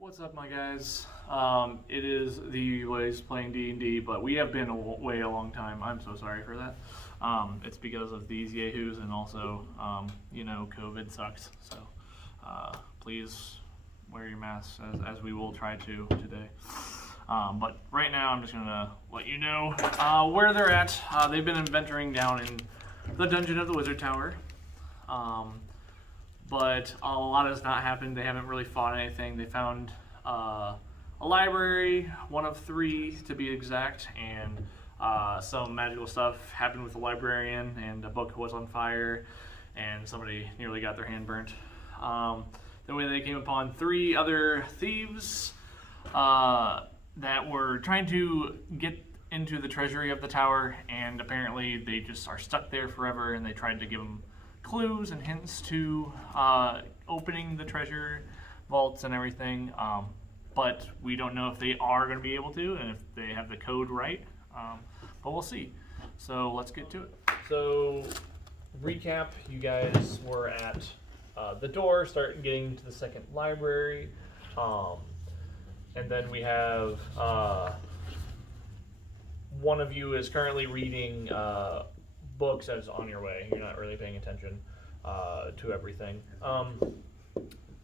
What's up, my guys? It is the Yugibois playing D&D, but we have been away a long time. I'm so sorry for that. It's because of these yahoos, and also, COVID sucks. So please wear your masks, as we will try to today. But right now, I'm just going to let you know where they're at. They've been adventuring down in the dungeon of the Wizard Tower. But a lot has not happened. They haven't really fought anything. They found a library, one of 3 to be exact, and some magical stuff happened with the librarian, and a book was on fire, and somebody nearly got their hand burnt. That way they came upon 3 other thieves that were trying to get into the treasury of the tower, and apparently they just are stuck there forever, and they tried to give them clues and hints to opening the treasure vaults and everything, but we don't know if they are going to be able to and if they have the code right, but we'll see. So let's get to it. So recap, you guys were at the door, start getting to the second library, and then we have one of you is currently reading books as on your way. You're not really paying attention to everything.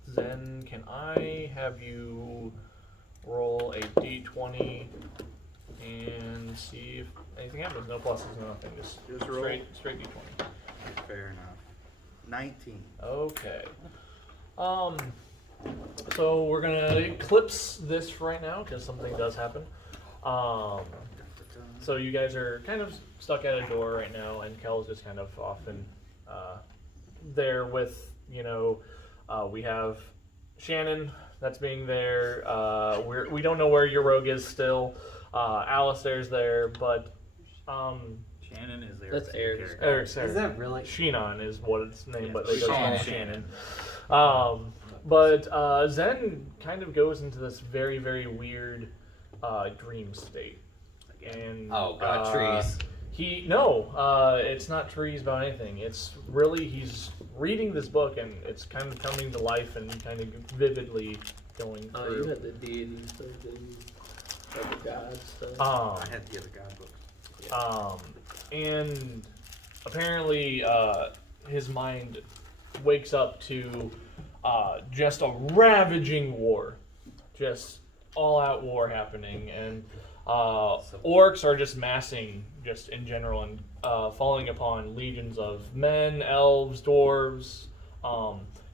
Zen, can I have you roll a d20 and see if anything happens? No pluses, no nothing. Just roll straight d20. Fair enough. 19. Okay. So we're gonna eclipse this right now because something does happen. So you guys are kind of stuck at a door right now, and Kel's just kind of off and there with, we have Shannon that's being there. We don't know where your rogue is still. Alistair's there, but Shannon is there. That's Eric's. Eric's Is that really? Sheenon is what its name, Yeah, but they go call Shannon. But Zen kind of goes into this very, very weird dream state. And Oh god, trees. It's not trees about anything. It's really, he's reading this book and it's kind of coming to life and kind of vividly going through. Oh, you had the deity stuff, didn't you? Like the god stuff. I had to get the god book. And apparently his mind wakes up to just a ravaging war, just all-out war happening, and orcs are just massing, just in general, and falling upon legions of men, elves, dwarves.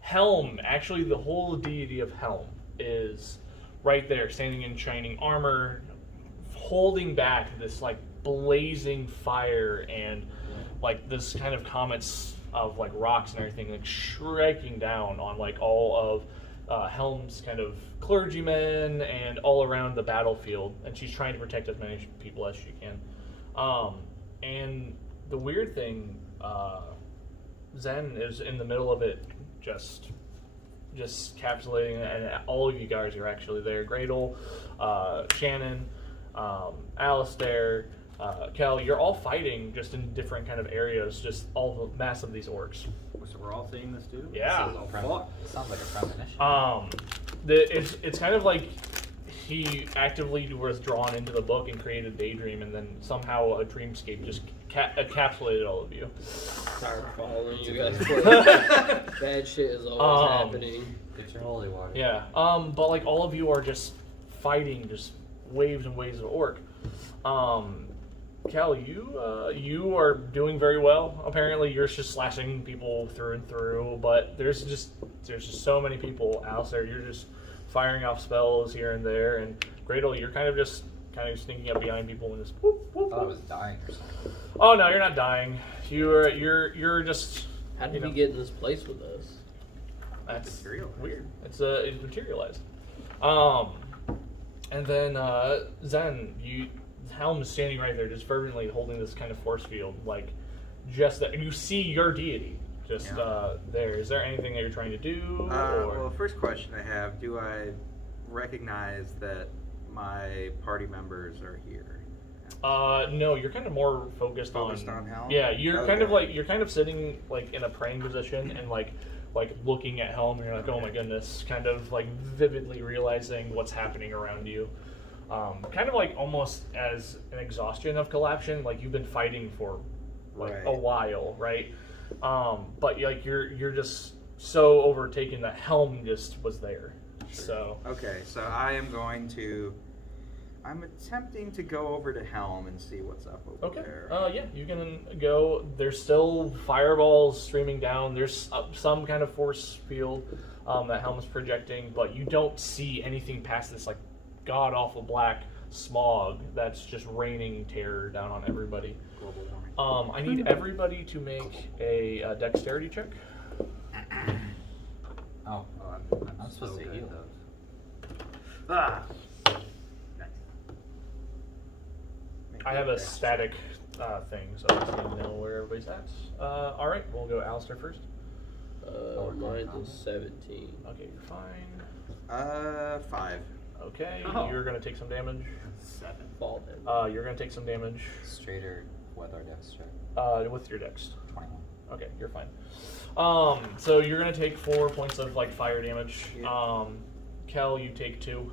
Helm, actually the whole deity of Helm is right there, standing in shining armor, holding back this like blazing fire and like this kind of comets of like rocks and everything, like striking down on like all of Helm's kind of clergymen and all around the battlefield, and she's trying to protect as many people as she can. And the weird thing, Zen is in the middle of it, just capsulating, and all of you guys are actually there. Gradle, Shannon, Alistair, Kel, you're all fighting just in different kind of areas, just all the mass of these orcs. So we're all seeing this too? Yeah. Sounds like a premonition. It's kind of like he actively was drawn into the book and created a daydream, and then somehow a dreamscape just encapsulated all of you. Sorry for following you guys. Bad shit is always happening. Get your holy water. Yeah. But like all of you are just fighting, just waves and waves of orc. Cal, you are doing very well. Apparently, you're just slashing people through and through. But there's just so many people out there. You're just firing off spells here and there. And Gradle, you're kind of sneaking up behind people and just whoop, whoop, I thought I whoop. was dying or something. Oh no, you're not dying. You're just. How did we get in this place with us? That's Materialized. weird. It's materialized. And then Zen, Helm is standing right there, just fervently holding this kind of force field, like just that you see your deity just there. Is there anything that you're trying to do? Well, first question I have: do I recognize that my party members are here? No, you're kind of more focused on Helm? Yeah, you're Okay. kind of like you're kind of sitting like in a praying position, and like like looking at Helm, and you're like, oh my goodness, kind of like vividly realizing what's happening around you. Kind of like almost as an exhaustion of collapsion, like you've been fighting for like a while, right? But like you're just so overtaken that Helm just was there. Sure. So okay, so I'm attempting to go over to Helm and see what's up over there. Yeah, you can go. There's still fireballs streaming down. There's some kind of force field that Helm's projecting, but you don't see anything past this like god awful black smog that's just raining terror down on everybody. Global warming. I need everybody to make a dexterity check. Oh, I'm supposed to heal those. Ah. I have a static thing, so I just need to know where everybody's at. All right, we'll go Alistair first. Mine's a 17. Okay, you're fine. 5. Okay, Oh. you're gonna take some damage. 7. Fall damage. You're gonna take some damage. Straight or with our dex check? With your dex. 21. Okay, you're fine. So you're gonna take 4 points of like fire damage. Yeah. Kel, you take 2.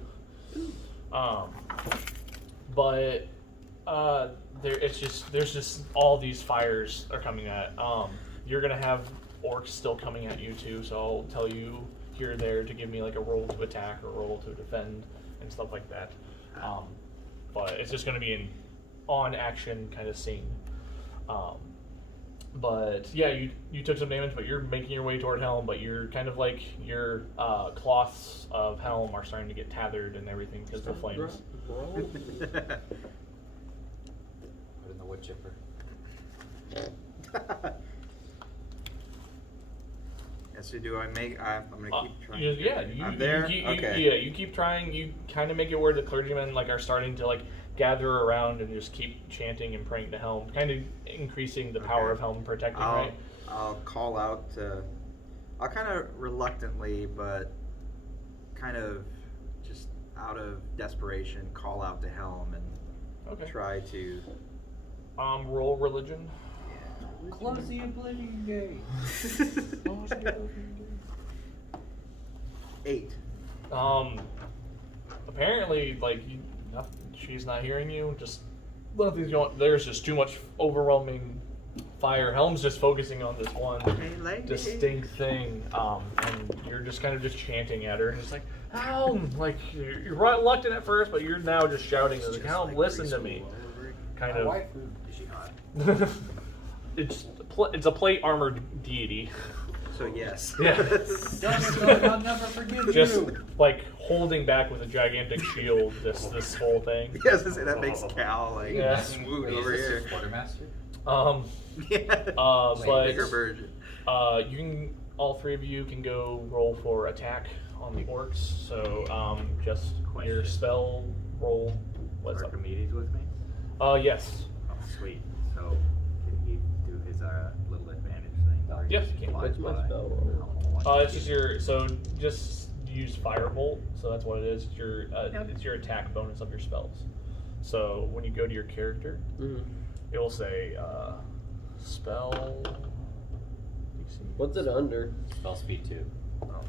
But there's just all these fires are coming at. You're gonna have orcs still coming at you too. So I'll tell you here or there to give me like a roll to attack or roll to defend and stuff like that. But it's just gonna be an on action kind of scene. But yeah, you took some damage, but you're making your way toward Helm, but you're kind of like your cloths of Helm are starting to get tethered and everything because of the flames. Roll. Put in the wood chipper. So do I make? I'm gonna keep trying. I'm there. Okay. You keep trying. You kind of make it where the clergymen like are starting to like gather around and just keep chanting and praying to Helm, kind of increasing the power of Helm protecting. Right. I'll call out to. I'll kind of reluctantly, but kind of just out of desperation, call out to Helm and try to. Roll religion. Close the oblivion gate. 8. Apparently, like she's not hearing you. Just nothing's going. There's just too much overwhelming fire. Helm's just focusing on this one distinct thing, and you're just kind of just chanting at her, and it's like Helm, like you're reluctant at first, but you're now just shouting, like, Helm, listen to me. Kind of. Is she hot? It's a plate armored deity. So yes. Yeah. I'll never forgive Just you. like holding back with a gigantic shield. This whole thing. Yes, that makes Cal like swoon Wait, over is this here. your quartermaster? Yeah. But bigger version. you can all 3 of you can go roll for attack on the orcs. So just your spell roll. What's up? Archimedes with me? Yes. Oh, sweet. So, can he do his little advantage thing? Or Yes, just you can. What's my fly? spell roll? It's just your just use firebolt. So that's what it is. It's your attack bonus of your spells. So when you go to your character, it will say spell. What's it under? Spell speed 2.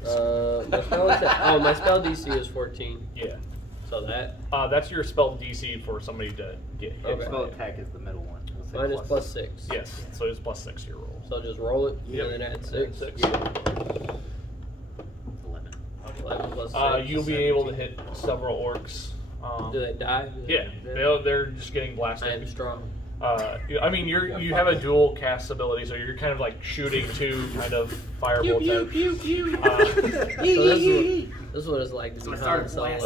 My spell DC is 14. Yeah. So that That's your spell DC for somebody to get hit. Okay. Spell attack is the middle one. We'll say mine is plus 6. Yes. So it's +6 to your roll. So just roll it Yep. and then add And 6. 6. 11. 11 plus 6. You'll be able to hit several orcs. Do they die? Yeah, they're just getting I am blasted. strong. I mean, you have a dual cast ability, so you're kind of like shooting 2 kind of firebolt types. Pew, pew. So this is what it's like to be Han Solo.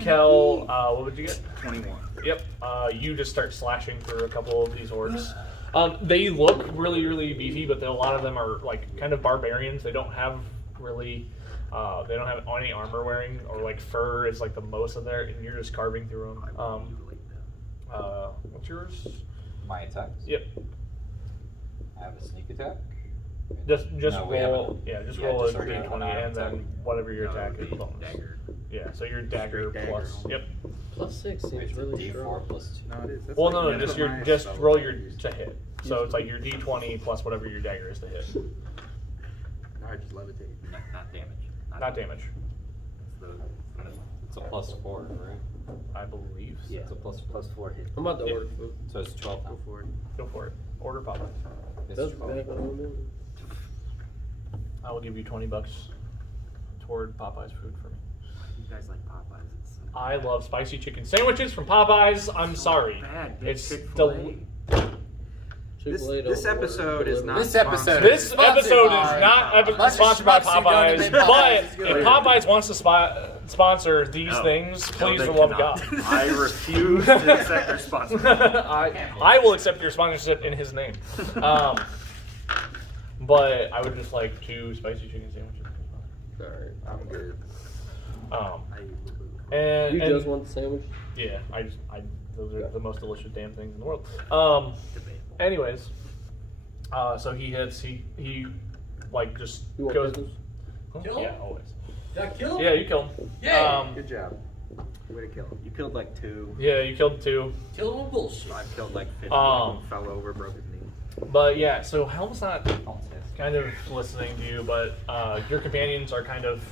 Kel, what would you get? 21. Yep. You just start slashing through a couple of these orcs. They look really, really beefy, but a lot of them are like kind of barbarians. They don't have really, they don't have any armor wearing, or like fur is like the most of their, and you're just carving through them. What's yours? My attacks? Yep. I have a sneak attack. Just No, we roll. haven't. Yeah, just Yeah, roll just a already d20 on our and then attack. whatever your attack is. the bonus. dagger. Yeah, so your dagger dagger. plus. Yep. Plus 6 Wait, seems it's a really D4 strong. plus 2. No, it is. That's Well, like no, that's just what my just spell roll was your used. to hit. So it's like your D20 plus whatever your dagger is to hit. No, I just levitate. Not damage. Not damage. It's a +4, right? I believe. So. Yeah, it's a +4 hit. I'm about to Yeah. order food. So it's 12 now. Go for it. Go for it. Order Popeyes. It's That's 12. back on the I will give you $20 toward Popeyes food for me. You guys like Popeyes? It's so I bad. love spicy chicken sandwiches from Popeyes. I'm sorry. Bad. It's Chick-fil-A. Chick-fil-A This don't order episode is delivery. not This episode sponsored. This Sponsored episode by is not Popeyes. sponsored by Bunch of schmucks who don't Popeyes, admit Popeyes is but good. if Popeyes wants to sponsor these No. things, No, please, they for the love of cannot. God. I refuse to accept their sponsorship. I will accept your sponsorship in his name. But I would just like 2 spicy chicken sandwiches. Alright. I'm good. Um, I eat boo-boo. and, You and just want the sandwich? yeah, those are the most delicious damn things in the world. Debatable. Anyways, so he hits. He like just You want goes. pickles? Oh, Kill him? yeah, always. Did I kill him? Yeah, you killed him. Yay! Good job. Way to kill him. You killed like 2. Yeah, you killed 2. Kill him with bullshit. I killed like 50. Fell over, broke his knee. But yeah, so Helm's not Oh, yes. kind of listening to you, but your companions are kind of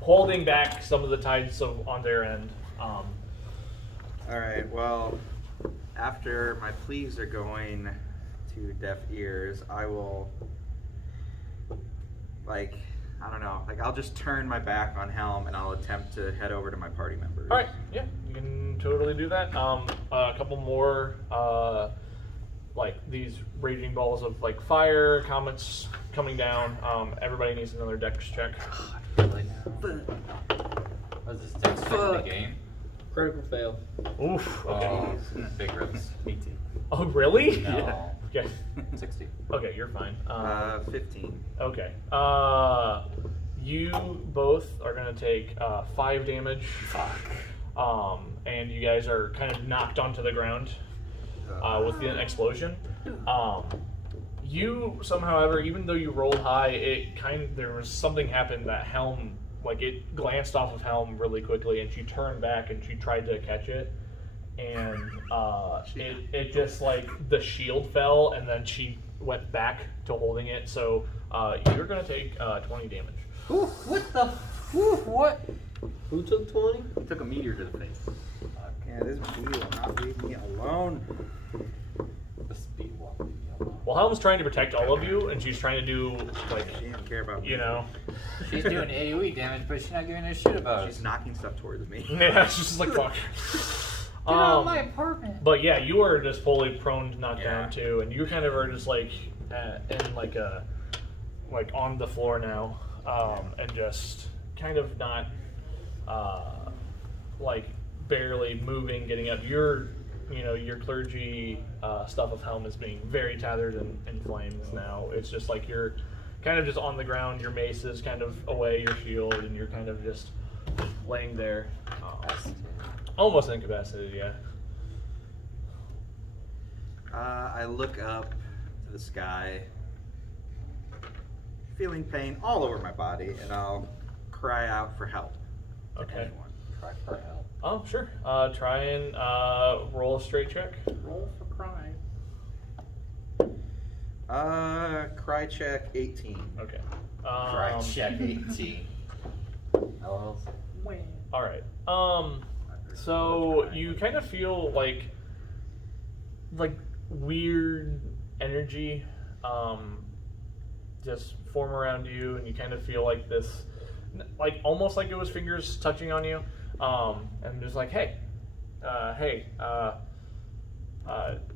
holding back some of the tides on their end. All right. Well, after my pleas are going to deaf ears, I will, like, I don't know, like I'll just turn my back on Helm and I'll attempt to head over to my party members. All right, yeah, you can totally do that. A couple more, like these raging balls of like fire, comets coming down. Everybody needs another dex check. Really now? What is this, 10 seconds in the game? Critical fail. Oof. Okay. Oh, big rips. 18. Oh, really? No. Okay. 60. Okay, you're fine. 15. Okay. You both are gonna take 5 damage. And you guys are kind of knocked onto the ground with the explosion. You somehow, however, even though you rolled high, there was something happened that Helm, like it glanced off of Helm really quickly, and she turned back and she tried to catch it, and it just like the shield fell, and then she went back to holding it. So you're gonna take 20 damage. Ooh, what the? Ooh, what? Who took 20? He took a meteor to the face. Yeah, this bee will not leave me alone. The speed walk. leave me alone. Well, Helm's trying to protect all of you, and she's trying to do like, She didn't care about me. you know, She's doing AoE damage, but she's not giving a shit about She's it. knocking stuff towards me. yeah, she's just like fuck. Get out of my apartment. But yeah, you are just fully prone, knocked Yeah. down too, and you kind of are just like in like a on the floor now, and just kind of not like barely moving, getting up. Your clergy stuff of Helm is being very tattered and in flames now. It's just like you're kind of just on the ground. Your mace is kind of away, your shield, and you're kind of just laying there, almost incapacitated. Yeah. I look up to the sky, feeling pain all over my body, and I'll cry out for help. to Okay. anyone. Try for help. Oh, sure. Try and roll a straight check. Roll for cry. Cry check 18. Okay. Try check 18. LLs. All right. So you kind of feel like weird energy, just form around you, and you kind of feel like this, like almost like it was fingers touching on you, and just like, hey,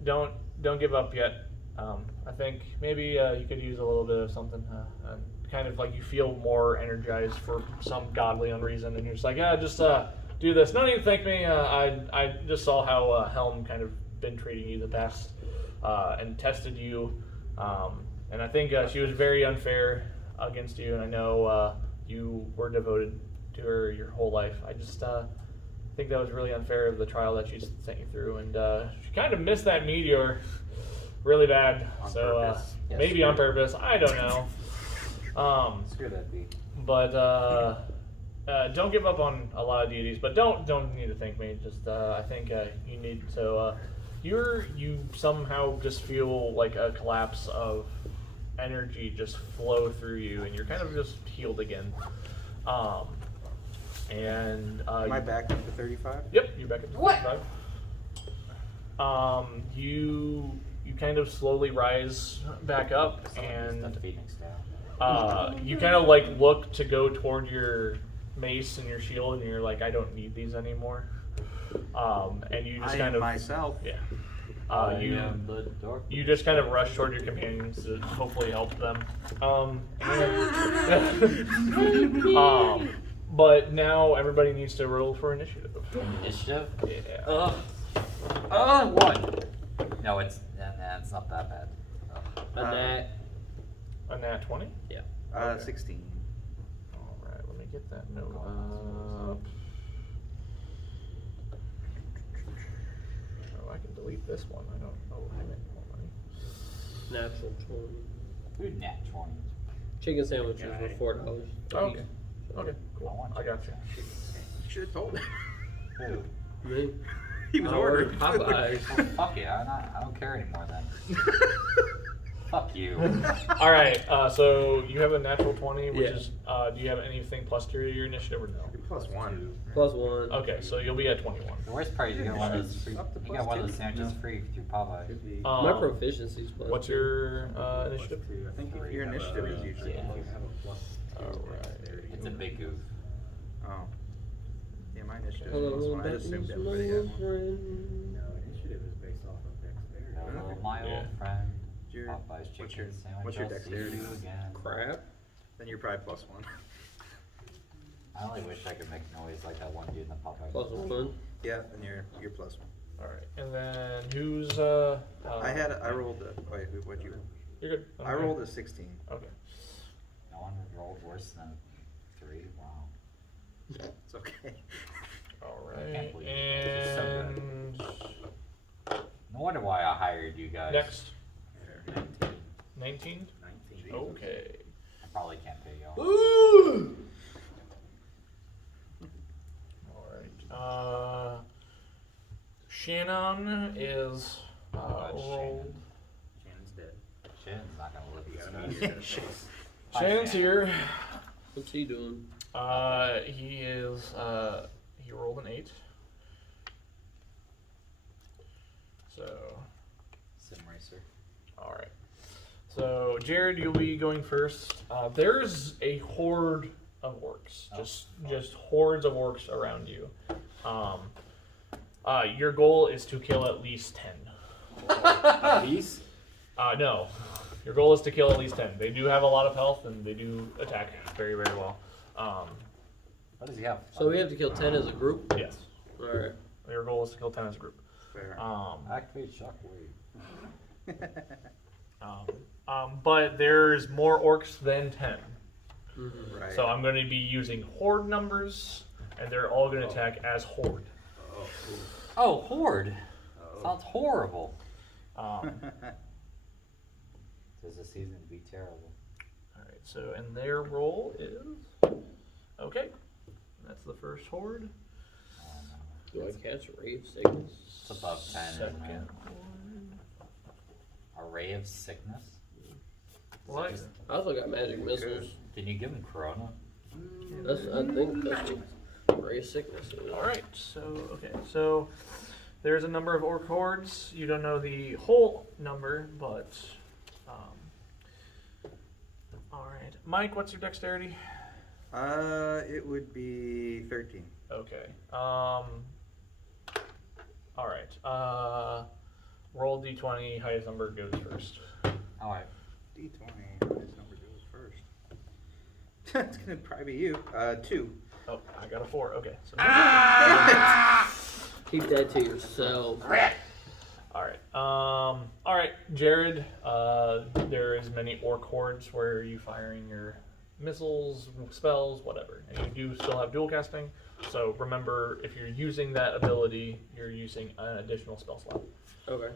don't give up yet. I think maybe you could use a little bit of something. And kind of like you feel more energized for some godly unreason, and you're just like, yeah, just do this. No need to thank me. I just saw how Helm kind of been treating you the past and tested you, and I think she was very unfair against you, and I know you were devoted to her your whole life. I just think that was really unfair of the trial that she sent you through, and she kind of missed that meteor really bad. On So purpose. Yes, maybe sure. on purpose. I don't know. Screw that beat. But don't give up on a lot of deities. But don't need to thank me. Just I think you need to You somehow just feel like a collapse of energy just flow through you, and you're kind of just healed again. Am I back up to 35? Yep, you're back at 35. You kind of slowly rise back up, and you kind of like look to go toward your mace and your shield, and you're like, I don't need these anymore. And you just kind of myself. Yeah. You just kind of rush toward your companions to hopefully help them. But now everybody needs to roll for initiative. Initiative? Yeah. 1. No, it's not that bad. A A nat 20? Yeah. 16. All right, let me get that note up. Oh, I can delete this one. I don't have any more money. Natural 20. Who nat 20? Chicken sandwiches were $4. Oh, okay. Okay, cool. I got you. You should have told him. Who? Me? He was I ordering ordered Popeyes. Well, fuck it. I don't care anymore then. Fuck you. All right, so you have a natural 20, which Yeah. is, do you have anything plus 2 to your initiative or no? +1. +1. Okay, so you'll be at 21. The worst part is you got one of those free. Up to You got one of those +2. sandwiches free through Popeye. Could be My proficiency's +2. What's your initiative? +2. I think Your initiative is usually. Yeah. If you have a +2 Alright. dexterity. It's a big goof. Oh. Yeah, my initiative is Hello, +1. I just assumed that everybody means had my one. friend. No, initiative is based off of dexterity. Hello, my Yeah. old friend. Your- Popeye's what's chicken your- sandwich. what's your I'll see dexterity? you again. Crap. Then you're probably +1. I only wish I could make noise like that one dude in the Popeye. +1. Yeah, then you're +1. All right, and then who's I rolled a, wait, what'd you? You're good. I rolled a 16. Okay. No one rolled worse than a 3. Wow. It's okay. All can't right, believe it. It's so and No wonder why I hired you guys. next 19. 19. Okay. I probably can't pay y'all. All right. Shannon is rolled. Shannon's dead. Shannon's not gonna live You this gotta good. move it. Shannon's here. What's he doing? He is. He rolled an 8. So. Sim Racer. All right. So Jared, you'll be going first. There's a horde of orcs, just hordes of orcs around you. Your goal is to kill at least 10. These? No. Your goal is to kill at least 10. They do have a lot of health and they do attack very, very well. What does he have? So we have to kill 10 as a group? Yes. Alright. Your goal is to kill 10 as a group. Fair. Activate shockwave. But there's more orcs than 10. Right. So I'm going to be using horde numbers, and they're all going to attack as horde. Oh, horde. Sounds horrible. Does the season be terrible? All right. So and their roll is okay. That's the first horde. Do I catch Ray of Sickness? It's above 10, isn't it? Second A ray of sickness? what? I also got magic missiles. Did you give him Corona? I think that's what Ray of Sickness is. All right. So okay. So there's a number of orc hordes. You don't know the whole number, but all right. Mike, what's your dexterity? It would be 13. Okay. All right. Roll d20. Highest number goes first. Alright. D20. Highest number goes first. It's gonna probably be you. 2. Oh, I got a 4. Okay. So Keep that to yourself. all right. All right, Jared. There is many orc hordes where you firing your missiles, spells, whatever, and you do still have dual casting. So remember, if you're using that ability, you're using an additional spell slot. Okay.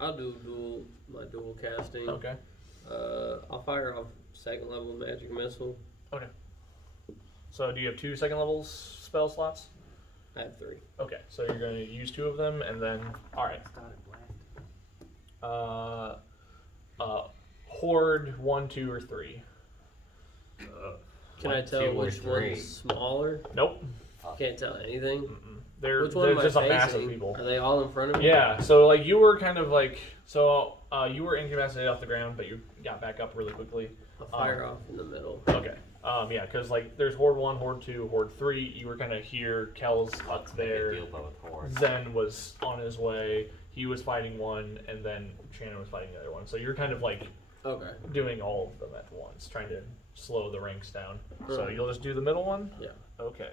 I'll do my dual casting. Okay. I'll fire off 2nd level magic missile. Okay. So do you have 2 second levels spell slots? I have 3. Okay, so you're going to use 2 of them, and then all right. Horde 1, 2, or 3. Can I tell which one's smaller? Nope. Can't tell anything. They're Which one am I just a facing? mass of people. Are they all in front of me? Yeah. So like you were kind of like you were incapacitated off the ground, but you got back up really quickly. I'll fire off in the middle. Okay. Yeah, because like there's Horde 1, Horde 2, Horde 3. You were kind of here. Kel's up there. Zen was on his way. He was fighting one, and then Shannon was fighting the other one. So you're kind of like doing all of them at once, trying to slow the ranks down. So you'll just do the middle one? Yeah. Okay.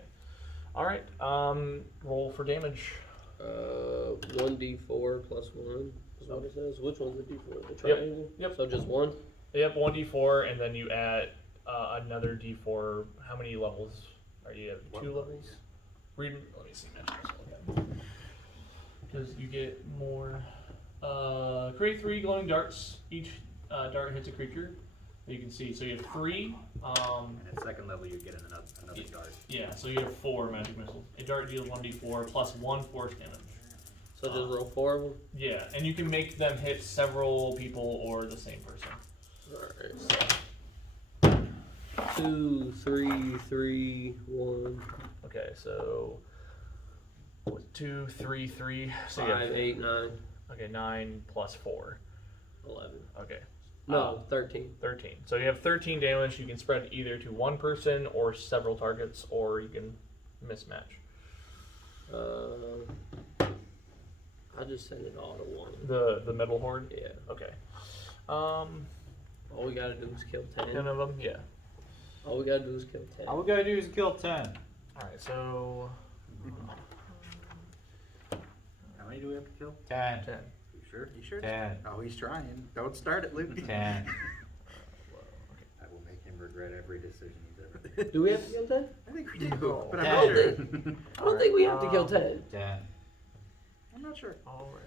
All right. Roll for damage. 1d4 plus 1 is what it says. Which one's the d4? The triangle? Yep. So just 1? Yep, 1d4, and then you add another d4. How many levels are you at? 2 levels? Let me see. Because you get more. Create 3 glowing darts. Each dart hits a creature. You can see. So you have 3. And at second level, you get another dart. Yeah, so you have 4 magic missiles. A dart deals 1d4 plus 1 force damage. So just roll 4 of them? Yeah, and you can make them hit several people or the same person. Alright. 2, 3, 3, 1. Okay, so 2, 3, 3. So 5, 8, 9. Okay, 9 plus 4. 11. Okay. No, 13. 13. So you have 13 damage. You can spread either to one person or several targets, or you can mismatch. I'll just send it all to 1. The middle horde? Yeah. Okay. All we gotta do is kill 10. 10 of them? Yeah. All we gotta do is kill 10. All we gotta do is kill 10. Alright, so... How many do we have to kill? 10. 10. You sure? You sure? 10. Oh, he's trying. Don't start it, Luke. 10. I will make him regret every decision he's ever made. Do we have to kill 10? I think we do, but I'm Yeah. not sure. I don't think we have to kill 10. 10. I'm not sure. Alright.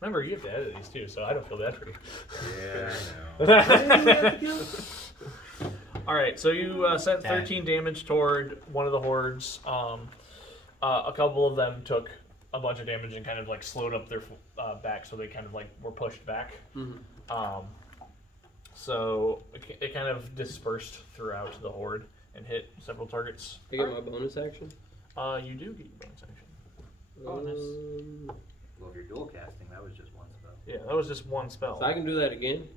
Remember, you have to edit these too, so I don't feel bad for you. Yeah, I know. Alright, so you sent 13 damage toward one of the hordes. A couple of them took a bunch of damage and kind of like slowed up their back, so they kind of like were pushed back. So it kind of dispersed throughout the horde and hit several targets. I get my bonus action? You do get your bonus action. Well, if you're dual casting, that was just one spell. Yeah, that was just one spell. So I can do that again?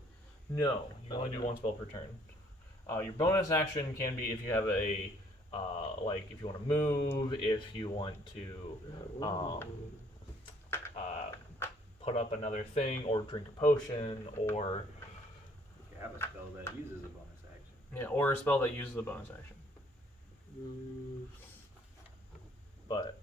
No, you can only do one spell per turn. Your bonus action can be if you have a, like if you want to move, if you want to put up another thing, or drink a potion, or... If you have a spell that uses a bonus action. Yeah, or a spell that uses a bonus action. But...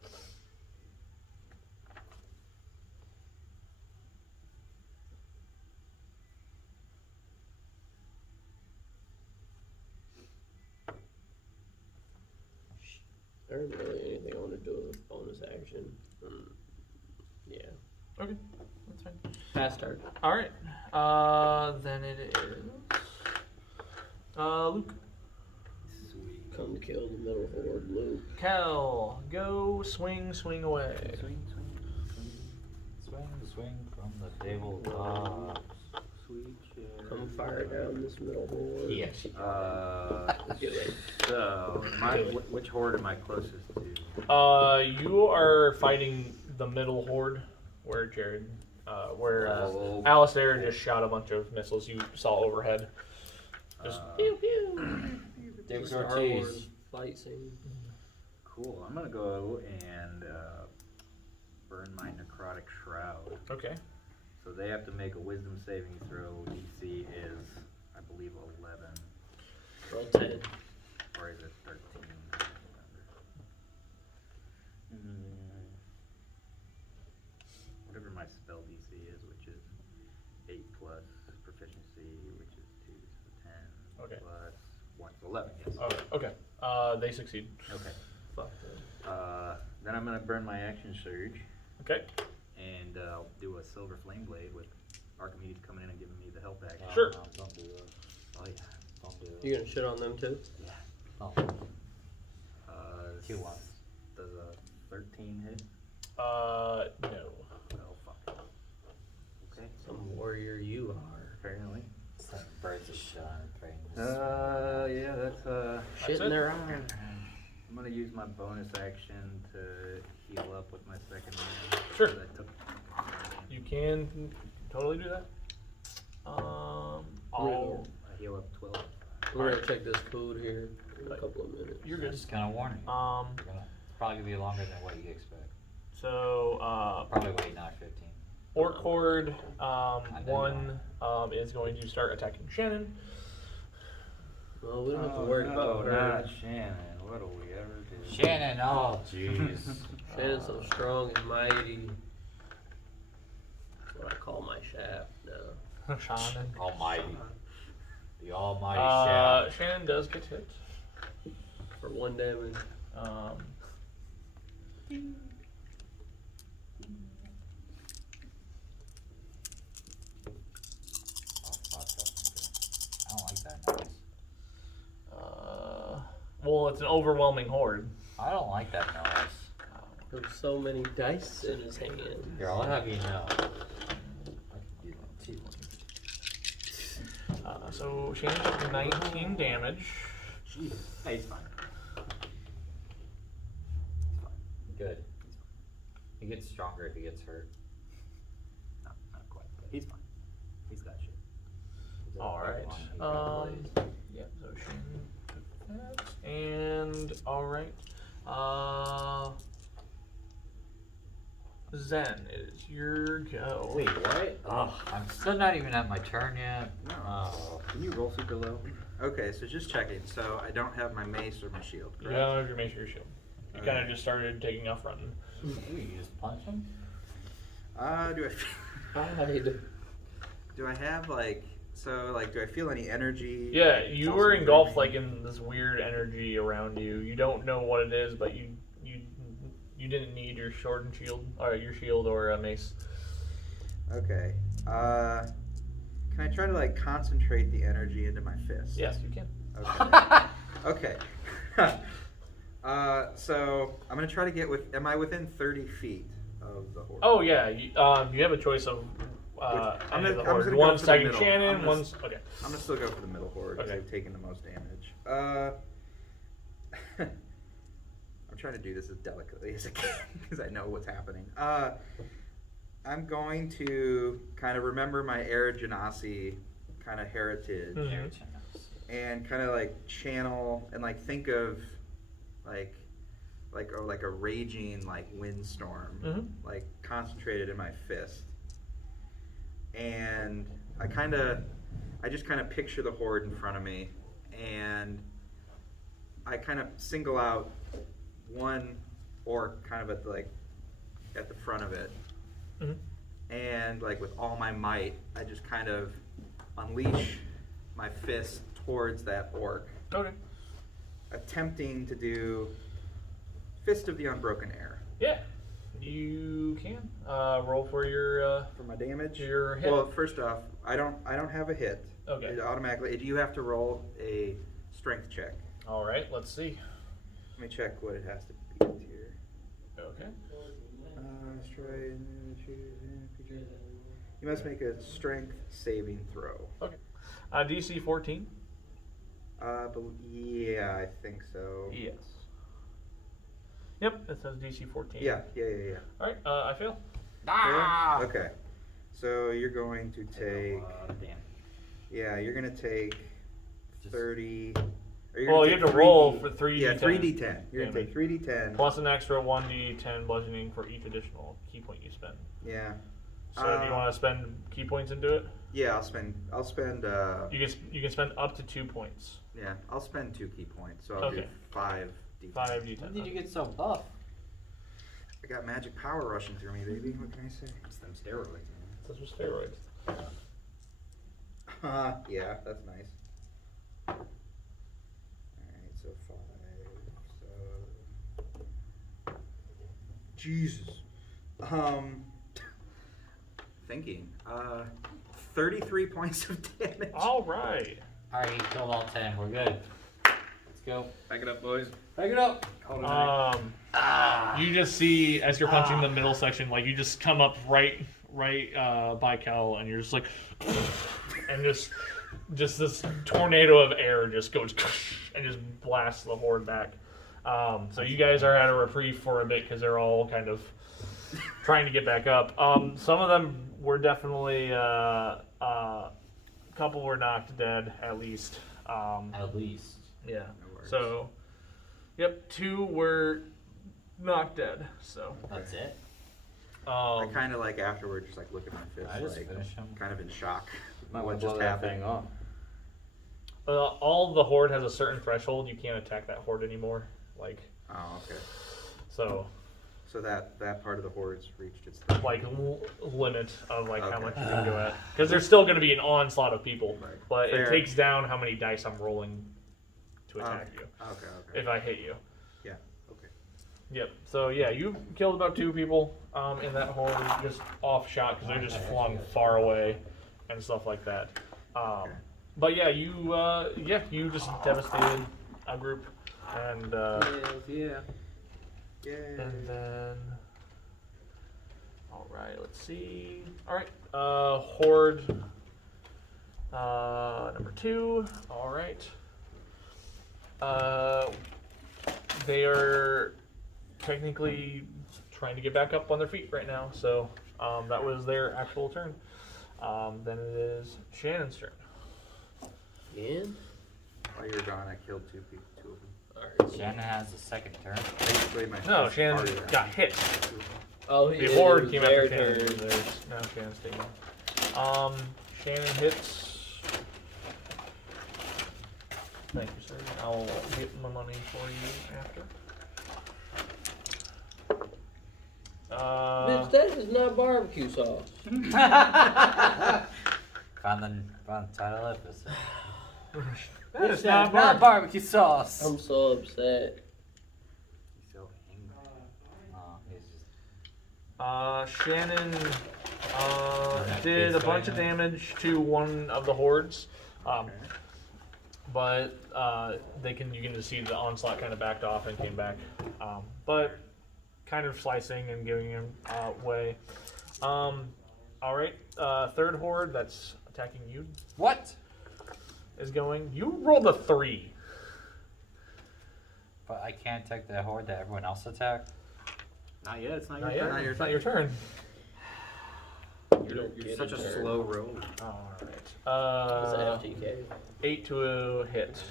There isn't really anything I want to do with bonus action. Yeah. Okay, that's fine. Fast start. Alright, then it is... Luke. Sweet. Come kill the middle horde, Luke. Cal, go swing away. Swing from the tabletop. Sweet shit. Come fire down this middle horde. Yes. Do it. So, which horde am I closest to? You are fighting the middle horde, where Jared, Oh. Alistair just shot a bunch of missiles you saw overhead. Just Pew pew. David Star Ortiz. Wars fight scene. Cool. I'm gonna go and burn my necrotic shroud. okay. So they have to make a wisdom saving throw. DC is, I believe, 11. Roll 10. Or is it 13? I can't remember. Whatever my spell DC is, which is 8 plus proficiency, which is 2, so 10. Okay. Plus 1, so 11, yes. Okay. They succeed. Okay. Fuck Then I'm going to burn my action surge. Okay. And do a silver flame blade with Archimedes coming in and giving me the help action. Sure. Don't do that. Oh yeah. Don't do that. that. You gonna shit on them too? Oh. Does a 13 14 hit? No. Oh, fuck. Okay. Some warrior you are. Apparently. Some birds of shot. Yeah, that's Shit in their eye. I'm gonna use my bonus action to heal up with my second one. Sure. So that took You can totally do that. I'll. I heal up 12. We're gonna check this code here in a couple of minutes. You're good. Just gonna warn you. It's probably gonna be longer than what you expect. So, Probably wait not 15. Orc Horde 1 is going to start attacking Shannon. Well, we don't have to worry about her. Not Shannon. What do we ever do? Shannon, oh jeez. Shannon's so strong and mighty. That's what I call my shaft now. Shannon. Almighty. The almighty shaft. Shannon does get hit. For 1 damage. I don't like that noise. Well, it's an overwhelming horde. I don't like that noise. There's so many dice in his hand. Here, I'll have you know. I can do that too. So Shannon took 19 damage. Jesus. Hey, he's fine. Good. He gets stronger if he gets hurt. Not quite, but he's fine. He's got shit. All right. Yeah. So Shannon took that, and all right. Zen, it is your go. Wait, what? Oh, I'm still not even at my turn yet. No. Oh. Can you roll super low? Okay, so just checking. So I don't have my mace or my shield, You correct? don't have your mace or your shield. You kind of Alright. just started taking off running. Ooh, you just punch him? Do Hide. I have like do I feel any energy? Yeah, you pulsing were through engulfed me? like in this weird energy around you. You don't know what it is, but you didn't need your sword and shield, or your shield or a mace. Okay. Can I try to like concentrate the energy into my fist? Yes, you can. Okay. Okay. So I'm gonna try to get with. Am I within 30 feet of the horde? Oh yeah, you have a choice of I'm any of gonna- the I'm horde. gonna go One's for the attacking middle. Shannon, I'm gonna- one's okay. I'm gonna still go for the middle horde because Okay. I've taken the most damage. I'm trying to do this as delicately as I can because I know what's happening. I'm going to kind of remember my Air Genasi kind of heritage Mhm. and kind of like channel and like think of like a raging like windstorm, Mhm. like concentrated in my fist. And I just kind of picture the horde in front of me, and I kind of single out one orc kind of at the front of it, Mhm. and like with all my might, I just kind of unleash my fist towards that orc, Okay. attempting to do Fist of the Unbroken Air. Yeah, you can roll for your For my damage? Your hit. Well, first off, I don't have a hit. Okay. It automatically. Do you have to roll a strength check? All right. Let's see. Let me check what it has to beat here. Okay. You must make a strength saving throw. Okay. DC 14. Yeah, I think so. Yes. Yep, it says DC 14. Yeah. All right, I fail. Yeah? Okay. So you're going to take. Damn. Yeah, you're gonna take 30. or you're Well, gonna you take have to roll 3D for 3d10. Yeah, 3d10. You're gonna Damage. take 3d10. Plus an extra 1d10 bludgeoning for each additional key point you spend. Yeah. So do you want to spend key points into it? Yeah, I'll spend. You can spend up to 2 points. Yeah, I'll spend 2 key points. So I'll do Okay. 5d10. 5d10. When did you get so buff? I got magic power rushing through me, baby. What can I say? It's them steroids, man. Those are steroids. Yeah, that's nice. Alright, so 5. So. Jesus. Thinking. 33 points of damage. All right. Alright, he killed all 10. We're good. Let's go. Back it up, boys. Back it up. Call it a night. You just see as you're punching the middle section, like you just come up right by Cal, and you're just like, and just this tornado of air just goes and just blasts the horde back. So you guys are at a reprieve for a bit because they're all kind of trying to get back up. Some of them were definitely a couple were knocked dead at least. At least. Yeah. So, yep, 2 were knocked dead. So That's it. I kind of like afterward just like look at my fist, I just like finish him. kind of in shock. Might What want to just blow that happened? thing off. all the horde has a certain threshold. You can't attack that horde anymore. Like, Oh, okay. so So that part of the horde's reached its like limit of like how Okay. much you can go at, because there's still going to be an onslaught of people, Right. but Fair. it takes down how many dice I'm rolling to attack you Okay. if I hit you. Yeah. Okay. Yep. So yeah, you killed about 2 people in that horde just off shot because they're just flung far away and stuff like that. But yeah, you just devastated a group, and Yeah. and then all right, let's see. All right, horde number 2. All right. They are technically trying to get back up on their feet right now, so that was their actual turn. Then it is Shannon's turn. Again? While you were gone, I killed 2 people, 2 of them. Alright. Shannon has the second turn. Basically, my No, first Shannon party round. got hit. Oh, The it horde was came their after Shannon. turn. There's now Shannon's taking. Shannon hits. Thank you, sir. I'll get my money for you after. Bitch, that is not barbecue sauce. Found the title episode. That is not not barbecue sauce. I'm so upset. He's so angry. Oh, he's just. Shannon Okay, did a so bunch of yeah. damage to one of the hordes, but you can just see the onslaught kind of backed off and came back, but kind of slicing and giving him way. All right, third horde that's attacking you What? is going. You rolled a 3. But I can't attack the horde that everyone else attacked. Not yet. It's not, Not your yet. turn. It's not your turn. You don't You're get such a turn. slow roll. All It's right. FTK. 8 to hit.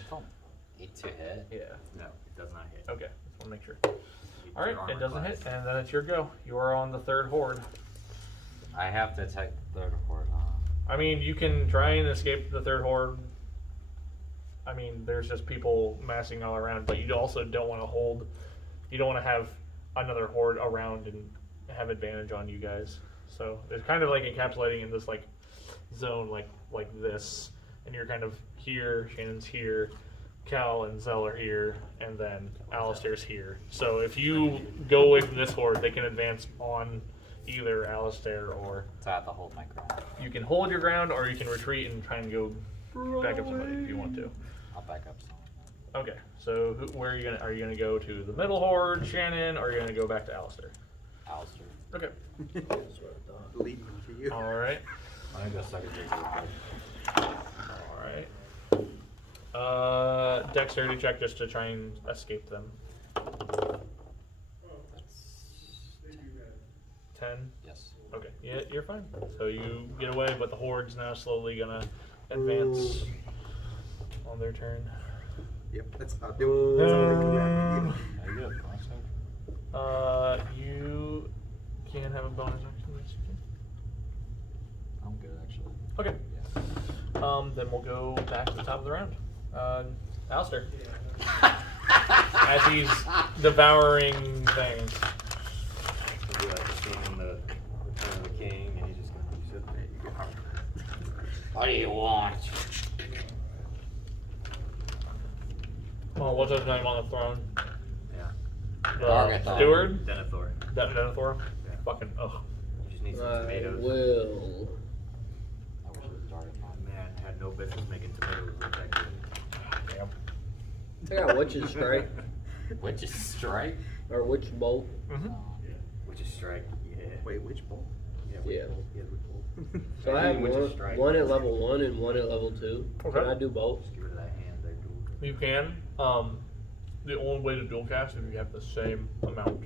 8 to hit. Yeah. No, it does not hit. Okay. Just want to make sure. It's All right. your armor It doesn't class. hit, and then it's your go. You are on the third horde. I have to attack the third horde, huh? I mean, you can try and escape the third horde. I mean, there's just people massing all around, but you also don't want to hold. You don't want to have another horde around and have advantage on you guys. So it's kind of like encapsulating in this like zone, like this, and you're kind of here. Shannon's here, Cal and Zell are here, and then Alistair's here. So if you go away from this horde, they can advance on either Alistair, or So I have to hold my ground. you can hold your ground, or you can retreat and try and go back up somebody if you want to. I'll back up some. Okay, so where are you gonna? Are you gonna go to the middle horde, Shannon, or are you gonna go back to Alistair? Alistair. Okay. That's what I thought. Leading to you. All right. I'm gonna go suck a dick real quick. All right. Dexterity check just to try and escape them. 10. Yes. Okay. Yeah, you're fine. So you get away, but the horde's now slowly gonna advance on their turn. Yep, that's how I do it. That's how they come back. Are you good? You can have a bonus action. Yes, you can. I'm good, actually. Okay. Yeah. Then we'll go back to the top of the round. Alistair. As he's devouring things. It'll be like the scene in the Return of the King, and he's just gonna be sitting there. You go, What do you want? Oh, what's his name on the throne? yeah. The Gargathon. steward? Denethor. Denethor? Yeah. Fucking, ugh. You just need some I tomatoes. will. I wish it was Gargathon. Man had no business making tomatoes look that good. Damn. I got Witch's Strike. Witch's Strike? Or Witch Bolt. Witch's Strike, yeah. Wait, which bolt? Yeah, Yeah. Bolt. Yeah, Witch Bolt. So I have Witch's Strike. one at level 1 and one at level 2. Okay. Can I do both? Get rid of that hand there, dude. You can. The only way to dual cast is if you have the same amount.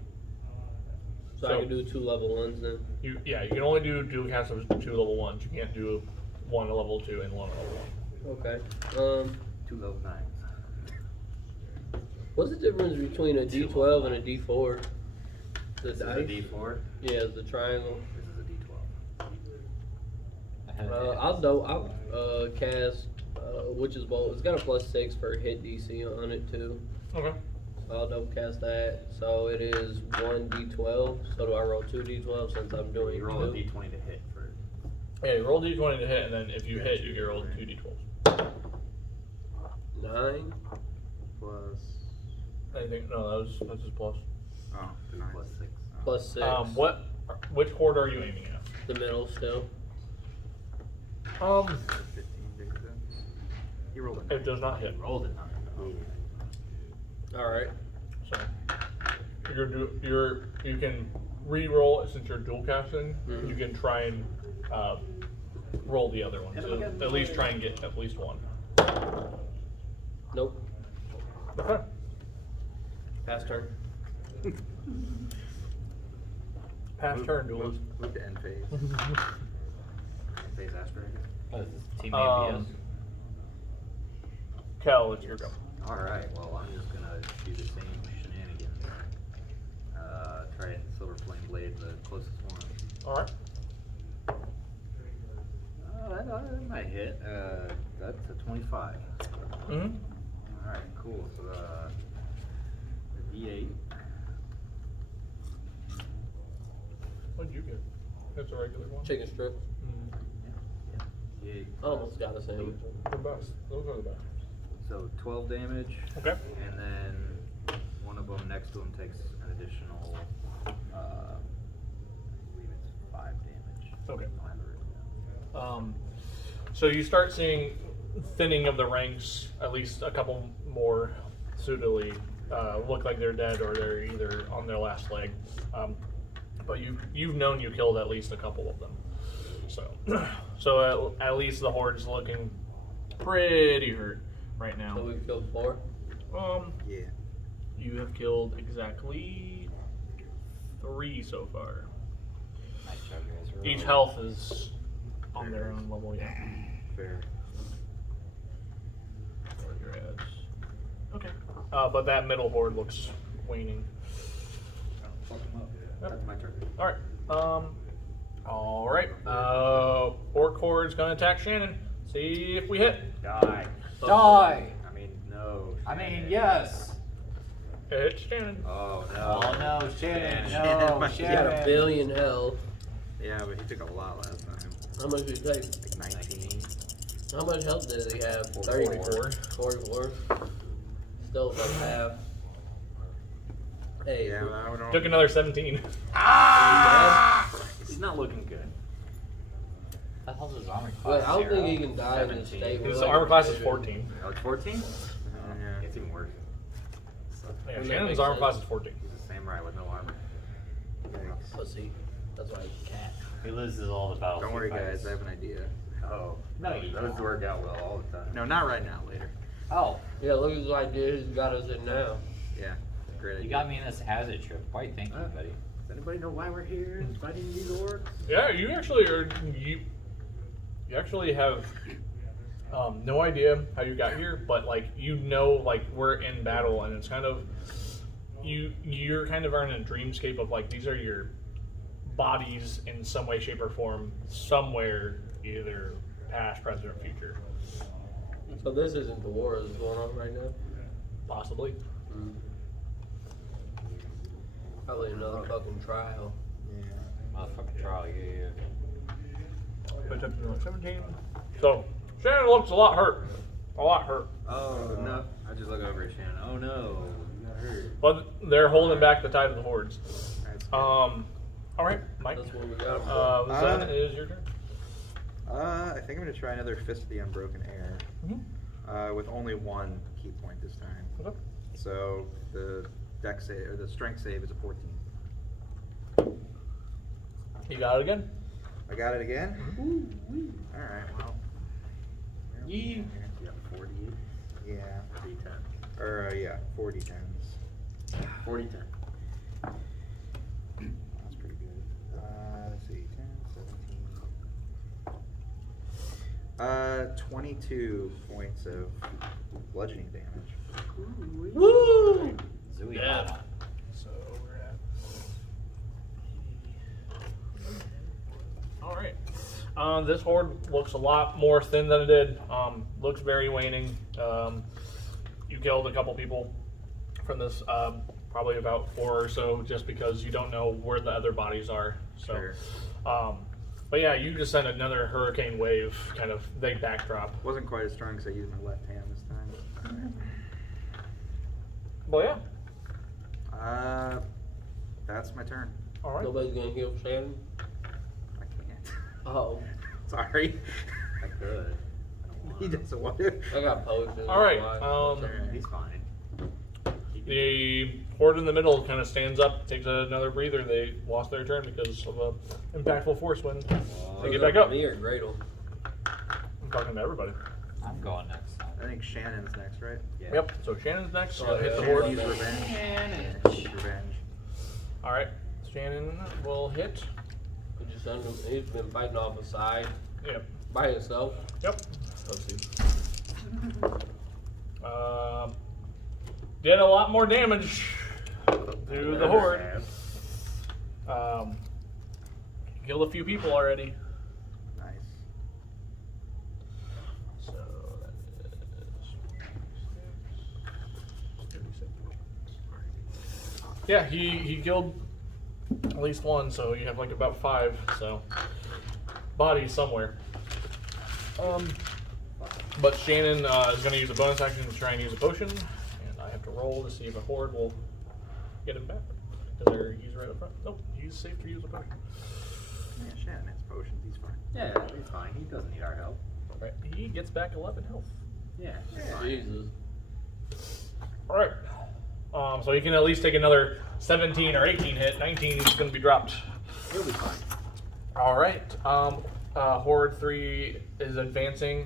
So I can do 2 level 1s then? You can only do dual cast of 2 level 1s. You can't do 1 at level 2 and 1 at level 1. Okay. 2 level 9s. What's the difference between a D12 and a D4? The This is a dice? D4. Yeah, the triangle. This is a D12. I had I'll cast Witch's Bolt. It's got a +6 for hit DC on it too. Okay. I'll double cast that. So it is 1 D12. So do I roll 2 D12 since I'm doing You roll a 2? D20 to hit first. Yeah, you roll D20 to hit, and then if you hit, you get rolled 2 D12s. 9. Plus. Anything? No, that's just plus. Oh, the 9. Plus 6. +6. Which horde are you aiming at? The middle still. 15 big then. He rolled a 9. It does not hit. Rolled it 9. Alright. So you can re-roll it since you're dual casting. Mhm. You can try and roll the other one. So at least try and get at least 1. Nope. Okay. Pass turn. Pass turn, duelist. Move to end phase. Phase asteroid. Oh, this is Team Um, APS. Kel, it's your go. Alright, well, I'm just gonna do the same shenanigans. Try it Silver Flame Blade, the closest one. Alright. That might hit. That's a 25. Mm-hmm. Alright, cool. So the D8. What did you get? That's a regular one. Chicken strip. D8. Almost got the same. The best. Those are the best. So 12 damage. Okay. And then one of them next to him takes an additional, I believe it's 5 damage. Okay. I'll have it written down. So you start seeing thinning of the ranks. At least a couple more suitably look like they're dead or they're either on their last leg. But you've known you killed at least a couple of them. So at least the horde's looking pretty hurt right So now. we've killed 4. Yeah. You have killed exactly 3 so far. Nice job, guys. Each health is on their own level, yeah. Fair. Or your heads. Okay. But that middle horde looks waning. Fuck him up. Yep. That's my turn. Alright. Orc horde's gonna attack Shannon. See if we hit. Die. Die! I mean, no. I mean, Shannon. yes! It hits Shannon. Oh, no. Oh no, Shannon! Shannon No, might- He got a Shannon! billion health. Yeah, but he took a lot last time. How much did he take? Like 19. How much health did he have? 44. 44. Still about half. Hey, Yeah, I don't Took another 17. He's not looking good. What the hell's his armor class? Wait, I don't think he Zero? can die in this 17. state. His armor class is 14. Oh, it's 14? Yeah. It's even worse. Yeah, That Shannon's makes armor sense. class is 14. He's a samurai with no armor. Pussy. That's why he's a cat. He loses all the battles. Don't he worry, fights. guys. I have an idea. Oh. No, you Those don't. work out well all the time. No, not right now. Later. Oh, Yeah, look at the idea he's got us in now. Yeah. Great idea. you got me in this hazard trip. Why, thank you, buddy. Does anybody know why we're here fighting these orcs? Yeah, you actually are. You actually have no idea how you got here, but like like we're in battle, and it's kind of you're kind of in a dreamscape of like these are your bodies in some way, shape, or form somewhere, either past, present, or future, So this isn't the war that's going on right now? possibly. Probably another fucking trial. Motherfucking trial, yeah. But that's another 17. So Shannon looks a lot hurt. A lot hurt. Oh, no. I just look over at Shannon. Oh, no. You got hurt. But they're holding back the tide of the hordes. That's good. All right, Mike. That's what we got. Zen, it is your turn. I think I'm gonna try another Fist of the Unbroken Air. with only one key point this time. Okay. So the dex save or the strength save is a 14. You got it again. I got it again. All right. Well. You got 40. Yeah. 310. Or yeah, 40 tens. 40 10. That's pretty good. Let's see, 10, 17. 22 points of bludgeoning damage. Woo! Zooey Yeah. mama. So we're at. All right. This horde looks a lot more thin than it did. Looks very waning. You killed a couple people from this, probably about 4 or so, just because you don't know where the other bodies are. So, Sure. but yeah, you just sent another hurricane wave, kind of big backdrop. Wasn't quite as strong because I used my left hand this time. But yeah, That's my turn. all right. Nobody's gonna heal Shannon. I can't. Oh, Sorry. I could. He doesn't want to. I got potions. All right. He's fine. The horde in the middle kind of stands up, takes another breather. They lost their turn because of a impactful force wind. They get back up. Me or Gradle? I'm talking to everybody. I'm going next. I think Shannon's next, right? Yeah. Yep. So Shannon's next. Oh, Hit the yeah. horde. Use revenge. Yeah, revenge. All right. Shannon will hit. He's been fighting off the side Yep. by himself. Yep. Let's see. Did a lot more damage to the horde. Killed a few people already. Nice. So that is 36. Yeah, he killed at least one, so you have like about 5, so bodies somewhere. But Shannon is going to use a bonus action to try and use a potion, and I have to roll to see if a horde will get him back. Because he's right up front. Nope, he's safe to use a potion. Yeah, Shannon has potions. He's fine. Yeah, he's fine. He doesn't need our help. Alright, he gets back 11 health. Yeah, he's fine. Jesus. Alright. So he can at least take another 17 or 18 hit. 19 is going to be dropped. He'll be fine. Alright. Horde 3 is advancing.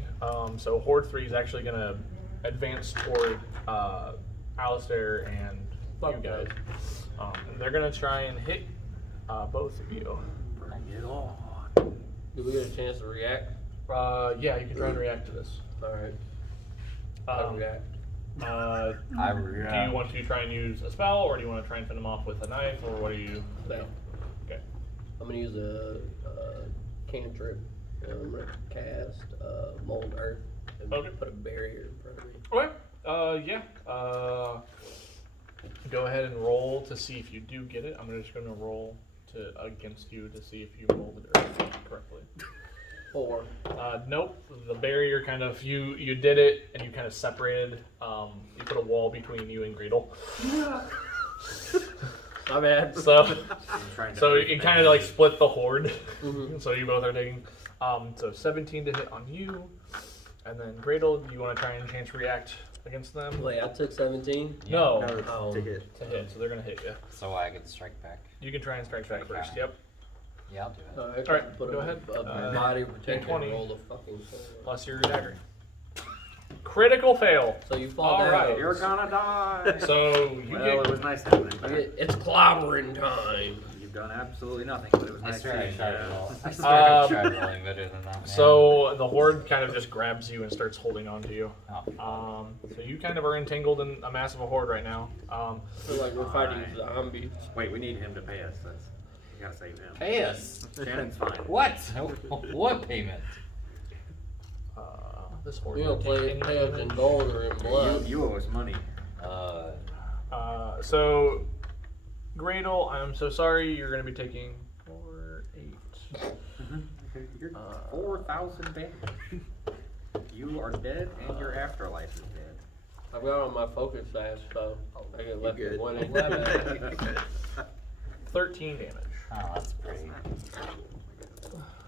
So Horde 3 is actually going to advance toward Alistair and you guys. And they're going to try and hit both of you. Bring it on. Do we get a chance to react? Yeah, you can try and react to this. Alright. React. Do I react. you want to try and use a spell, or do you want to try and fend them off with a knife, or what do you? Spell. Okay. I'm gonna use a cantrip. I'm gonna cast Mold Earth and Okay. put a barrier in front of me. Okay. Yeah. Go ahead and roll to see if you do get it. I'm just going to roll against you to see if you molded Earth correctly. 4. Nope. The barrier kind of you did it, and you kind of separated. You put a wall between you and Gretel. My bad. So Trying to so it kind of like split the horde. Mhm. So you both are taking. So 17 to hit on you, and then Gretel, do you want to try and chance react against them? Wait, I took 17. No, No, Oh. to hit. to hit. So they're gonna hit you. So I get strike back. You can try and strike back first. Yep. Yeah, I'll do it. Alright, go ahead. A body protection. 20. Roll the fucking thing. Plus your dagger. Critical fail. So you fall All down. right. You're gonna die. So you Well, it get. was nice having it back. It's clobbering time. You've done absolutely nothing, but it was I nice swear I seeing tried you. rolling. I swear I Um, tried rolling better than that, man. So the horde kind of just grabs you and starts holding on to you. Oh. So you kind of are entangled in a massive horde right now. I feel like we're fighting zombies. Wait, we need him to pay us. We gotta save him. Pay us. Shannon's fine. What? What payment? This horde. We don't doesn't take pay any us in damage. gold or in blood. You owe us money. So Gretel, I'm so sorry. You're going to be taking 4, 8. You're 4,000 damage. You are dead, and your afterlife is dead. I've got on my focus fast, so I get left good. with 111. 13 damage. Oh, that's pretty.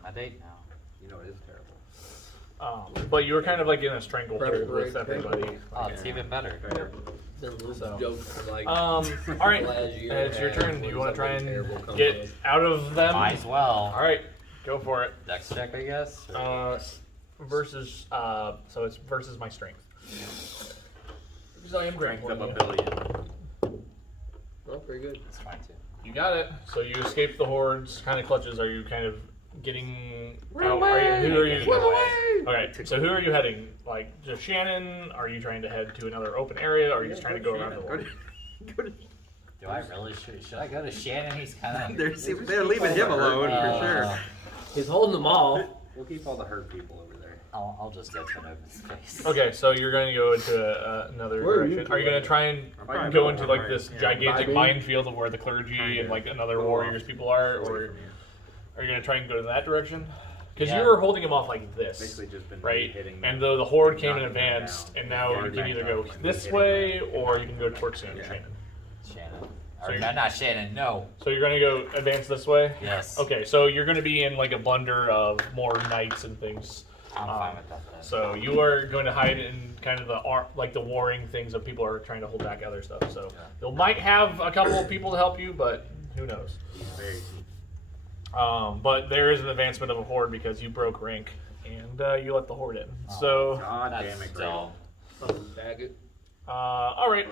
My date now. You know it is terrible. But you were kind of like in a stranglehold with Preparation. everybody. Oh, it's even better. So, Jokes like all right, last year it's your had turn. Do you want to try something terrible and come get up. out of them? Might as well. All right, go for it. Dex check, I guess. or- Versus, so it's versus my strength. Because I am Strength of grappling a you. billion. Oh, pretty good. It's fine too. You got it. So you escape the hordes. Kind of clutches. Are you kind of getting out? Who are you? Okay. So who are you heading? Like just Shannon? Are you trying to head to another open area? Or are you just trying to go around the world? Do I really should I go to Shannon? He's kind of. They're leaving him alone for sure. He's holding them all. We'll keep all the hurt people over there. I'll just go to an open space. Okay, so you're going to go into another Where are you direction. Are you going to try and probably go going into like right, this yeah. gigantic Vibing? minefield of where the clergy and like another warriors people are, or are you going to try and go to that direction? Because Yeah. you were holding him off like this, Basically just been right? hitting them, And though the horde came in knocking them advance, down. and now Yeah, you can back either up go and this hitting way them. or you can go towards Shannon. Yeah. Shannon. So Or, you- no, not Shannon. No. So you're going to go advance this way? Yes. Okay, so you're going to be in like a blunder of more knights and things. I'm fine with that. Then. So you are going to hide in kind of the warring things that people are trying to hold back other stuff. So you might have a couple of people to help you, but who knows? Very key. But there is an advancement of a horde because you broke rank and you let the horde in. So God That's damn it, dumb. Bag it. all right,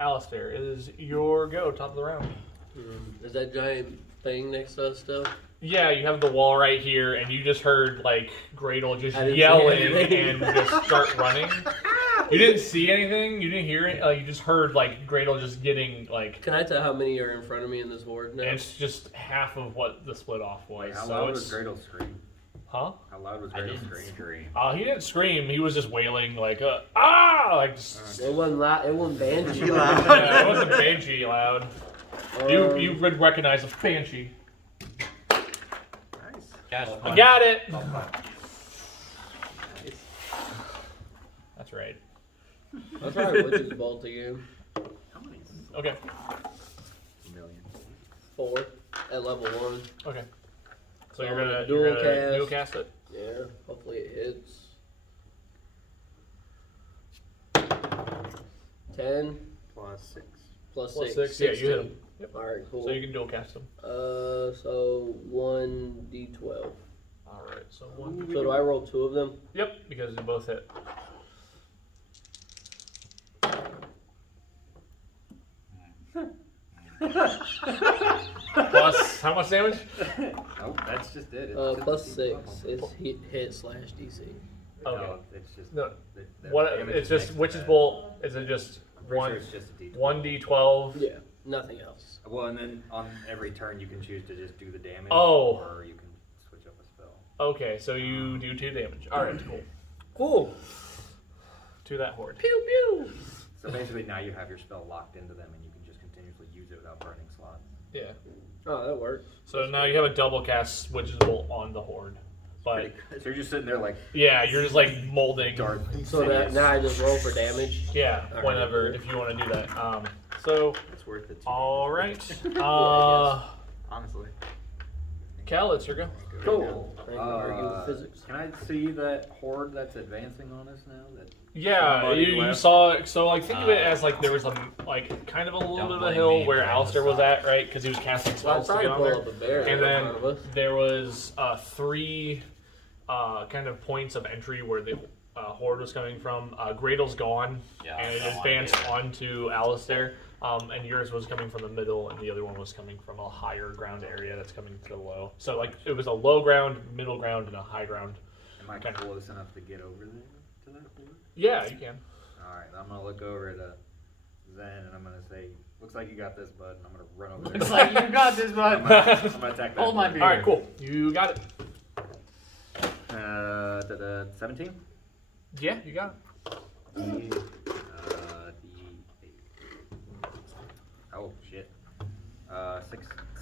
Alistair, it is your go. Top of the round. Is that giant thing next to us still? Yeah, you have the wall right here, and you just heard like Gradle just I didn't see yelling anything. and just start running. You didn't see anything. You didn't hear it. You just heard like Gradle just getting like. Can I tell how many are in front of me in this horde now? It's just half of what the split off was. Wait, how so loud it's, was Gradle's scream? Huh? How loud was I Gradle's didn't scream? scream. He didn't scream. He was just wailing like like. Just, It wasn't loud. It wasn't banshee. yeah, it wasn't banshee loud. You would recognize a banshee. Nice. Gosh, I got it. That's right. I'll try Witch's Bolt again. How many? Okay. Million. 4 at level 1. Okay. So So you're gonna dual cast. dual cast it. Yeah, hopefully it hits. 10 Plus 6. plus Plus 6. 6. Yeah, you hit him. Yep. Alright, cool. So you can dual cast him. So 1d12. All right. So one. So do I roll 2 of them? Yep, because you both hit. Plus how much damage? Nope, that's just it. It's just Plus a 6 D12. is hit slash DC. Okay. No, it's just No. the What? damage It's is just next to witch's that. bolt. Is it just I'm pretty one? sure it's just a D12. 1d12. Yeah, nothing else. Well, and then on every turn you can choose to just do the damage. Oh. Or you can switch up a spell. Okay, so you do 2 damage. All right, cool. Cool. To that horde. Pew pew. So basically now you have your spell locked into them and you can just continuously use it without burning slots. Yeah. Oh, that works. So now you have a double cast witch's bolt on the horde. But So you're just sitting there like yeah, you're just like molding. Darth So that Sidious. now I just roll for damage. Yeah, All right. whenever if you want to do that. So It's worth it. all right. Honestly. Cal, it's your go. Cool. I can argue with physics. Can I see that horde that's advancing on us now? That Yeah, Somebody you left. saw. So like think of it as like there was a like kind of a little Don't bit of a blame hill me where for the Alistair was side. at, right? Because he was casting So I'll spells to try get to on pull there. up a bear And in then front of us. there was 3 kind of points of entry where the horde was coming from. Gradle's gone, Yeah, and it no advanced idea. onto Alistair. And yours was coming from the middle, and the other one was coming from a higher ground area that's coming to the low. So like it was a low ground, middle ground, and a high ground. am I Okay. close enough to get over there to that horde? Yeah, you can. Alright, I'm gonna look over to Zen and I'm gonna say, looks like you got this, bud, and I'm gonna run over there. It's like you got this, bud. I'm gonna attack that. Hold my horde. beer. All right, cool. You got it. 17? Yeah, you got it. D8. Oh, shit.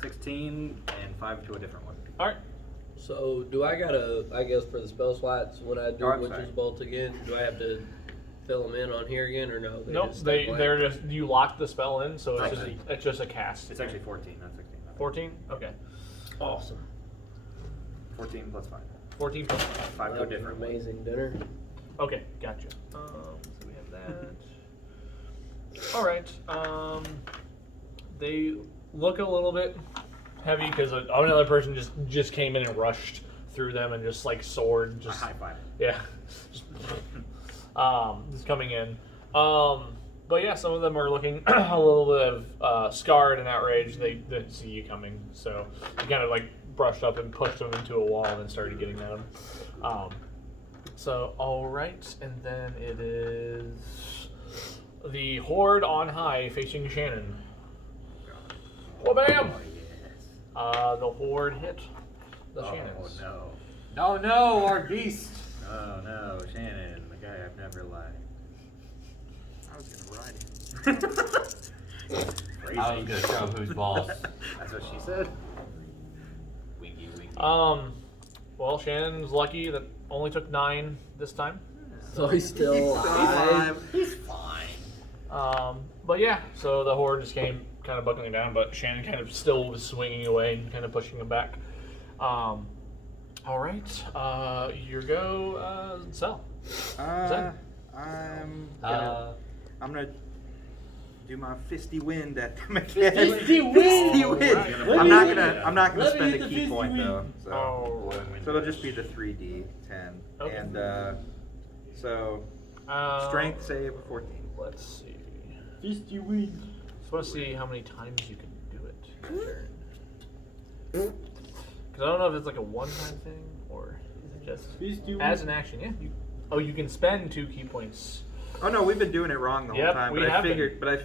16 and 5 to a different one. All right. So do I gotta? I guess for the spell slots when I do Oh, I'm Witch's sorry. Bolt again, do I have to fill them in on here again or no? Nope, just stay blank? they're just you lock the spell in, so it's Actually- just a cast. It's actually 14, not 16. 14. Okay. awesome. 14 plus 5. 14 points. 5 go That'd be an different. amazing dinner. Okay, gotcha. So we have that. All right. They look a little bit heavy because another person just came in and rushed through them and just like sword just High five. yeah, just coming in. But yeah, some of them are looking a little bit of scarred and outraged. They didn't see you coming, so you kind of like brushed up and pushed them into a wall and then started getting at them. So all right, and then it is the horde on high facing Shannon. Well, bam! The horde hit the Shannons. Oh no. No, no, our beast. Oh no, Shannon, the guy I've never liked. I was gonna ride him. I was gonna show who's boss. That's what she said. Winky, winky. Well, Shannon's lucky that only took 9 this time. So he's still alive. He's fine. But yeah, so the horde just came kind of buckling down, but Shannon kind of still was swinging away and kind of pushing him back. All right, your go, Cell. I'm gonna do my fisty wind at them again. Fisty wind! Fisty wind. Right. I'm not gonna Let me spend hit a the key fisty point wind. though. So. Oh, So it'll just be the 3d10. Okay. And so strength save of 14. Let's see. Fisty wind. Just want to see how many times you can do it per turn. Because I don't know if it's like a one-time thing or is it just Fisty wind. as an action. Yeah. You can spend 2 key points. Oh no, we've been doing it wrong the whole Yep, time. we But I have been.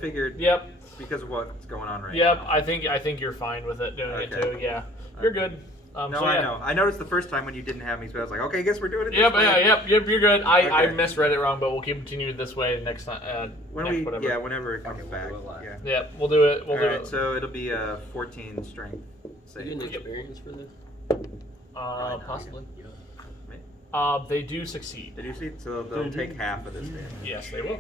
figured Yep. because of what's going on right Yep. now. I think you're fine with it doing it Okay. too. Yeah. You're Okay. good. No, So, yeah. I know. I noticed the first time when you didn't have me, so I was like, okay, I guess we're doing it. Yep, this way. yep, you're good. I Okay. misread it wrong, but we'll continue this way next time. Whenever it comes Okay, back. we'll do it live. Yeah. Yep, we'll do it. We'll do Alright, it. so it'll be a 14 strength You save. getting experience for this? Possibly. You know, They do succeed. Did you see? So they'll take half of this damage. Yes, they will.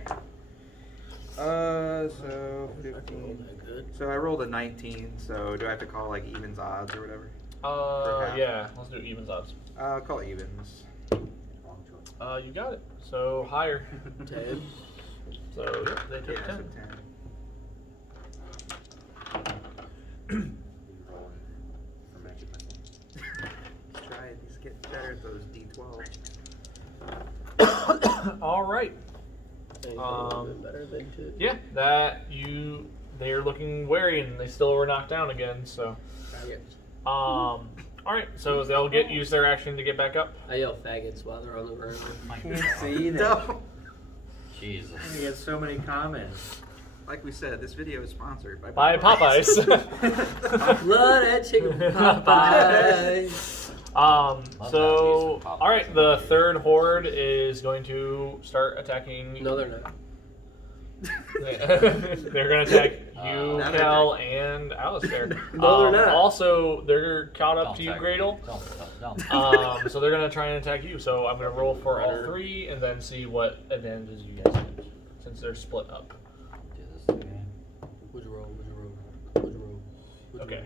So Not 15. that good. So I rolled a 19. So do I have to call like evens odds or whatever? half. Yeah. Let's do evens odds. I'll call evens. wrong choice. You got it. So higher. 10. So yep, they took Yeah, 10. so 10. You rolling for magic missile. Let's try it. Let's get better at those D12. All right. Ain't a little bit better than 2. Yeah, they're looking wary and they still were knocked down again. So, Faggots. all right. So they'll use their action to get back up. I yell faggots while they're on the ground. My Can't God. see that. No. Jesus. You get so many comments. Like we said, this video is sponsored by By Popeyes. Love that chicken Popeyes. So, all right, the third horde is going to start attacking. No, they're not. They're going to attack you, now they're Cal, and Alistair. No, they're not. Also, they're caught up Don't to you, attack Gradle. me. Don't. So they're going to try and attack you. So I'm going to roll for all 3 and then see what advantages you guys get, since they're split up. Do this again. Would you roll? Okay.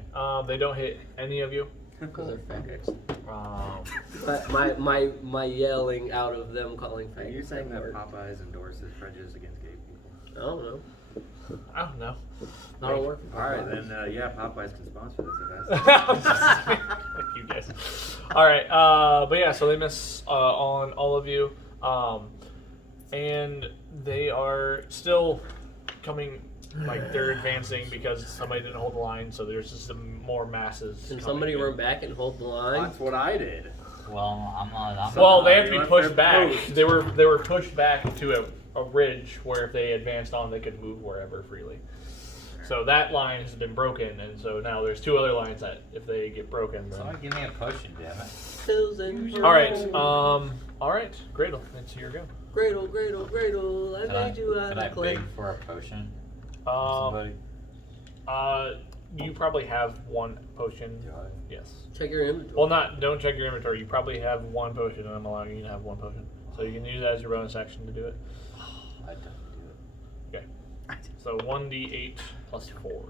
They don't hit any of you. Because they're faggots. Um, But my yelling out of them calling Are faggots. you saying that worked. Popeyes endorses prejudice against gay people? I don't know. I don't know. Not work. Alright, then, yeah, Popeyes can sponsor this event. Fuck you guys. All right, but yeah, so they miss on all of you, and they are still coming. Like they're advancing because somebody didn't hold the line, so there's just some more masses. Can coming somebody in. run back and hold the line? That's what I did. Well, I'm not. Well, they have to be Left pushed their back. post. They were pushed back to a ridge where if they advanced on, they could move wherever freely. So that line has been broken, and so now there's 2 other lines that if they get broken, then. Somebody give me a potion, damn it. Pills and All right, all right, Gradle, it's your go. Gradle, I Can I, made you out can I of clay. beg for a potion? Um, Somebody? You probably have 1 potion. Do I? Yes. Check your inventory. Well, don't check your inventory. You probably have 1 potion, and I'm allowing you to have 1 potion, so you can use that as your bonus action to do it. I definitely do it. Okay. So 1d8 plus 4.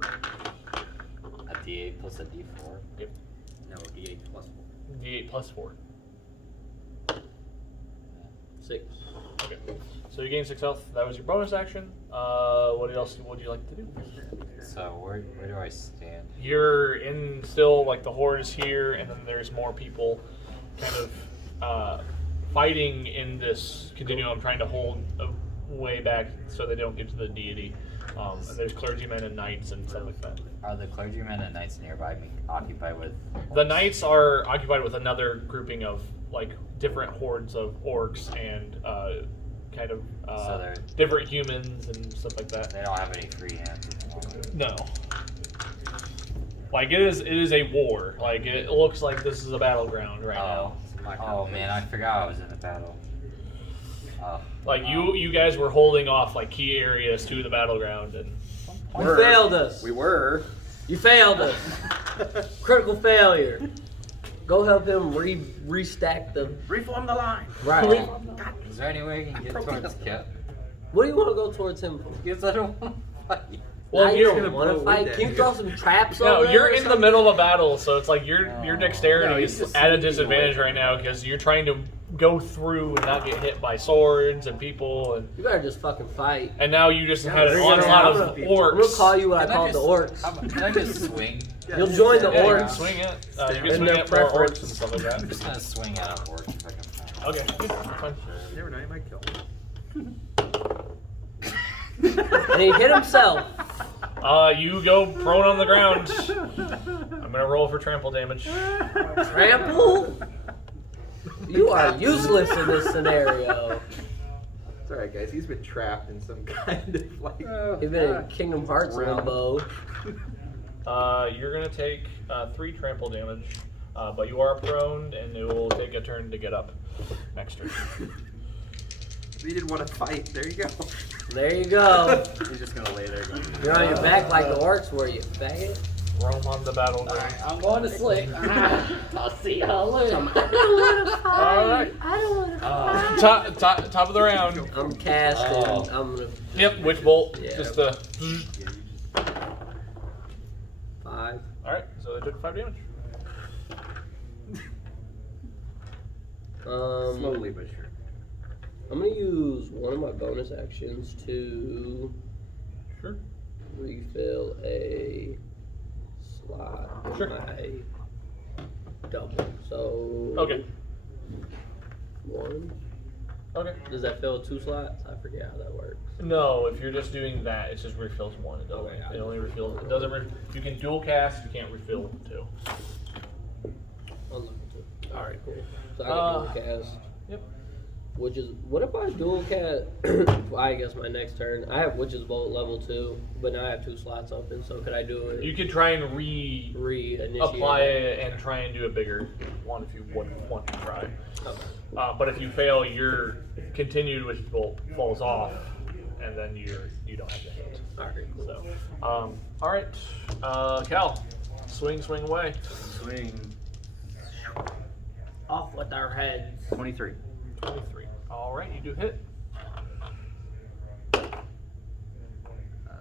A D8 plus a D4. Yep. No, D8 plus 4. D8 plus 4. 6. Okay. So you gain 6 health. That was your bonus action. What else would you like to do? So where do I stand? You're in still, like, the horde is here, and then there's more people kind of fighting in this continuum, trying to hold way back so they don't get to the deity. And there's clergymen and knights and stuff like that. Are the clergymen and knights nearby occupied with? The knights are occupied with another grouping of, like, different hordes of orcs and kind of So they're- different humans and stuff like that. They don't have any free hands at the moment. No. Like, it is a war. Like, it looks like this is a battleground right now. Oh man, I forgot I was in a battle. Like, you guys were holding off, like, key areas to the battleground, and You failed us. We were. You failed us. Critical failure. Go help him restack the. Reform the line. Right. Is there any way you can get towards Kip? What do you want to go towards him for? Because I don't want to fight. well, Now you you're don't want to fight. Can you throw some traps no, over there you're or in the something? middle of a battle, so it's like your dexterity No, he's is just at a sneaking disadvantage away. right now because you're trying to go through and not get hit by swords and people, and You better just fucking fight. now you just had an you're gonna onslaught have of people. orcs. I'm gonna call you what I Can call just- the orcs. Can I just swing? You'll join the Yeah, you can orcs. swing it. You can And swing their at more orcs preference. and stuff like that. I'm just gonna swing at an orc if I can find it. Okay, fine. You never know, you might kill And he hit himself. You go prone on the ground. I'm gonna roll for trample damage. Trample? You are useless in this scenario. It's alright, guys. He's been trapped in some kind of like. You've been in Kingdom Hearts limbo. You're gonna take 3 trample damage, but you are prone, and it will take a turn to get up next turn. We didn't want to fight. There you go. There you go. He's just gonna lay there. Going, You're on your back like the orcs were, you faggot. Roam on the battleground. I'm going to sleep. I'll see y'all later. All right. Top of the round. I'm casting. Oh. I'm gonna Yep. Witch bolt. Yeah. Just the. 5. All right. So they took 5 damage. slowly but sure. I'm gonna use one of my bonus actions to Sure. refill a slot in Sure. my double. So Okay. 1. Okay. Does that fill 2 slots? I forget how that works. No, if you're just doing that, it just refills 1. It doesn't. Okay, It only refills. It doesn't. You can dual cast. You can't refill 2. On level 2. All right. Cool. So I can dual cast. Yep. What if I dual cast? Well, I guess my next turn. I have Witch's Bolt level 2, but now I have 2 slots open. So could I do it? You could try and re-initiate apply it and try and do a bigger one if you want to try. Okay. But if you fail, your continued Witch's Bolt falls off, and then you don't have to hit. All right. Cool. So, all right, Cal, swing away. Swing. Off with our heads. 23. 23. All right, you do hit.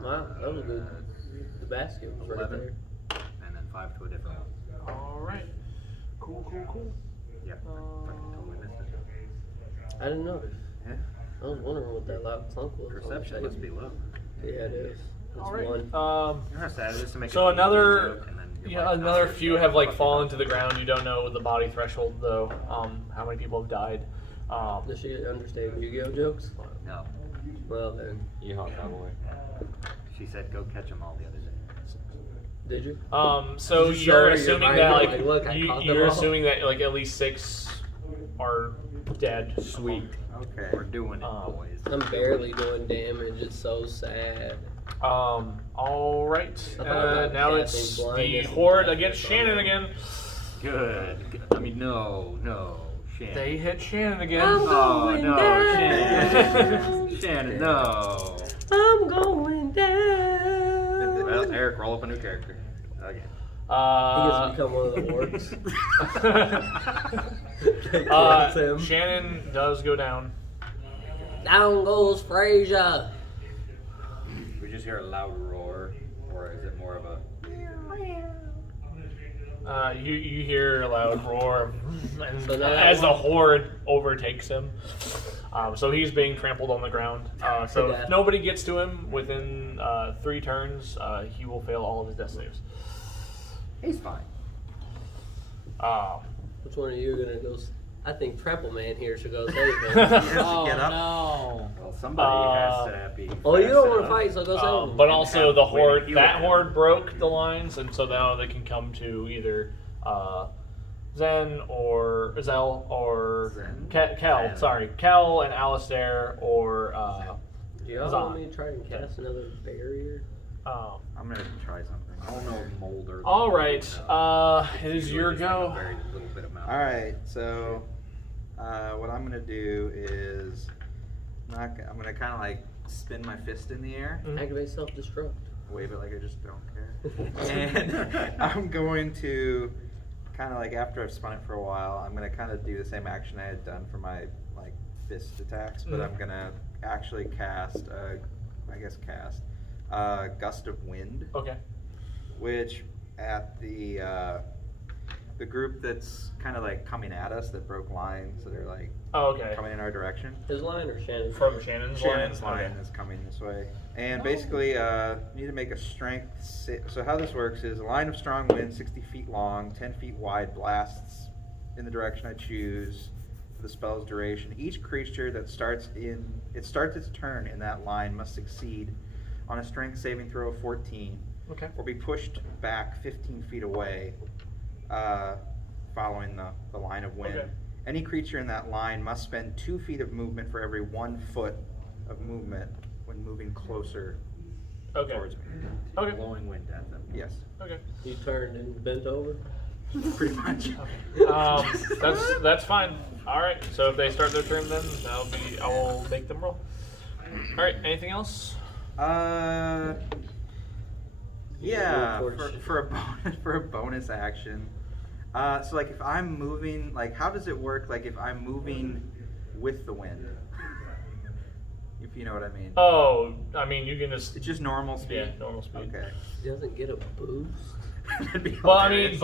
Wow, that was good. The basket was right 11. there. And then 5 to a different one. All right. Cool. Yeah. Fucking totally missed it. I didn't notice. Yeah. I was wondering what that loud clunk was. Perception must be low. Yeah, it is. It's All right. 1. You don't have to add it just to make So it an easy another, joke, and then you're yeah, like, another oh, few have like fallen to the ground. You don't know the body threshold though. How many people have died? Does she understand Yu-Gi-Oh jokes? No. Well then, Yeehaw, cowboy. She said go catch them all the other day. did you? So You show you're her your assuming mind, that like, like look, I caught them you're all. assuming that like at least 6 are dead. Sweet. Okay. We're doing it, boys. I'm barely doing damage. It's so sad. All right. I thought about Now casting it's the blindness and horde casting against Shannon again. Good. I mean, no. Shannon. They hit Shannon again. I'm Oh, going no. down. Shannon, no. I'm going down. Well, Eric, roll up a new character. Again. He gets to become one of the orcs. Him. Shannon does go down. Down goes Frazier. We just hear a loud roar, or is it more of a... You hear a loud roar and So now as the horde overtakes him. So he's being trampled on the ground. So if nobody gets to him within 3 turns, he will fail all of his death saves. He's fine. Which one of you are gonna go? I think Trample Man here should go save him. Oh Get up. no! Well, somebody has to be. Oh, you don't want to fast fight, so go save him. But also the horde, Wait, that horde broke the lines, and so now they can come to either Zen or Zell or Zen? Kel. Zen. Sorry, Kel and Alistair or Do y'all Zon. want me to try and cast another barrier? I'm gonna try something. I don't know if Molder. All right, it is your go. Very little bit amount. All right, so what I'm gonna do is I'm gonna kind of like spin my fist in the air, Activate self-destruct. wave it like I just don't care, and I'm going to kind of like after I've spun it for a while, I'm gonna kind of do the same action I had done for my like fist attacks, but I'm gonna actually cast Gust of Wind. Okay. Which at the group that's kind of like coming at us that broke lines that are like Okay. coming in our direction. His line or Shannon? From Shannon's Shannon's line. line is coming this way, and basically need to make a strength. So how this works is a line of strong wind, 60 feet long, 10 feet wide, blasts in the direction I choose for the spell's duration. Each creature that starts its turn in that line must succeed on a strength saving throw of 14. Okay. Or be pushed back 15 feet away following the line of wind. Okay. Any creature in that line must spend 2 feet of movement for every 1 foot of movement when moving closer Okay. towards me. Okay. Blowing wind at them. Yes, Okay. You turned and bent over? pretty much. That's fine. All right. So if they start their turn, then I will make them roll. All right. Anything else? Yeah, for a bonus action. So like if I'm moving, like how does it work? Like if I'm moving with the wind, if you know what I mean. Oh, I mean you can just It's just normal speed. yeah, normal speed. Okay. He doesn't get a boost? That'd be Well, I hilarious.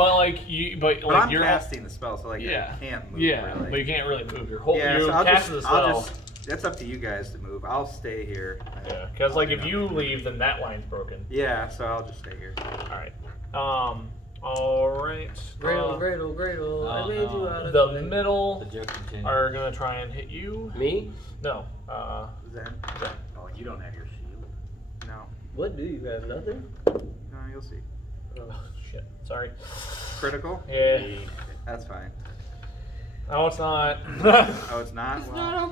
mean, but But I'm you're casting the spell, so like yeah, I can't move. yeah, really. but you can't really move. Your whole Yeah, you so cast the spell. that's up to you guys to move. I'll stay here. Yeah, because like I'll if do you nothing. leave, then that line's broken. Yeah, so I'll just stay here. All right. All right. Gradle, I Oh, made no. you out of The clay. middle The joke continues. are gonna try and hit you. Me? No. Zen? Oh, you don't have your shield. No. What do you have? Nothing? No, you'll see. Oh, shit. Sorry. Critical? Yeah. That's fine. No, it's not. Oh, it's not?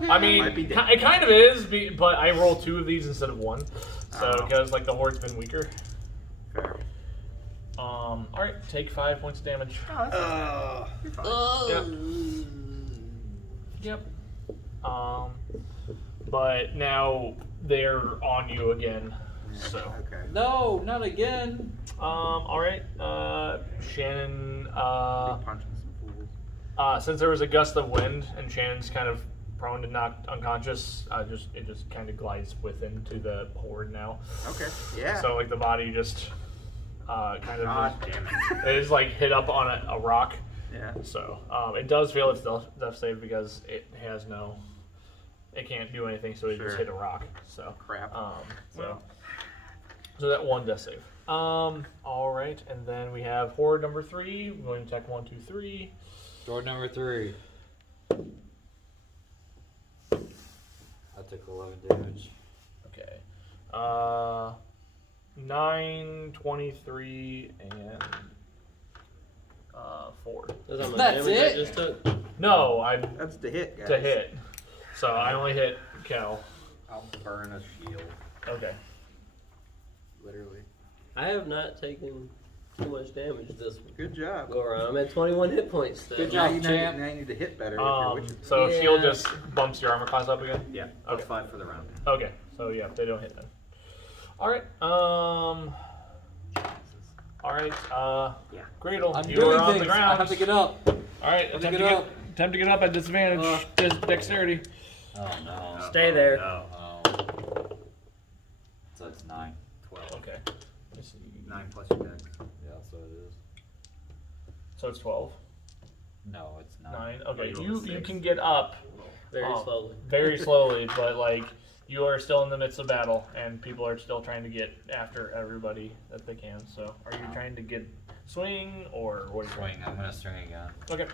I mean, Might be it kind of is, but I roll 2 of these instead of 1. So Oh. because like the horde's been weaker. Fair. All right. Take 5 points of damage. You're fine. Yep. But now they're on you again. So. Okay. No, not again. All right. Shannon. Punching some fools. Since there was a gust of wind and Shannon's kind of prone to knocked unconscious, it just kind of glides into the horde now. Okay. Yeah. So like the body just kind of God is, damn it. it is like hit up on a rock. Yeah. So it does fail its death save because it has no, it can't do anything. So it just Sure. hit a rock. So Crap. so that one death save. All right, and then we have horde number 3. We're going to attack 1, 2, 3. Door number 3. I took 11 damage. Okay. 9, 23, and 4. That's how much That's damage it? I just took. No, I That's the hit, guys. to hit. So I only hit Cal. I'll burn a shield. Okay. Literally. I have not taken too much damage this Good job. go around. I'm at 21 hit points still. Good Now job, you, champ. now you need to hit better with your witches. So Yeah. shield just bumps your armor class up again. Yeah. Okay. +5 for the round. Okay. So yeah, they don't hit then. All right. All right. Yeah. Gradle, I'm you doing are on things. the ground. I have to get up. All right. Have Attempt to get up. attempt to get up at disadvantage. Dexterity. Oh no. Stay there. No. Oh. So it's 9. 12. Okay. Let's see. 9 plus your dex. Yeah, so it is. So it's 12. No, it's 9. 9. Okay. Oh, you rolled a You 6. can get up. Very slowly. Very slowly, but like you are still in the midst of battle, and people are still trying to get after everybody that they can. So, are you trying to get swing or what? Swing. I'm gonna swing again. Okay.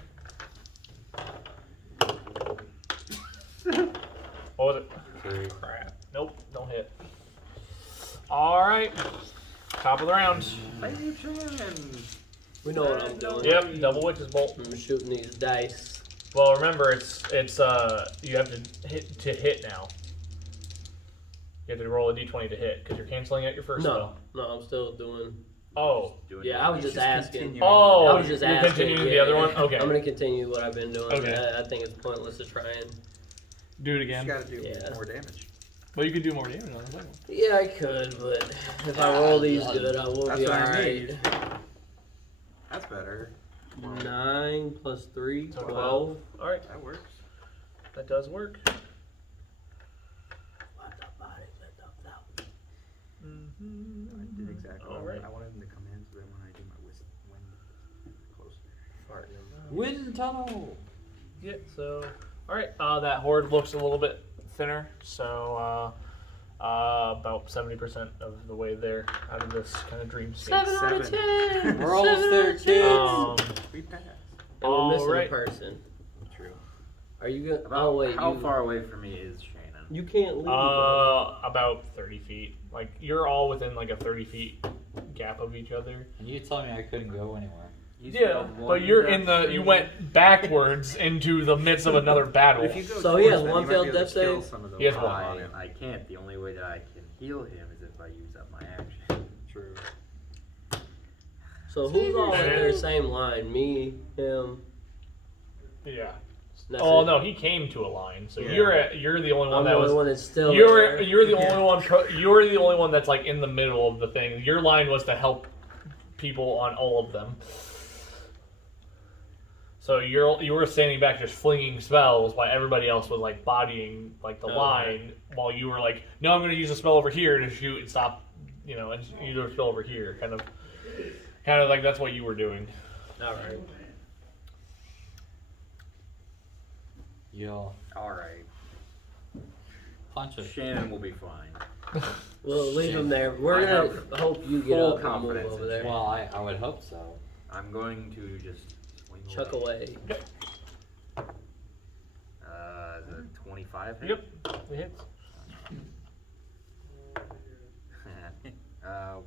What was it? 2. Crap. Nope, don't hit. All right, top of the round. We know what I'm doing. Yep, double witch's bolt. I'm shooting these dice. Well, remember it's you have to hit now. You have to roll a d20 to hit because you're canceling out your first spell. No, I'm still doing. Oh. Yeah, I was just asking. Oh, I was just you're asking. continuing the Yeah, other yeah. one? Okay. I'm gonna continue what I've been doing. Okay. I think it's pointless to try and. Do it You again. just gotta do Yeah. more damage. Well, you could do more damage on the second one. Yeah, I could, but if I roll these good, I will That's be what I alright. need. That's better. 9 plus 3, So 12. All right, That works. that does work. I did exactly what Alright. I wanted them to come in, so then when I do my wind closer. Wind tunnel. Yeah. So, all right. That horde looks a little bit thinner. So, about 70% of the way there out of this kind of dream state. 7 out of 10! We're almost there, kids. We passed. And we're missing Alright. a person. True. Are you gonna? About Oh wait, how you, far away from me is Shannon? You can't leave. About 30 feet. Like you're all within like a 30 feet gap of each other. And you told me I couldn't go anywhere. Yeah, but you're in the. You went backwards into the midst of another battle. If you go So he has towards them, one you might failed be able to death kill save? some of the He has wild one. on him. I can't. The only way that I can heal him is if I use up my action. True. So who's all in And- their same line? Me, him. Yeah. That's Oh it. no, he came to a line. So Yeah. you're the only one I'm that the was. only one that's still. You're there. the only one. You're the only one that's like in the middle of the thing. Your line was to help people on all of them. So you were standing back just flinging spells while everybody else was like bodying like the Okay. line, while you were like, no, I'm going to use a spell over here to shoot and stop, and use a spell over here, kind of like that's what you were doing. All right. You'll Alright. punch it. Shannon will be fine. We'll leave him there. We're I gonna have hope you get full up and move confidence over in there. Well, I would hope so. I'm going to just swing Chuck away. The 25 hit? Yep, it hits.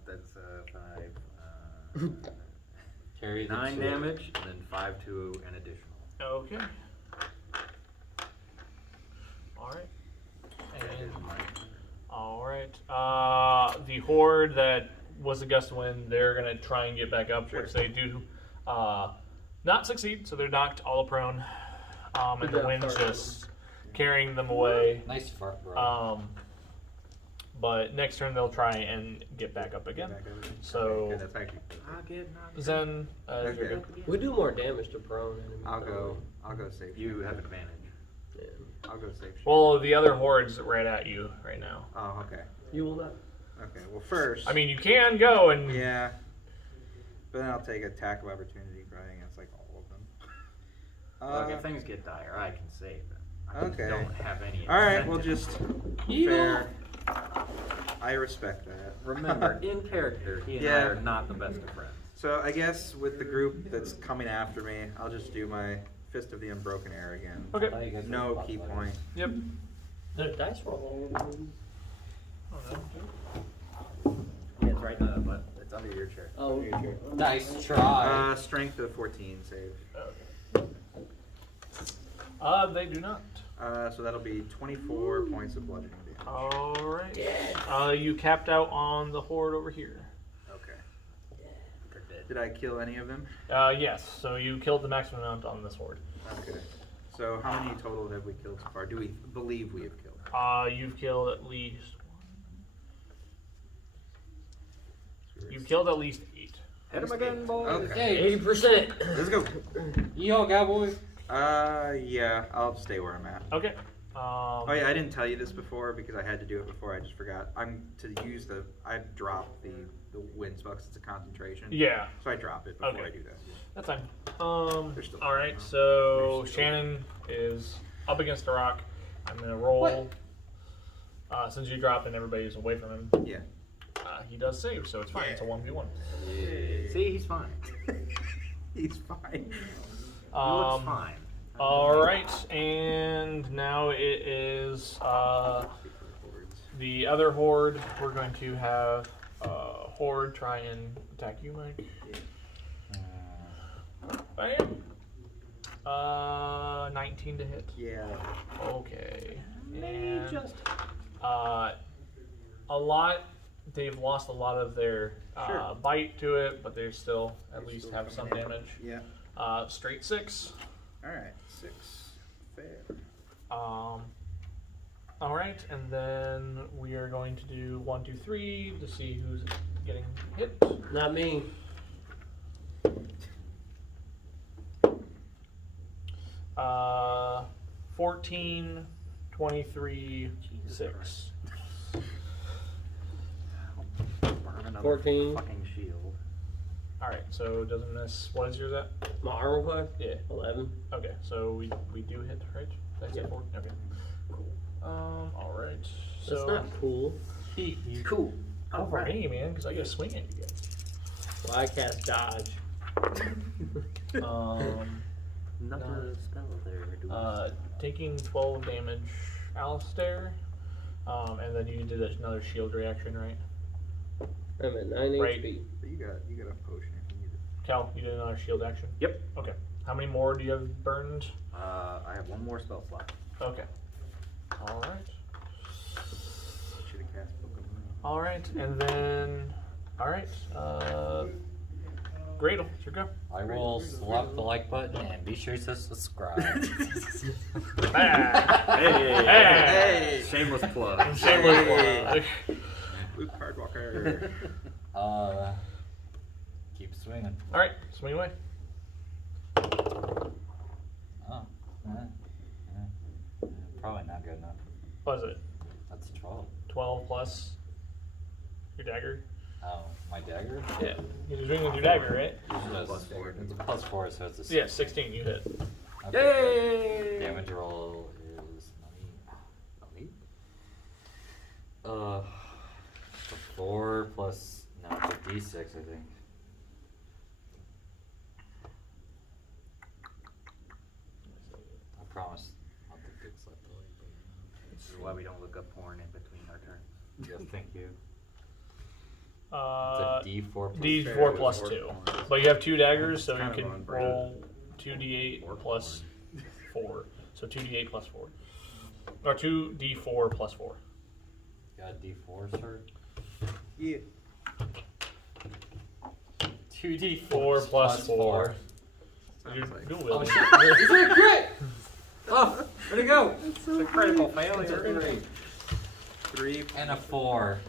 That's 5. Carry the 9 two. damage, and then 5 to an additional. Okay. All right. That is And my all right. The horde that was a gust of wind, they're gonna try and get back up, which they do not succeed. So they're knocked all prone, and the job, wind's fart. just carrying them away. Nice fart, bro. But next turn they'll try and get back up again. Back over. So Okay, that's actually. I'll get knocked Zen, Okay. you're good. We do more damage to prone enemies. I'll don't go save. You Shannon. have advantage. we? Yeah. I'll go save. Shannon. Well, the other horde's right at you right now. Oh, okay. You will not. Okay. Well, first. I mean, you can go and Yeah. But then I'll take attack of opportunity probably against like all of them. Look, if things get dire, I can save them. I just Okay. don't have any. All right. Well, incentive. just fair. I respect that. Remember, in character, he and I Yeah. are not the best of friends. So I guess with the group that's coming after me, I'll just do my Fist of the Unbroken Air again. Okay. I thought you guys were No butt key buddies. point. Yep. The dice roll. Yeah, it's right now, but it's under your chair. Oh, Nice try. Strength of 14 save. They do not. So that'll be 24 points of bludgeoning damage. All right. You capped out on the horde over here. Okay. They're dead. Did I kill any of them? Yes. So you killed the maximum amount on this horde. Okay. So how many total have we killed so far? Do we believe we have killed? You've killed at least. So we're You've killed at least 8. Hit him again, boys. Okay. 80%. Let's go. Yo, cowboy. Yeah, I'll stay where I'm at. Okay. Oh yeah, I didn't tell you this before because I had to do it before. I just forgot. I drop the wind spell 'cause it's a concentration. Yeah, So I drop it before Okay. I do that. that's fine. They're still All right. fine, So They're still- Shannon is up against the rock. I'm gonna roll. Since you dropped and everybody's away from him. Yeah. He does save, so it's fine. It's a 1v1. See, he's fine. He's fine. He looks fine. All right, and now it is the other horde. We're going to have horde try and attack you, Mike. Bam. 19 to hit. Yeah. Okay. And a lot. They've lost a lot of their bite to it, but they still at least have some damage. Yeah. Straight 6. Alright, 6. Fair. All right, and then we are going to do 1, 2, 3 to see who's getting hit. Not me. 14, 23, 6. Burn another 14. fucking shield. All right, so it doesn't miss. What is yours at? My armor class? Yeah. 11. Okay, so we do hit, right? That's Yeah. 4. Okay. Cool. All right. That's So not cool. Cool. over me, man, because I get to swing at you guys. Well, I cast dodge. Another spell there. Taking 12 damage, Alistair, and then you did another shield reaction, right? I'm at 9 Right. HP. But you got a potion if you need it. Cal, you did another shield action? Yep. Okay. How many more do you have burned? I have one more spell slot. Okay. Alright. Should have cast Pokemon. Alright, and then... Alright, Gradle, it's your go. I will slap the like button and be sure to subscribe. Hey! Shameless plug. Shameless plug. Luke Hardwalker. Keep swinging. Alright, swing away. Oh. Probably not good enough. What is it? That's 12. 12 plus your dagger? Oh, my dagger? Yeah. You're swinging with your dagger, right? It's a plus 4, so it's a 16. Yeah, 16, you hit. Okay. Damage roll is 4 plus, no, it's a d6, I think. I promise not to fix that delay, This is why we don't look up porn in between our turns. but yes, thank you. Uh, It's a d4 plus D4 plus 2. But you have 2 daggers, so you Kind of can on brand. roll 2d8 plus 4. So 2d8 plus 4. Or 2d4 plus 4. Got a d4, sir? Yeah. 2d4 plus 4. Sounds You're like- dual Oh, wielding. shit. Is it a crit? Oh, where'd it go? It's a critical failure. 3 And a 4.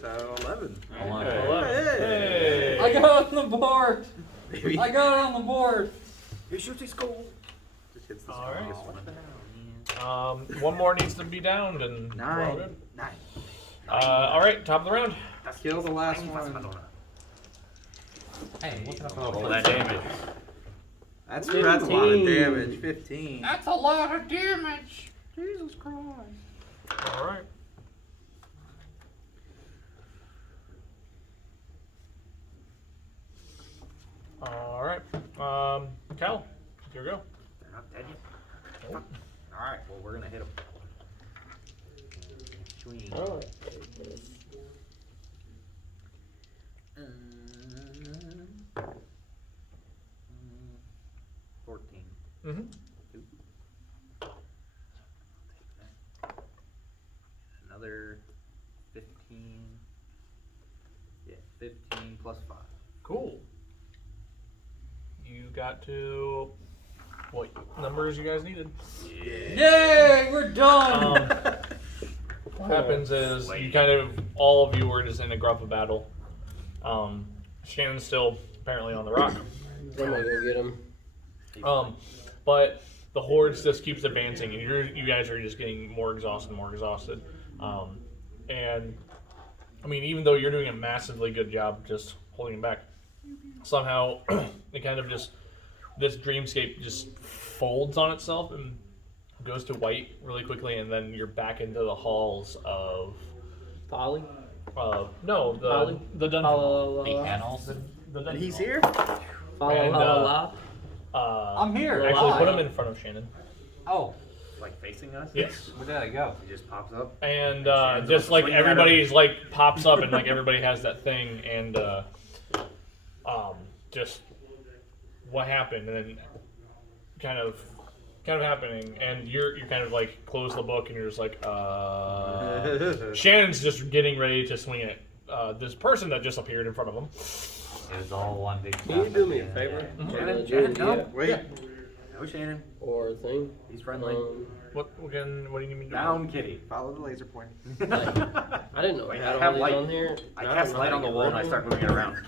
So 11. 11. Hey. Hey. I got it on the board! Baby. I got it on the board! He shoots his goal. Just hits the All right. strongest one. One more needs to be downed, and we're all 9. good. 9. All right, top of the round. Kill the last one. Hey, look at All that damage. That's a lot of 15. damage. 15. That's a lot of damage! Jesus Christ. All right. All right. Cal, here we go. They're not dead yet. Nope. Alright, well, we're gonna hit him. Between. Oh. 14. Mm-hmm. Another 15. Yeah, 15 plus 5. Cool. You got to what numbers you guys needed? Yay! We're done! What happens is you kind of all of you were just in a gruff of battle. Shannon's still apparently on the rock. I'm gonna go get him. But the horde just keeps advancing, and you guys are just getting more exhausted and more exhausted. And I mean, even though you're doing a massively good job just holding him back, somehow it kind of just this dreamscape just folds on itself and goes to white really quickly, and then you're back into the halls of. Polly? No, the dungeon. The annals. The dungeon. He's hall. here? And, I'm here. Actually, Alive. put him in front of Shannon. Oh, Like facing us? Yes. where did I go? He just pops up. And Shannon's just like like swinging at him. everybody's like pops up, and like everybody has that thing, and just what happened, and then kind of happening, and you're kind of like close the book, and you're just like Shannon's just getting ready to swing at this person that just appeared in front of him. It was all one big. Can you do me a favor? Shannon, no. Wait. No, Shannon. Or thing? He's friendly. What do you need me to do? Down, kitty. Follow the laser point. I didn't know Wait, we I had have all these light. on here. I don't cast know light how on the to wall get and I rid of start moving it around.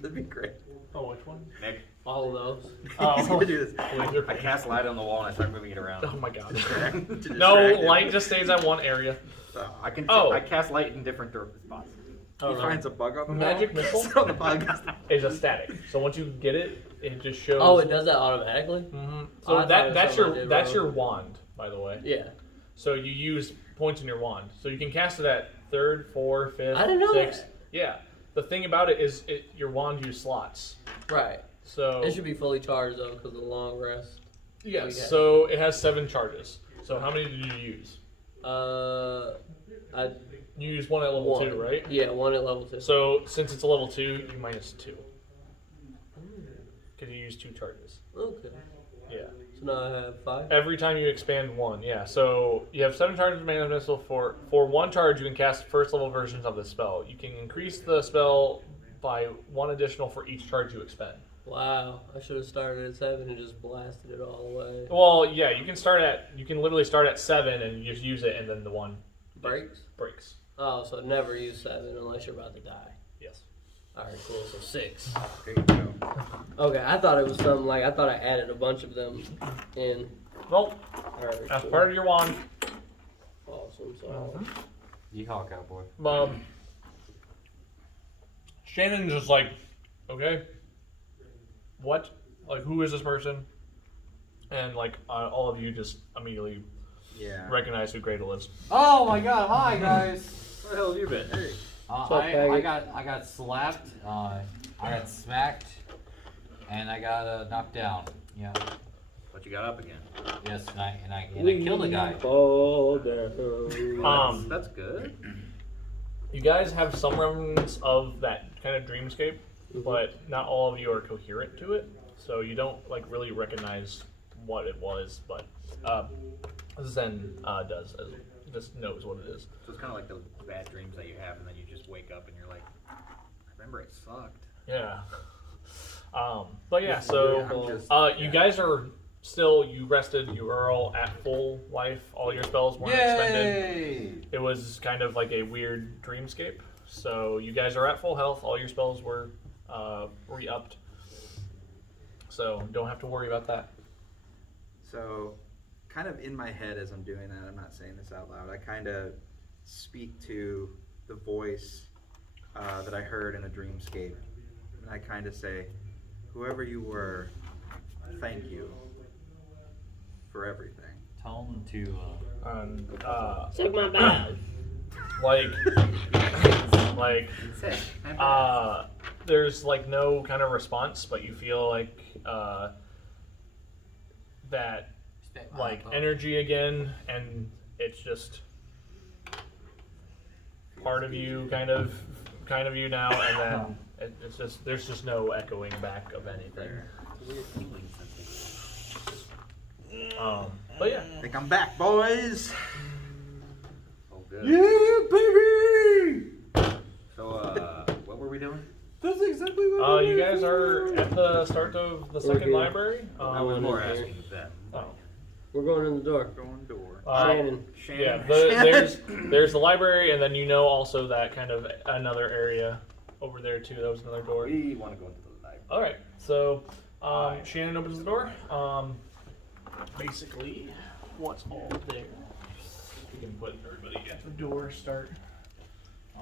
That'd be great. Oh, which one? Nick, all of those. He's gonna do this. Laser I cast light on the wall and I start moving it around. Oh my god. To distract No, him. light just stays at one area. I can. Oh. I cast light in different spots. He finds a bug on the Magic wall. missile? So the bug Is a static. So once you get it, it just shows. Oh, it does that automatically? Mhm. Oh, So I thought it was that's something I your did that's wrong. your wand, by the way. Yeah. So you use points in your wand. So you can cast it at 3rd, 4th, 5th, I didn't know 6th. that. Yeah. The thing about it is your wand use slots. Right. So It should be fully charged though because of the long rest. yes. Okay. So it has 7 charges. So how many did you use? You used one at level 2, right? Yeah, one at level 2. So since it's a level 2, you minus 2. Because you use 2 charges. Okay. Yeah. So now I have 5. Every time you expand 1, yeah. So you have 7 charges of mana missile. For 1 charge, you can cast first level versions of the spell. You can increase the spell by 1 additional for each charge you expend. Wow. I should have started at 7 and just blasted it all away. Well, yeah, you can literally start at 7 and you just use it, and then the 1 Breaks? breaks. Oh, so never use 7 unless you're about to die. Yes. Alright, cool. So 6. There you go. Okay, I thought it was something like, I thought I added a bunch of them in. Well, Alright, that's cool. part of your wand. Awesome. So, Yeehaw, cowboy. Shannon's just like, okay, what? Like, who is this person? And like, all of you just immediately recognize who Gradle is. Oh my god, hi guys. Where the hell have you been? Hey. up, I faggot? got slapped, I got smacked, and I got knocked down. Yeah. But you got up again. Yes, and I killed a guy. Fall down. That's good. You guys have some remnants of that kind of dreamscape, but not all of you are coherent to it, so you don't like really recognize what it was. But Zen does, just knows what it is. So it's kind of like those bad dreams that you have, and then you just wake up and you're like, I remember it sucked. Yeah. But yeah, so I'm just- you guys are still, you rested, you are all at full life, all your spells weren't expended. Yay! It was kind of like a weird dreamscape. So you guys are at full health, all your spells were re-upped. So don't have to worry about that. So, kind of in my head as I'm doing that, I'm not saying this out loud, I kind of speak to the voice that I heard in the dreamscape. And I kind of say, whoever you were, thank you for everything. Tell him to. Suck my balls. There's like no kind of response, but you feel like that like energy again, and it's just part of you, kind of you now, and then it's just there's just no echoing back of anything. But yeah, I think I'm back, boys! Oh, good. Yeah, baby! So, what were we doing? That's exactly what you guys are at the start of the second here. library. I was more in here. asking them. Oh. We're going in the door. Going door. Shannon. Yeah, Shannon. there's the library, and then you know also that kind of another area over there too. That was another door. We want to go into the library. All right, so Shannon opens the door. Basically, what's all there? We can put everybody at the door. Start. I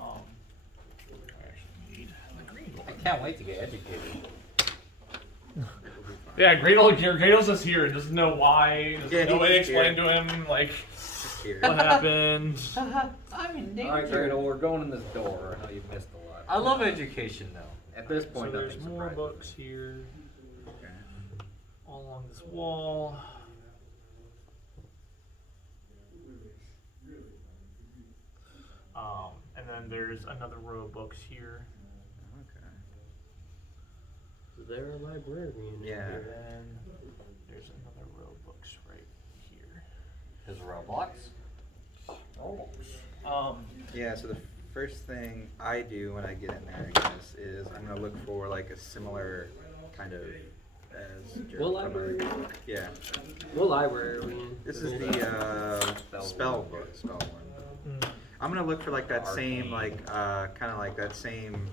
actually need the green I one. can't wait to get educated. Yeah, Gradle's just here and doesn't know why. Yeah, Nobody he's explained here. to him like Just here. what happened. I'm in danger. Alright, Gradle, we're going in this door. I know you've missed a lot. I love education though. At this So point, there's nothing more surprises books here, all along this wall. And then there's another row of books here. Okay. Is there a librarian? Yeah. And then there's another row of books right here. His Roblox. Yeah, so the first thing I do when I get in there, I guess, is I'm gonna look for like a similar kind of as Jared What from a- library? Yeah. What library are we in? This is the spell book, spell one. Mm. I'm gonna look for like that same like kind of like that same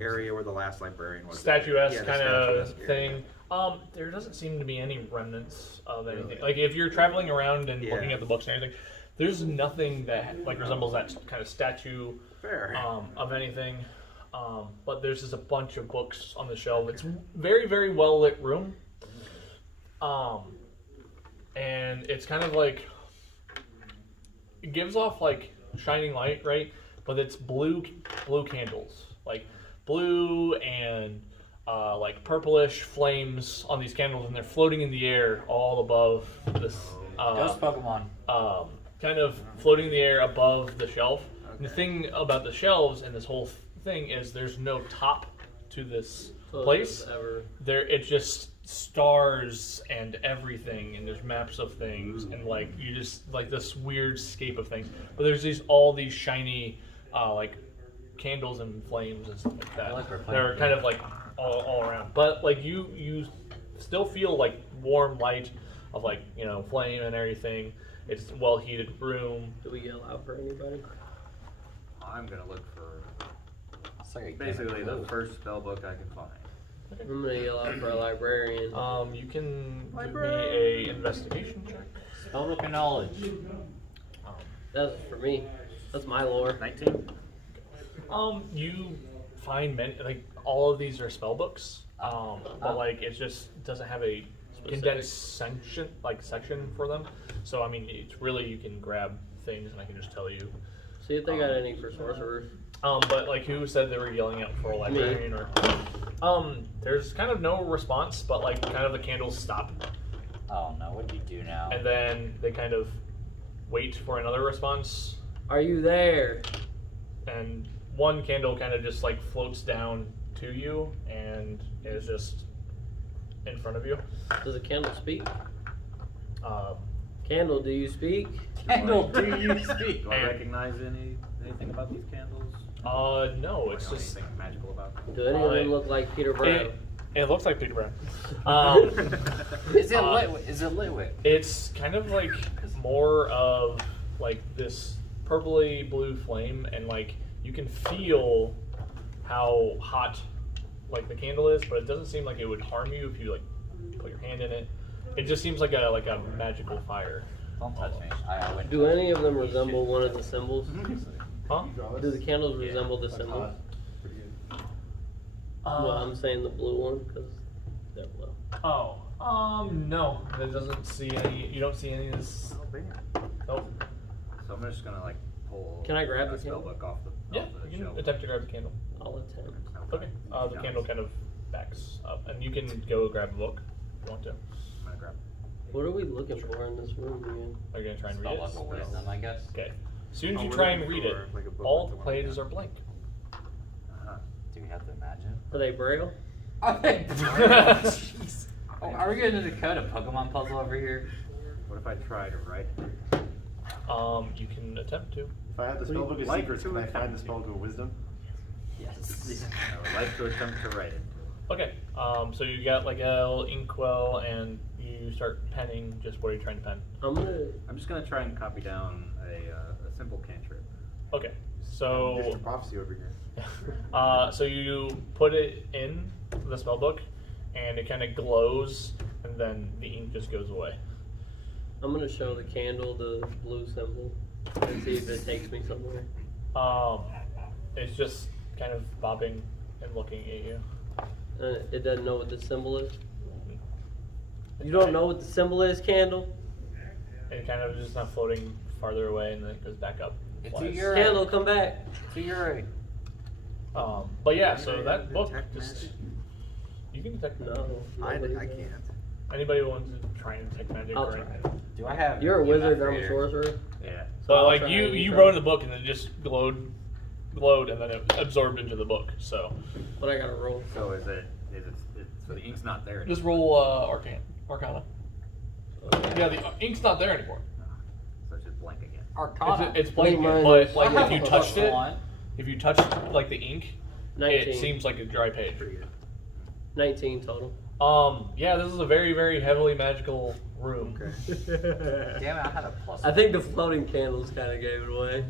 area where the last librarian was. Statuesque Yeah, the kind of statuesque thing. area. There doesn't seem to be any remnants of anything. Really? Like if you're traveling around and Yeah. looking at the books and everything, there's nothing that like resembles that kind of statue Fair. of anything. But there's just a bunch of books on the shelf. It's very, very well lit room. And it's kind of like it gives off like shining light, right? But it's blue candles, like blue and like purplish flames on these candles, and they're floating in the air all above this. Ghost Pokemon. Kind of floating in the air above the shelf. And the thing about the shelves and this whole thing is there's no top to this place. There, it's just stars and everything, and there's maps of things, and like you just like this weird scape of things. But there's all these shiny like candles and flames and stuff like that. I like our They're kind of like all around, but like you still feel like warm light of like flame and everything. It's a well heated room. Do we yell out for anybody? I'm gonna look for It's like a game basically of the Clue. first spell book I can find. I'm gonna yell out for a librarian. You can give me a investigation check. Spellbook of knowledge. That's for me. That's my lore. 19. You find many, like all of these are spell books, but like it just doesn't have a condensed section for them. So I mean, it's really you can grab things and I can just tell you. See if they got any for sorcerers. But like who said they were yelling out for a librarian or? There's kind of no response, but like kind of the candles stop, Oh no, what do you do now? and then they kind of wait for another response, Are you there? and one candle kind of just like floats down to you and is just in front of you. Does a candle speak? Um, Candle, do you speak? Candle, do you speak? Do I recognize anything about these candles? no, it's Do I know just anything magical about them? Do any of them look like Peter Brown? it looks like Peter Brown. Is it lit? Is it lit? It's kind of like more of like this purpley blue flame, and like you can feel how hot like the candle is, but it doesn't seem like it would harm you if you like put your hand in it. It just seems like a magical fire. Don't touch me. I wouldn't Do touch any you. of them resemble one of the symbols? Huh? Do the candles resemble the symbol? Well, I'm saying the blue one because they're blue. No, it doesn't see any. You don't see any of this. Oh, damn. Nope. So I'm just gonna like pull. Can I grab the spell candle? book off the Yeah, off the you can shelf. attempt to grab the candle. I'll attempt. Okay. The candle kind of backs up, and you can go grab a book if you want to. I'm gonna grab. What are we looking for in this room again? Are you gonna try and read Spell it? book of wisdom, I guess. Okay. As soon as Oh, you we're try and looking read for, it, like, a book all with the the one pages down. are blank. Do we have to imagine? Are they braille? Jeez. Oh, are we going to decode a Pokemon puzzle over here? What if I try to write? You can attempt to. If I had the spellbook of like secrets, to can I find attempt the spellbook of wisdom? Yes. I would like to attempt to write it. Okay. So you got like a little inkwell, and you start penning. Just what are you trying to pen? I'm just gonna try and copy down a simple cantrip. Okay. Just So a prophecy over here. so you put it in the spell book, and it kind of glows, and then the ink just goes away. I'm gonna show the candle the blue symbol and see if it takes me somewhere. It's just kind of bobbing and looking at you. It doesn't know what the symbol is. You don't know what the symbol is, Candle? It kind of just not floating farther away, and then it goes back up. It's Flies. a Uri. Candle, come back. It's a Uri. But yeah, so that book Detect just magic? you can detect magic. No. I nobody can't. does. Anybody who wants to try and detect magic? I'll or try anything. it. Do I have? You're a EMF wizard, I'm a reader? sorcerer. Yeah. So I'll like try you and wrote try. in the book and then just glowed, and then it absorbed into the book. So But I gotta roll. So is it so the ink's not there anymore? just roll Arcana. Yeah, the ink's not there anymore. So it's just blank again. Arcana. It's blank, Mine but is- like I if you have a touched it, +1. if you touched like the ink, 19. it seems like a dry page. 19 total. Yeah, this is a very, very heavily magical room. Okay. Damn it! I had a +1. I think the floating candles kind of gave it away.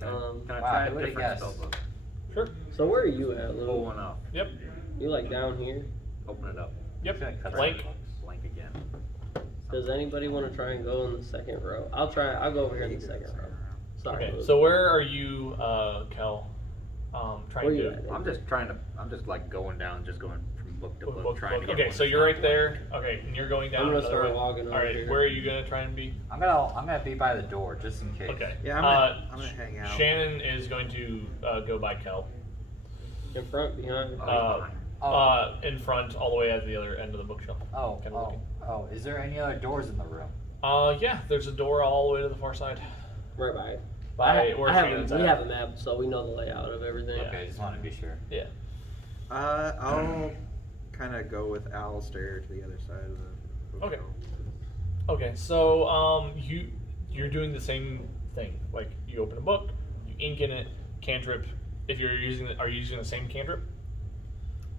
Can I Wow, try who a would've different guessed? spell book? Sure. So where are you at, Pull Lou? one up. Yep. You like down here? Open it up. Yep. Just gonna cut Blank. it blank again. Does anybody want to try and go in the second row? I'll try. I'll go over here in the second row. Sorry. Okay. Lou. So where are you, Kel? Trying Where to you do? at? I'm just like going down, just going from book to book, Book, trying to get okay, one so that's you're not right there. blank. Okay, and you're going down. I'm gonna another start way. walking All over right, here. where are you gonna try and be? I'm gonna be by the door just in case. Okay. Yeah, I'm gonna hang out. Shannon is going to go by Kel. In front, behind. Oh, he's behind. In front, all the way at the other end of the bookshelf. Oh, Kinda looking. Is there any other doors in the room? Yeah, there's a door all the way to the far side. Right by. By where I have Shannon's we at. have a map, so we know the layout of everything. Yeah. Okay, just want to be sure. Yeah. I'll kind of go with Alistair to the other side of the Okay. bookshelf. Okay, so you're doing the same thing. Like you open a book, you ink in it, cantrip. If you're using are you using the same cantrip?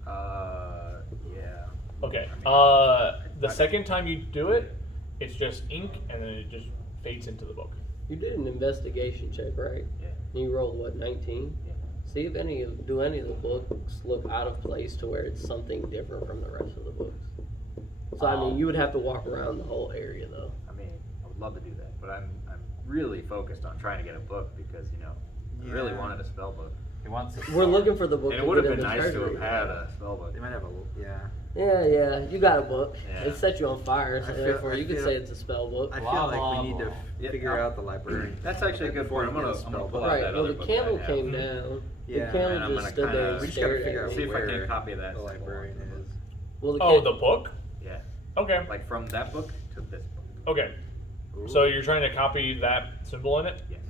Yeah. Okay. I mean, The second time you do it, it's just ink, and then it just fades into the book. You did an investigation check, right? Yeah. And you rolled what, 19? Yeah. See if any of the books look out of place to where it's something different from the rest of the books. So I mean, you would have to walk around the whole area though. I mean, I would love to do that, but I'm really focused on trying to get a book because I really Yeah. wanted a spell book. He wants to. We're looking for the book. And it to would have get in been the nice to treasury. have had a spell book. They might have a yeah. Yeah, you got a book. Yeah. It set you on fire, so I feel- therefore I you could feel- say it's a spell book. I feel Blah, like blah, we need to blah. Yeah, figure out the librarian. That's actually a good before point. we I'm get a gonna spell pull book. out Right. that Well, other the book candle I have. came down. Yeah, The and candle I'm just gonna stood there kinda- and We just gotta stared figure at out me. See if I where can copy that. the librarian is. Well, the Oh, the book? Yeah. Okay. Like from that book to this book. Okay. So you're trying to copy that symbol in it? Yes.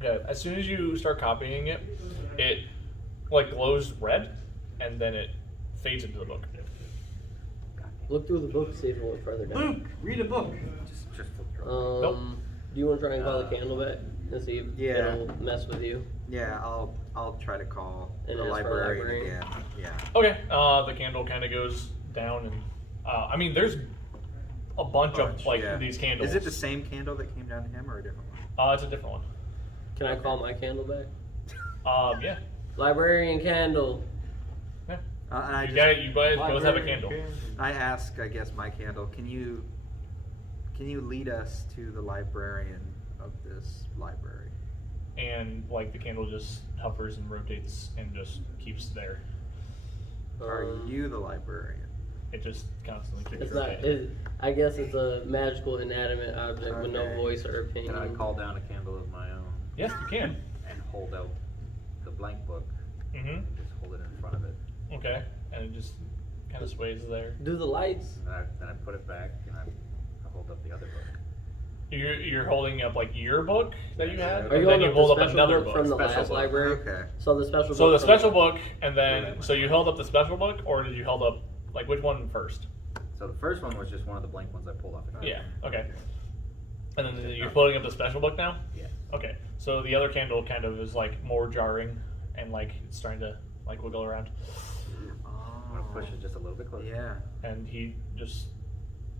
Okay. As soon as you start copying it, it like glows red, and then it fades into the book. Look through the book, see if it went further down. Luke, read a book. Just flip through. Nope. Do you want to try and call the candle back and see if Yeah. it'll mess with you? Yeah, I'll try to call And the ask for a librarian librarian. again. Yeah. Okay. The candle kind of goes down, and I mean, there's a bunch of like yeah. these candles. Is it the same candle that came down to him or a different one? It's a different one. Can I call my candle back? Yeah. Librarian candle. Yeah. And I You just, guys both have a candle. I ask, I guess, my candle, can you lead us to the librarian of this library? And like the candle just hovers and rotates and just keeps there. Are you the librarian? It just constantly keeps It's not. rotating. I guess it's a magical inanimate object with no Okay. voice or opinion. Can I call down a candle of my own Yes, you can. and hold out the blank book? Mm-hmm. Just hold it in front of it. Okay. And it just kind of sways there. Do the lights? And then I put it back and I hold up the other book. You're holding up like your book that you had, Are you and then holding you up hold the up special another book from the book. Special last book. library? Okay. So the special. So the book from special book, and then so you held up the special book, or did you hold up like which one first? So the first one was just one of the blank ones I pulled off. Yeah. Okay. And then you're holding up the special book now. Yeah. Okay. So the other candle kind of is like more jarring, and like it's starting to like wiggle around, I'm gonna push it just a little bit closer. Yeah. and he just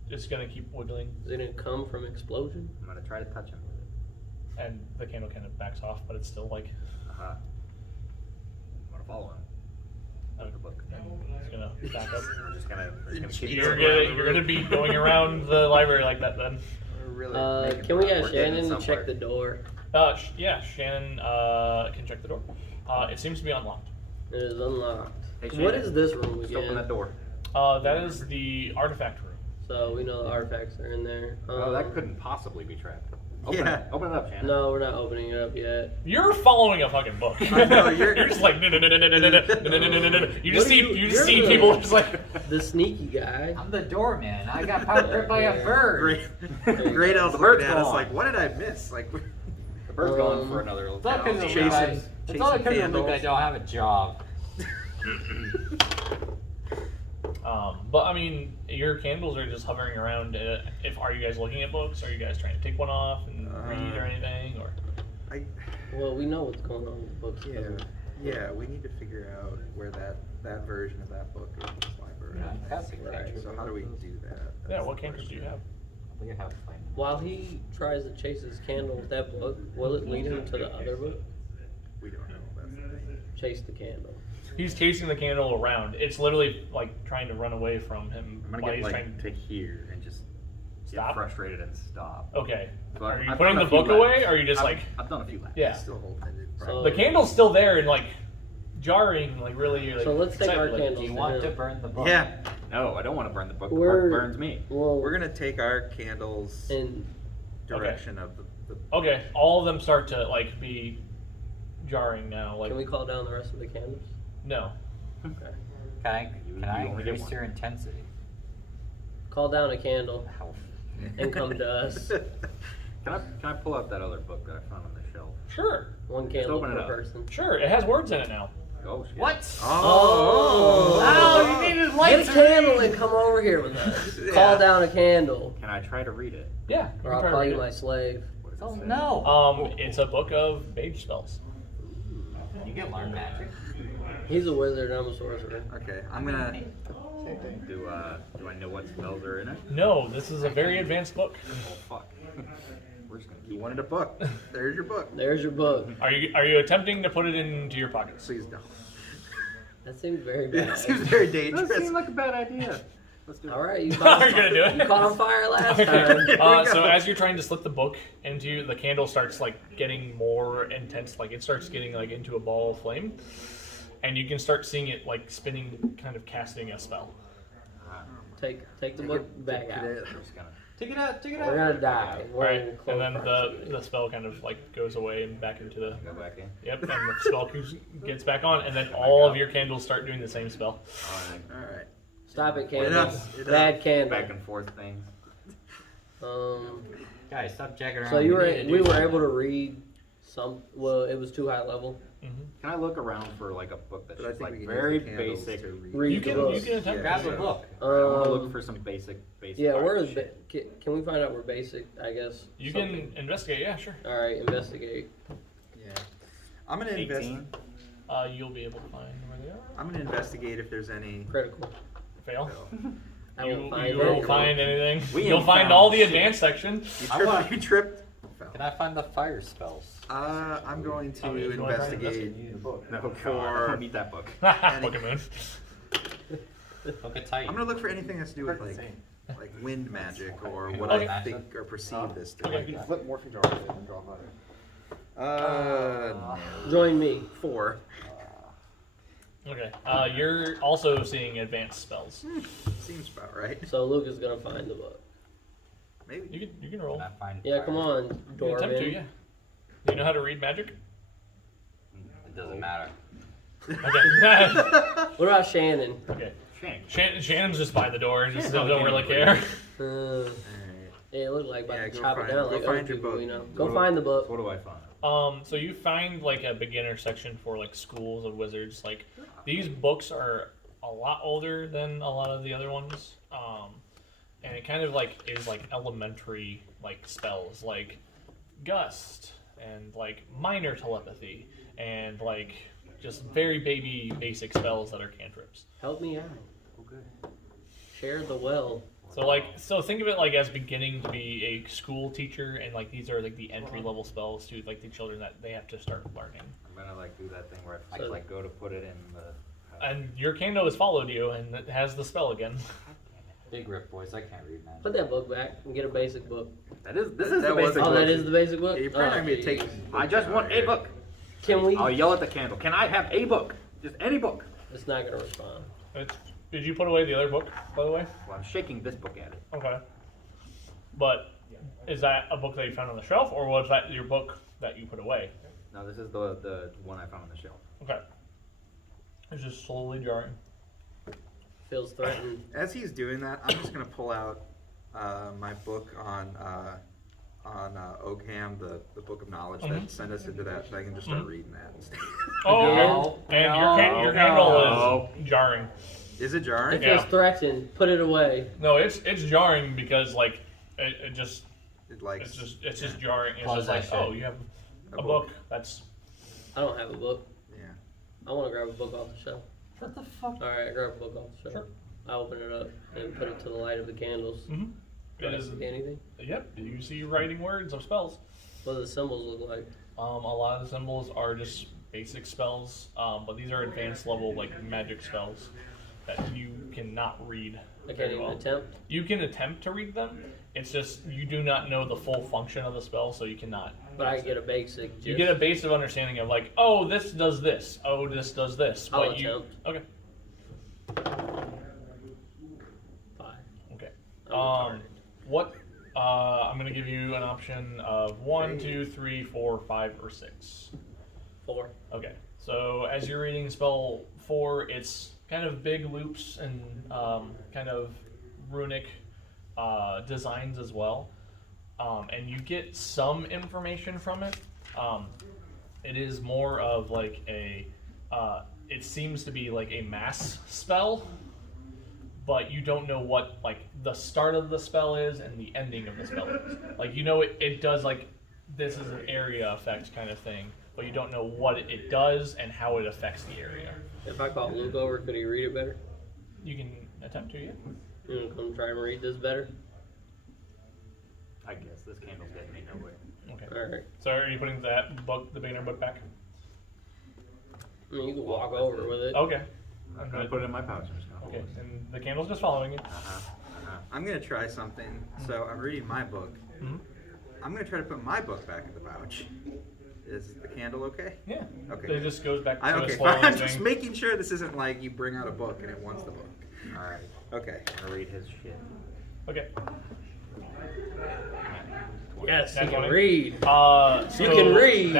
is gonna keep wiggling, Did it come from explosion? I'm gonna try to touch him with it. and the candle kind of backs off, but it's still like Aha. I'm gonna follow him. With the book. he's gonna back up. We're just gonna keep You're going around. you're gonna be going around the library like that then. We're really making Can we progress. ask We're getting Shannon to check somewhere. the door? Yeah, Shannon can check the door. It seems to be unlocked. It is unlocked. Hey, What Shannon, is this room Just again? open that door. That is the artifact room. So we know the artifacts are in there. Oh, that couldn't possibly be trapped. Open it up, Shannon. No, we're not opening it up yet. You're following a fucking book. I know, You're just like no. You just see people just like The sneaky guy. I'm the doorman. I got popped by a bird. Great El's The bird's looking at us gone. like, what did I miss? Like, The bird's gone for another little It's all because of Chasing- you guys. It's all chasing because of Luke. I candles. don't have a job. but I mean, your candles are just hovering around. Are you guys looking at books? Are you guys trying to take one off and read or anything? Or Well, we know what's going on with the books. yeah, we need to figure out where that version of that book is in this library. Yeah, that's Right. So how do we do that? yeah, That's what the cantrips do you question. have? We have flame. While he tries to chase his candle with that book, will it lead him to the other book? We don't know. That's the thing. Chase the candle. He's chasing the candle around. It's literally like trying to run away from him. I'm gonna while get he's like trying to here and just Stop? get frustrated and stop. Okay. So Are you I've putting done the a few book laps. away, or are you just like? I've done a few laps. Yeah. Still holding it. So- The candle's still there and like jarring, like really. Like, So let's take our excited, like, candles. Do you want to burn the book? Yeah, No, I don't want to burn the book. The We're- book burns me. Well, we're gonna take our candles and direction of the Okay, all of them start to like be jarring now. Like can we call down the rest of the candles? no. Okay. Can You I only get increase one. your intensity? Call down a candle Health. and come to us. Can I pull out that other book that I found on the shelf? Sure, One candle open it per up. person. sure. It has words in it now. Oh shit. What? Oh, Oh, you needed lights. Get a candle and come over here with us. Yeah. Call down a candle, Can I try to read it? Yeah. or I'll call you my slave. What does it Oh say? no. It's a book of mage spells. You can learn magic. He's a wizard. I'm a sorcerer. Okay, I'm gonna. Do I know what spells are in it? No, this is a very advanced book. Oh fuck. We're just gonna You keep wanted a book. There's your book. There's your book. Are you attempting to put it into your pockets? Please don't. That seems very It bad. seems very That dangerous. seems like a bad idea. Let's do it. All right, you Are caught, you gonna do it? you caught on fire last Okay. time. So as you're trying to slip the book into the candle starts like getting more intense, like it starts getting like into a ball of flame, and you can start seeing it like spinning, kind of casting a spell. Take the book back out. I'm just gonna take it out. Take it We're out. gonna die. We're Right, in close and then proximity. the spell kind of like goes away and back into the Go back in. yep, and the spell gets back on, and then all of your candles start doing the same spell. All right. Stop it, Enough, candle. enough. Bad candle. Back and forth things. Guys, stop jacking around. So you were need to we do were something. able to read some. Well, it was too high level. Can I look around for like a book that's But I just think we like can very use the candles basic? to read. Read You the can book. you can attempt. Grab to. a book. I want to Um, look for some basic. Yeah, where art is shit. can we find out where basic? I guess You something- can investigate. Yeah, sure. All right, investigate. Yeah. I'm gonna 18. You'll be able to find where they are. I'm gonna investigate if there's any. Critical. Fail. I You, won't find you won't anything. find anything. We You'll ain't find found all the shit. advanced section. You tripped. Fell. Can I find the fire spells? I'm going to Oh, yeah, you wanna try and investigate. No, God, For- I don't need that book. Pokemon. Look at tight. I'm gonna look for anything that's to do with like wind magic or what Okay. I think or perceive this to Okay. be. Flip morphing jar and draw fire. Join me. 4. Okay. You're also seeing advanced spells. Seems about right. So Luke is gonna find the book. Maybe. You can roll. Can I find Yeah, fire? come on, You can attempt to, Dorvin. yeah. You know how to read magic? It doesn't matter. Okay. What about Shannon? Okay. Shank. Shannon's just by the door and just Shannon don't can't really even care. Alright. Yeah, it looked like about Yeah, to go chop find- it down go like find other your people book. we know. What Go do- find the book. What do I find? So you find like a beginner section for like schools of wizards. Like these books are a lot older than a lot of the other ones. And it kind of like is like elementary like spells like gust and like minor telepathy and like just very baby basic spells that are cantrips. Help me out. Share the well. So think of it like as beginning to be a school teacher, and like these are like the entry level spells to like the children that they have to start learning. I'm gonna like do that thing where I So- like go to put it in the. And your candle has followed you, and it has the spell again. Big rip, boys. I can't read magic. Put that book back and get a basic book. This is That the was basic a Oh, book. that is the basic book? Yeah, you're probably not gonna take. I just want a book. Can we? I'll yell at the candle. Can I have a book? Just any book. It's not gonna respond. It's Did you put away the other book, by the way? Well, I'm shaking this book at it. Okay. But is that a book that you found on the shelf, or was that your book that you put away? No, this is the one I found on the shelf. Okay. It's just slowly jarring. Feels threatened. As he's doing that, I'm just gonna pull out my book on Oakham, the book of knowledge that sent us into that, so I can just start reading that instead. Oh, No, okay. And no, your no. candle is jarring. Is it It jarring? Yeah. feels threatened. Put it away. No, it's jarring because like it just It like it's just jarring. It's Close just like, that shit. oh, you have A a book. book. That's I don't have a book. yeah. I want to grab a book off the shelf. What the fuck? All right, I grab a book off the shelf. Sure. I open it up and put it to the light of the candles. mm-hmm. Do It I is. see anything? Yep. You see writing words of spells. What do the symbols look like? A lot of the symbols are just basic spells, but these are advanced level like magic spells that you cannot read. I can't very even well. attempt. You can attempt to read them. It's just you do not know the full function of the spell, so you cannot. But I get a basic. You gist. get a basic understanding of like, oh, this does this. Oh, this does this. I'll But you attempt. okay? 5. Okay. I'm retarded. What? I'm gonna give you an option of 1, 2, 3, 4, 5, or 6. 4. Okay. So as you're reading spell 4, it's kind of big loops and kind of runic designs as well, and you get some information from it. It is more of like a. It seems to be like a mass spell, but you don't know what like the start of the spell is and the ending of the spell is. Like you know it does like this is an area effect kind of thing, but you don't know what it does and how it affects the area. If I call Luke over, could he read it better? You can attempt to, yeah. You want to come try and read this better? I guess this candle's getting me nowhere. Okay. All right. So are you putting that book, the beginner book, back? I mean, you can walk over with it. Okay. I'm gonna put it in my pouch. I'm just gonna hold Okay, it. and the candle's just following you. I'm gonna try something. So I'm reading my book. Mhm. I'm gonna try to put my book back in the pouch. Is the candle okay? Yeah. Okay. It just goes back to Okay, a fine. swirling I'm just thing. making sure this isn't like you bring out a book and it wants the book. Alright, Okay. I'm gonna read his shit. Okay. Yes, That's you can funny. read. So You can read.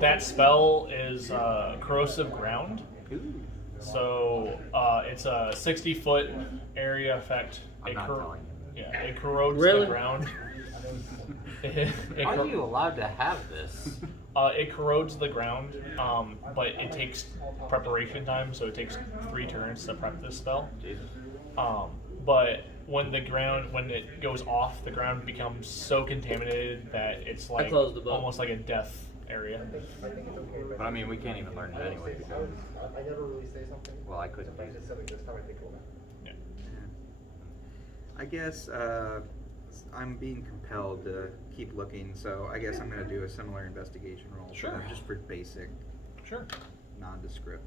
That spell is corrosive ground. Ooh. So it's a 60-foot area effect. I'm not telling you. Yeah, it corrodes Really? the ground. Are you allowed to have this? It corrodes the ground, but it takes preparation time, so it takes 3 turns to prep this spell. Jesus. But when it goes off, the ground becomes so contaminated that it's like closed the book. almost like a death area. But I mean, we can't even learn it anyway because, I never really say something. well, I couldn't But I use just it. said it this time. I think it will. Yeah. I guess I'm being compelled to keep looking, so I guess I'm gonna do a similar investigation roll. Sure. But just for basic, Sure. nondescript.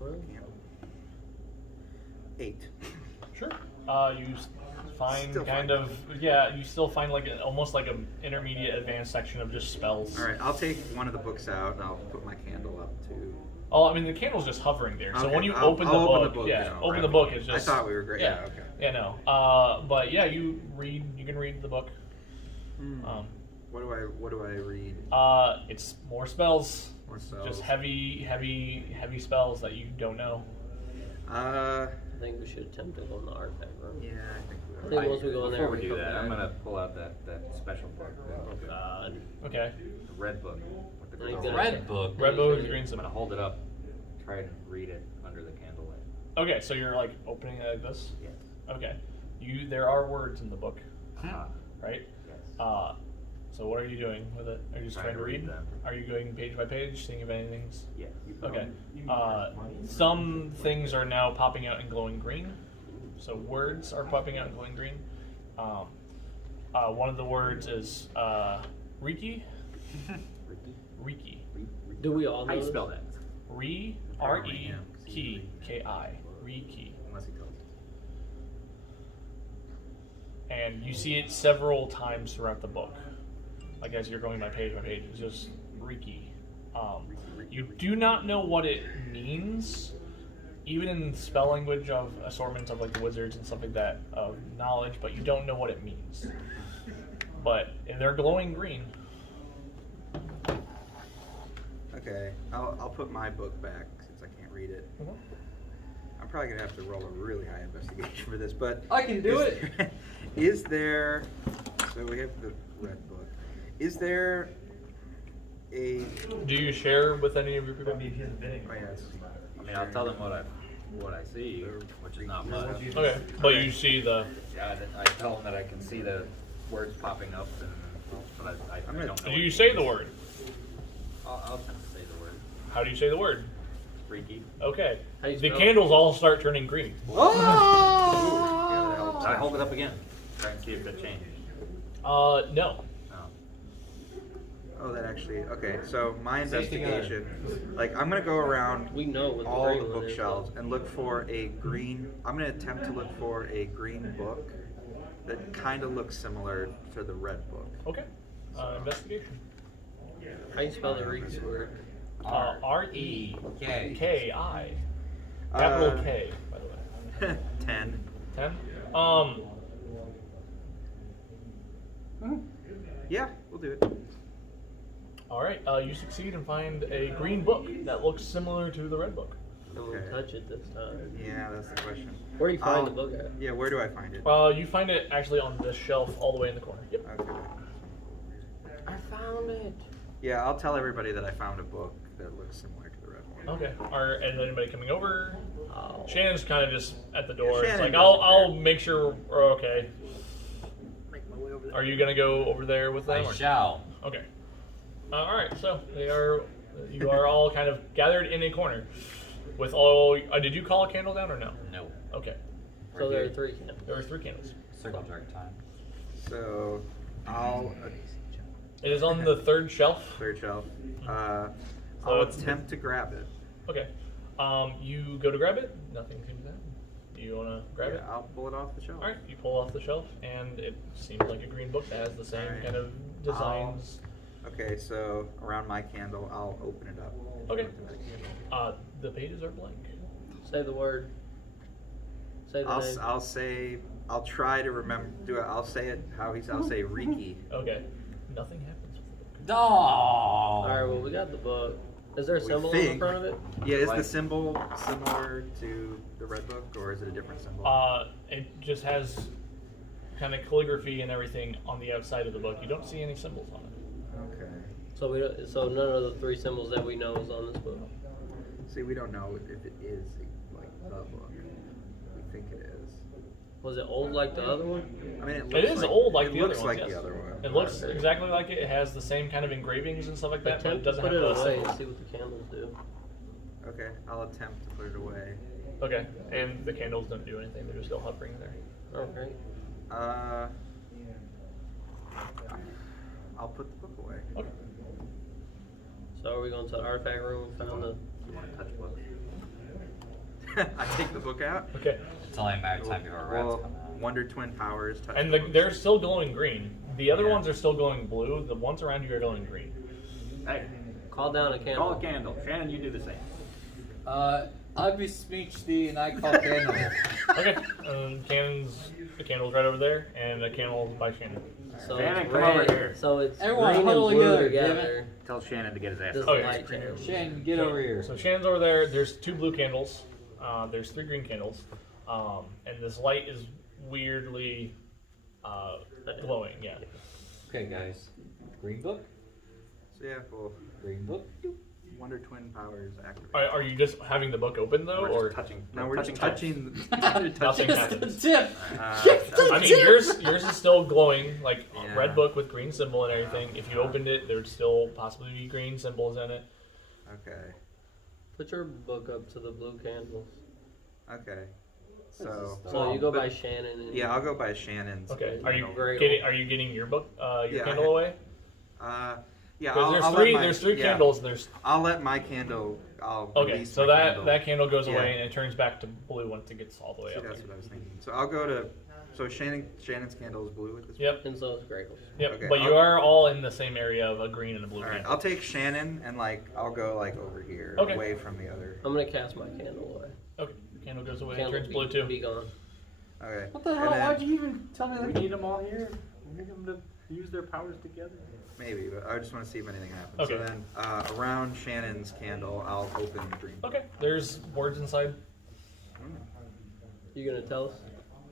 Well, 8. Sure. You find Still kind find of you still find like almost like an intermediate advanced section of just spells. All right, I'll take one of the books out and I'll put my candle up too. Oh, I mean the candle's just hovering there. So Okay, when you I'll open the open book, the book, yeah, yeah, open right. the book. It's just. I thought we were great. Yeah, okay. Yeah, no. But yeah, you can read the book. What do I read? It's more spells. More spells. Just heavy spells that you don't know. I think we should attempt to go in the artifact room. Yeah, I think I we think once we go in there, Before we do come that, I'm back. gonna pull out that special book. Oh God. Okay. The red book. With the Now you girl. gotta Red check- book. Red book with you- green I'm symbol. gonna hold it up, try and read it under the candlelight. Okay, so you're like opening it like this. Yes. Okay. There are words in the book, Uh, right? yes. So what are you doing with it? Are you just trying to read? them. Are you going page by page, seeing if anything's Yeah. okay? Some things are now popping out in glowing green. So words are popping out in glowing green. One of the words is Riki. Riki. Do we all know How do you this? spell that? R-E key K-I. Riki. Unless he tells us. And you see it several times throughout the book. Like as you're going by page, it's just Riki. You do not know what it means, even in spell language of assortments of like the wizards and stuff like that of knowledge, but you don't know what it means. But they're glowing green. Okay, I'll put my book back since I can't read it. Mhm. I'm probably gonna have to roll a really high investigation for this, but I can do is there- is there? So we have the red book. Is there a? Do you share with any of your people? Oh yes. I mean, I'll tell them what I see, which is not much. Okay, but you see the. Yeah, I tell them that I can see the words popping up, but I I'm gonna- don't know. Do what you it say means. the word? I'll attempt to say the word. How do you say the word? Freaky. Okay. How you The spell it? candles all start turning green. Yeah, that helps. I hold it up again. Try and see if it changed. No. No. Oh, that actually. Okay, so my Same thing investigation, like I'm gonna go around We know what the all green the one is, bookshelves though. and look for a green. I'm gonna attempt to look for a green book that kind of looks similar to the red book. Okay. Investigation. How you spell the Reiki word? R-E-K-I. Okay. Capital K, by the way. 10. 10? Yeah, we'll do it. Alright, you succeed and find a green book that looks similar to the red book. I'm gonna Okay. touch it this time. Yeah, that's the question. Where do you find I'll- the book at? Yeah, where do I find it? You find it actually on this shelf all the way in the corner. Yep. Okay. I found it. Yeah, I'll tell everybody that I found a book that looks similar to the red one. Okay. Is anybody coming over? Oh. Shannon's kind of just at the door. Yeah, It's Shannon like, I'll doesn't care. make sure we're okay. Make my way over there. Are you gonna go over there with them? I or- shall. Okay. All right. So you are all kind of gathered in a corner with all. Did you call a candle down or no? No. Okay. So there are 3 candles. There were 3 candles. Circle jerk time. So I'll It is on the 3rd shelf. third shelf. So I'll it's- attempt to grab it. Okay. You go to grab it. Nothing seems to happen. You wanna grab Yeah, it? I'll pull it off the shelf. All right. You pull off the shelf, and it seems like a green book that has the same Alright. kind of designs. Okay, so around my candle, I'll open it up. Okay. With my candle. The pages are blank. Say the word. Say the name. I'll try to remember. I'll say it how I'll say Riki. Okay. Nothing happens with the book. No. Alright, well, we got the book. Is there a We symbol on the think. front of it? Yeah, is the Like- symbol similar to the red book, or is it a different symbol? It just has kind of calligraphy and everything on the outside of the book. You don't see any symbols on it. Okay. So none of the 3 symbols that we know is on this book. See, we don't know if it is like the book. We think it is. Was it old like the other one? I mean, It is old like it the looks other ones. like yes. the other one. It looks Okay. exactly like it. It has the same kind of engravings and stuff like that, but it Attempt to doesn't put have it the away and see what the candles do. Okay, I'll attempt to put it away. Okay, and the candles don't do anything. They're just still hovering there. Okay. I'll put the book away. Okay. So are we going to the artifact room and found the... You want to touch books? I take the book out. Okay. It's only a matter of time before rats Well, come out. Wonder Twin Powers. Touch And books. they're still glowing green. The other Yeah. ones are still glowing blue. The ones around you are glowing green. Hey, Call down a candle. call a candle. Shannon, you do the same. I bespeech thee and I call candle. Okay. The candle's right over there, and the candle's by Shannon. So Shannon, it's come over red. here. So it's Everyone green and huddle blue together, damn together. Tell Shannon to get his ass This up. Okay. light channel. Shane, get over here. So Shannon's over there. There's 2 blue candles. There's 3 green candles. And this light is weirdly glowing. Yeah. Okay, guys. Green book. So yeah, well, Green book. Wonder Twin Powers activate. Are you just having the book open though, We're or just touching. No, we're just touching. nothing Just happens? the tip. I mean, yours is still glowing, like Yeah. red book with green symbol and everything. If you opened it, there'd still possibly be green symbols in it. Okay. Put your book up to the blue candles. Okay. So. So you go but- by Shannon. And Yeah, I'll go by Shannon's. Okay. candle. Great. Are you getting your book, your Yeah, candle I- away? Yeah, 'Cause there's three yeah, candles. There's I'll let my candle. I'll okay. release So my that candle. that candle goes Yeah. away and it turns back to blue once it gets all the way See, up that's there. what I was thinking. So I'll go to. So Shannon's candle is blue at this Yep. And so is Gregor's. Yep. Okay, but you I'll- are all in the same area of a green and a blue All right, candle. I'll take Shannon and I'll go over here, Okay. away from the other. I'm gonna cast my candle away. Okay. Candle goes away. Candle Turns blue too. be gone. Okay. What the and hell? then- Why'd you even tell me we need them all here? We need them to use their powers together. Maybe, but I just want to see if anything happens. Okay. So then, around Shannon's candle, I'll open the green. Okay. There's words inside. You gonna tell us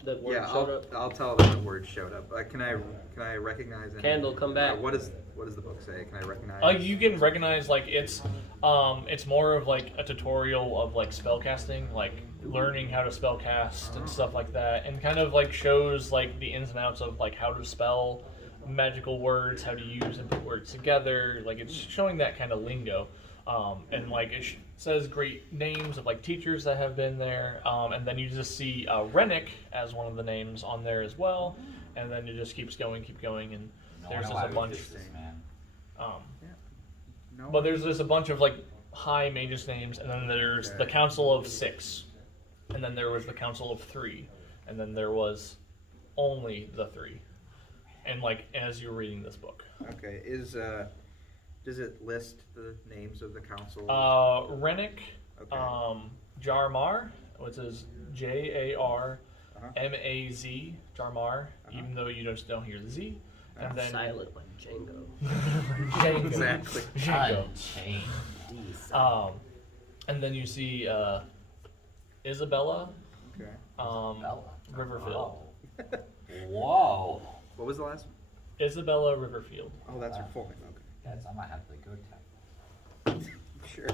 that word Yeah, showed up? I'll tell them the word showed up. Can I recognize any? Candle, come back. What does the book say? Can I recognize? You can recognize like it's more of like a tutorial of like spell casting, like learning how to spell cast and stuff like that, and kind of like shows like the ins and outs of like how to spell magical words, how to use and put words together. Like it's showing that kind of lingo, and like it says great names of like teachers that have been there, and then you just see Rennick as one of the names on there as well, and then it just keep going, and there's just a bunch. No. But there's just a bunch of like high magus names, and then there's the Council of 6, and then there was the Council of 3, and then there was only the 3. And like as you're reading this book, Okay. Does it list the names of the council? Rennick, Okay. Jarmar, which is Jarmaz, Jarmar, even though you just don't hear the Z, and then Silent like Django. Django. Exactly. Django. Unchained. And then you see Isabella, Okay. Bella. Riverfield. Whoa. What was the last one? Isabella Riverfield. Oh, that's her full name. Guys, I might have to go tap. Okay. Sure.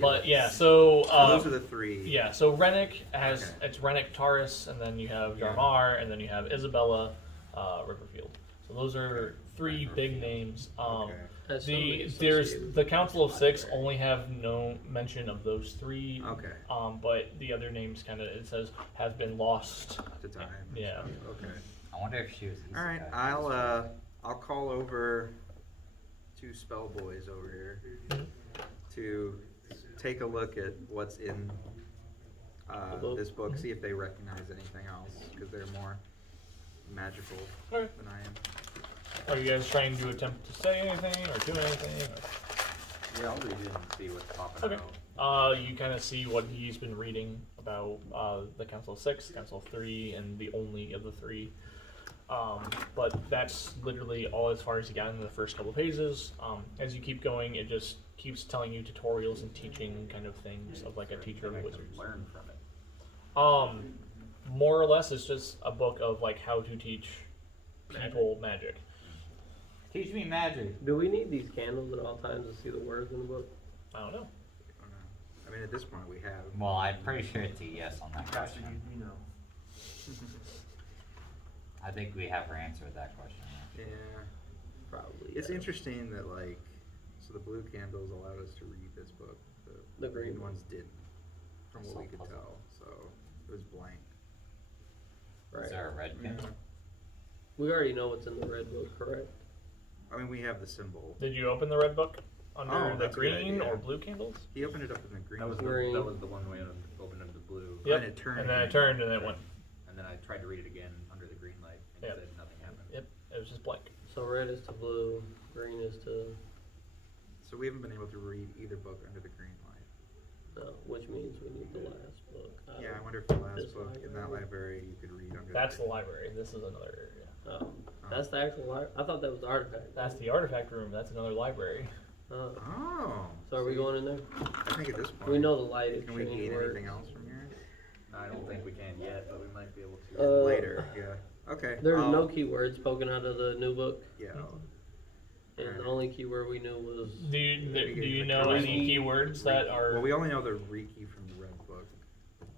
But yeah, so those are the 3. yeah, so Rennick has Okay. it's Rennick Taurus, and then you have Jarmar, and then you have Isabella Riverfield. So those are 3 big names. Okay. That's somebody There's associated. the Council of 6 only have no mention of those 3. Okay. But the other names kind of it says have been lost. To time. Yeah. Okay. I wonder if she was easy. All right. I'll call over 2 spell boys over here to take a look at what's in this book. See if they recognize anything else, because they're more magical Okay. than I am. Are you guys trying to attempt to say anything or do anything? Yeah, I'll read it and see what's popping Okay. out. You kind of see what he's been reading about the Council of 6, Council of 3, and the only of the 3. But that's literally all as far as you got in the first couple pages. As you keep going, it just keeps telling you tutorials and teaching kind of things of like a teacher of I can wizards. learn from it. More or less, it's just a book of like how to teach people magic. Teach me magic. Do we need these candles at all times to see the words in the book? I don't know. I don't know. I mean, at this point, we have. Well, I'm pretty sure it's a yes on that Gosh, question. you know. I think we have our answer to that question. Yeah. Probably. It's yeah. interesting that so the blue candles allowed us to read this book. The green green ones didn't, from what So we could puzzled. tell. So it was blank. Right. Is there a red pin? We already know what's in the red book, correct? I mean, we have the symbol. Did you open the red book under Oh, the that's a good green idea. or blue candles? He opened it up in the green. That was Green. the one way opened up the blue. Yep. And it turned. And then it turned and it went. And then I tried to read it again under the green light and Yep. said nothing happened. Yep, it was just blank. So red is to blue, green is to So we haven't been able to read either book under the green light. no, which means we need the last book. Yeah, I wonder if the last This book in that library you could read under. That's the the library. This is another area. That's the actual library. I thought that was the artifact. That's the artifact room. That's another library. Oh. Oh. So are we see, going in there? I think at this point. We know the light Can we exchange gain works. anything else from here? I don't think we can yet, but we might be able to. Later. Yeah. Okay. There's no keywords poking out of the new book, Yeah. and the only keyword we knew was Do you Maybe do you the know color. any keywords that are? Well, we only know the Reiki from the red book.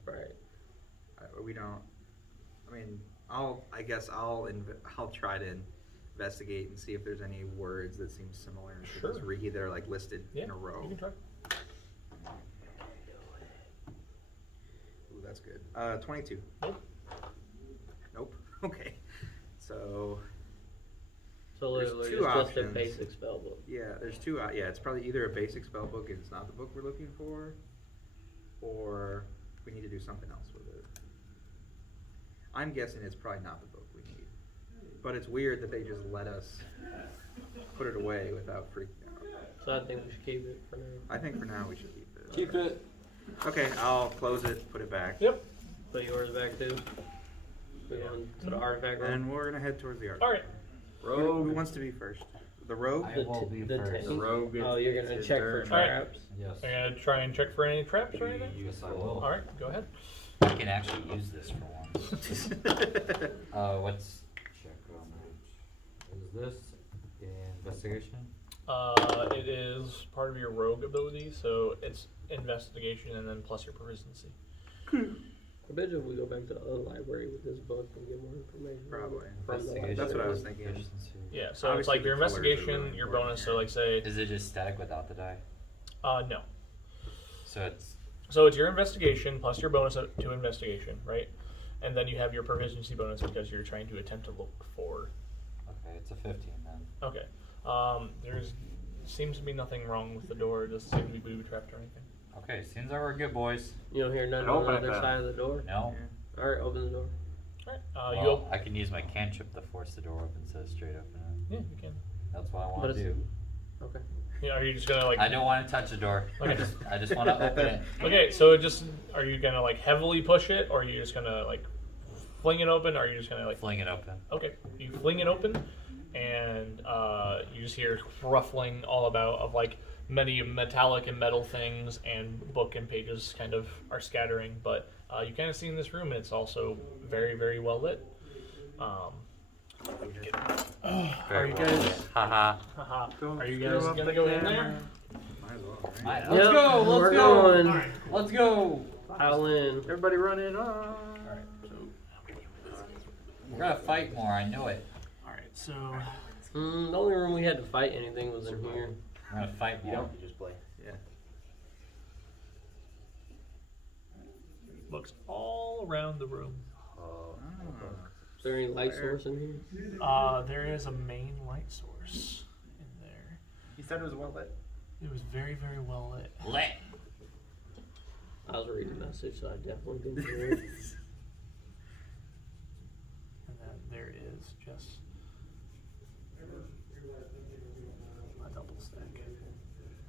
right. We don't. I mean, I guess I'll try to investigate and see if there's any words that seem similar to this Sure. Reiki that are like listed Yeah, in a row. you can try. Ooh, that's good. 22. Nope. Nope. Okay. So So There's literally, two it's just a options. basic spell book. yeah, there's 2. Yeah, it's probably either a basic spell book and it's not the book we're looking for, or we need to do something else with it. I'm guessing it's probably not the book we need, but it's weird that they just let us put it away without freaking out. So I think we should keep it for now. I think for now we should keep it. Keep it. Okay, I'll close it, put it back. Yep. Put yours back too. We going to the artifact room. And we're gonna head towards the artifact. All right. Who wants to be first? The rogue? I will be first. tank. The rogue. Oh, you're gonna it's check his for turn. traps. Yes. I'm gonna try and check for any traps or anything. Yes, I will. All right, go ahead. I can actually use this for once. What's check on that? Is this investigation? It is part of your rogue ability, so it's investigation and then plus your proficiency. I bet if we go back to the other library with this book and get more information. Probably. From the Investigation. That's what I was library. thinking. Efficiency. Yeah, so it's Obviously like your the colors are investigation, really your important bonus. here. So like say, Is it just static without the die? no. So it's So it's your investigation plus your bonus to investigation, right? And then you have your proficiency bonus because you're trying to attempt to look for. okay. It's a 15 then. Okay. There's seems to be nothing wrong with the door. It doesn't seem to be booby trapped or anything. Okay, seems like we're good, boys. You don't hear nothing I'll on the open it other then. side of the door? No. Alright, open the door. All right. Well, I can use my cantrip to force the door open so it's straight open. Yeah, you can. That's what I But want to it's- do. Okay. Yeah, are you just gonna like? I don't want to touch the door. Okay. I just want to open it. Okay, so just are you gonna like heavily push it, or are you just gonna like fling it open, or are you just gonna like? Fling it open. Okay, you fling it open, and you just hear ruffling all about of like many metallic and metal things, and book and pages kind of are scattering. But you kind of see in this room, and it's also very, very well lit. Are you guys? Haha. Haha. Are you guys gonna go in there? Might as well, right? Let's Yep, go. Let's we're go. going. All right. Let's go. File in. Everybody run in. All right. So. We're gonna fight more. I know it. All right. So. The only room we had to fight anything was in here. We're gonna fight You more. don't, you just play. Yeah. Books all around the room. Oh. Is there any light source in here? There is a main light source in there. He said it was well lit. It was very, very well lit. Lit. I was reading the message, so I definitely didn't hear it. And then there is just a double stack in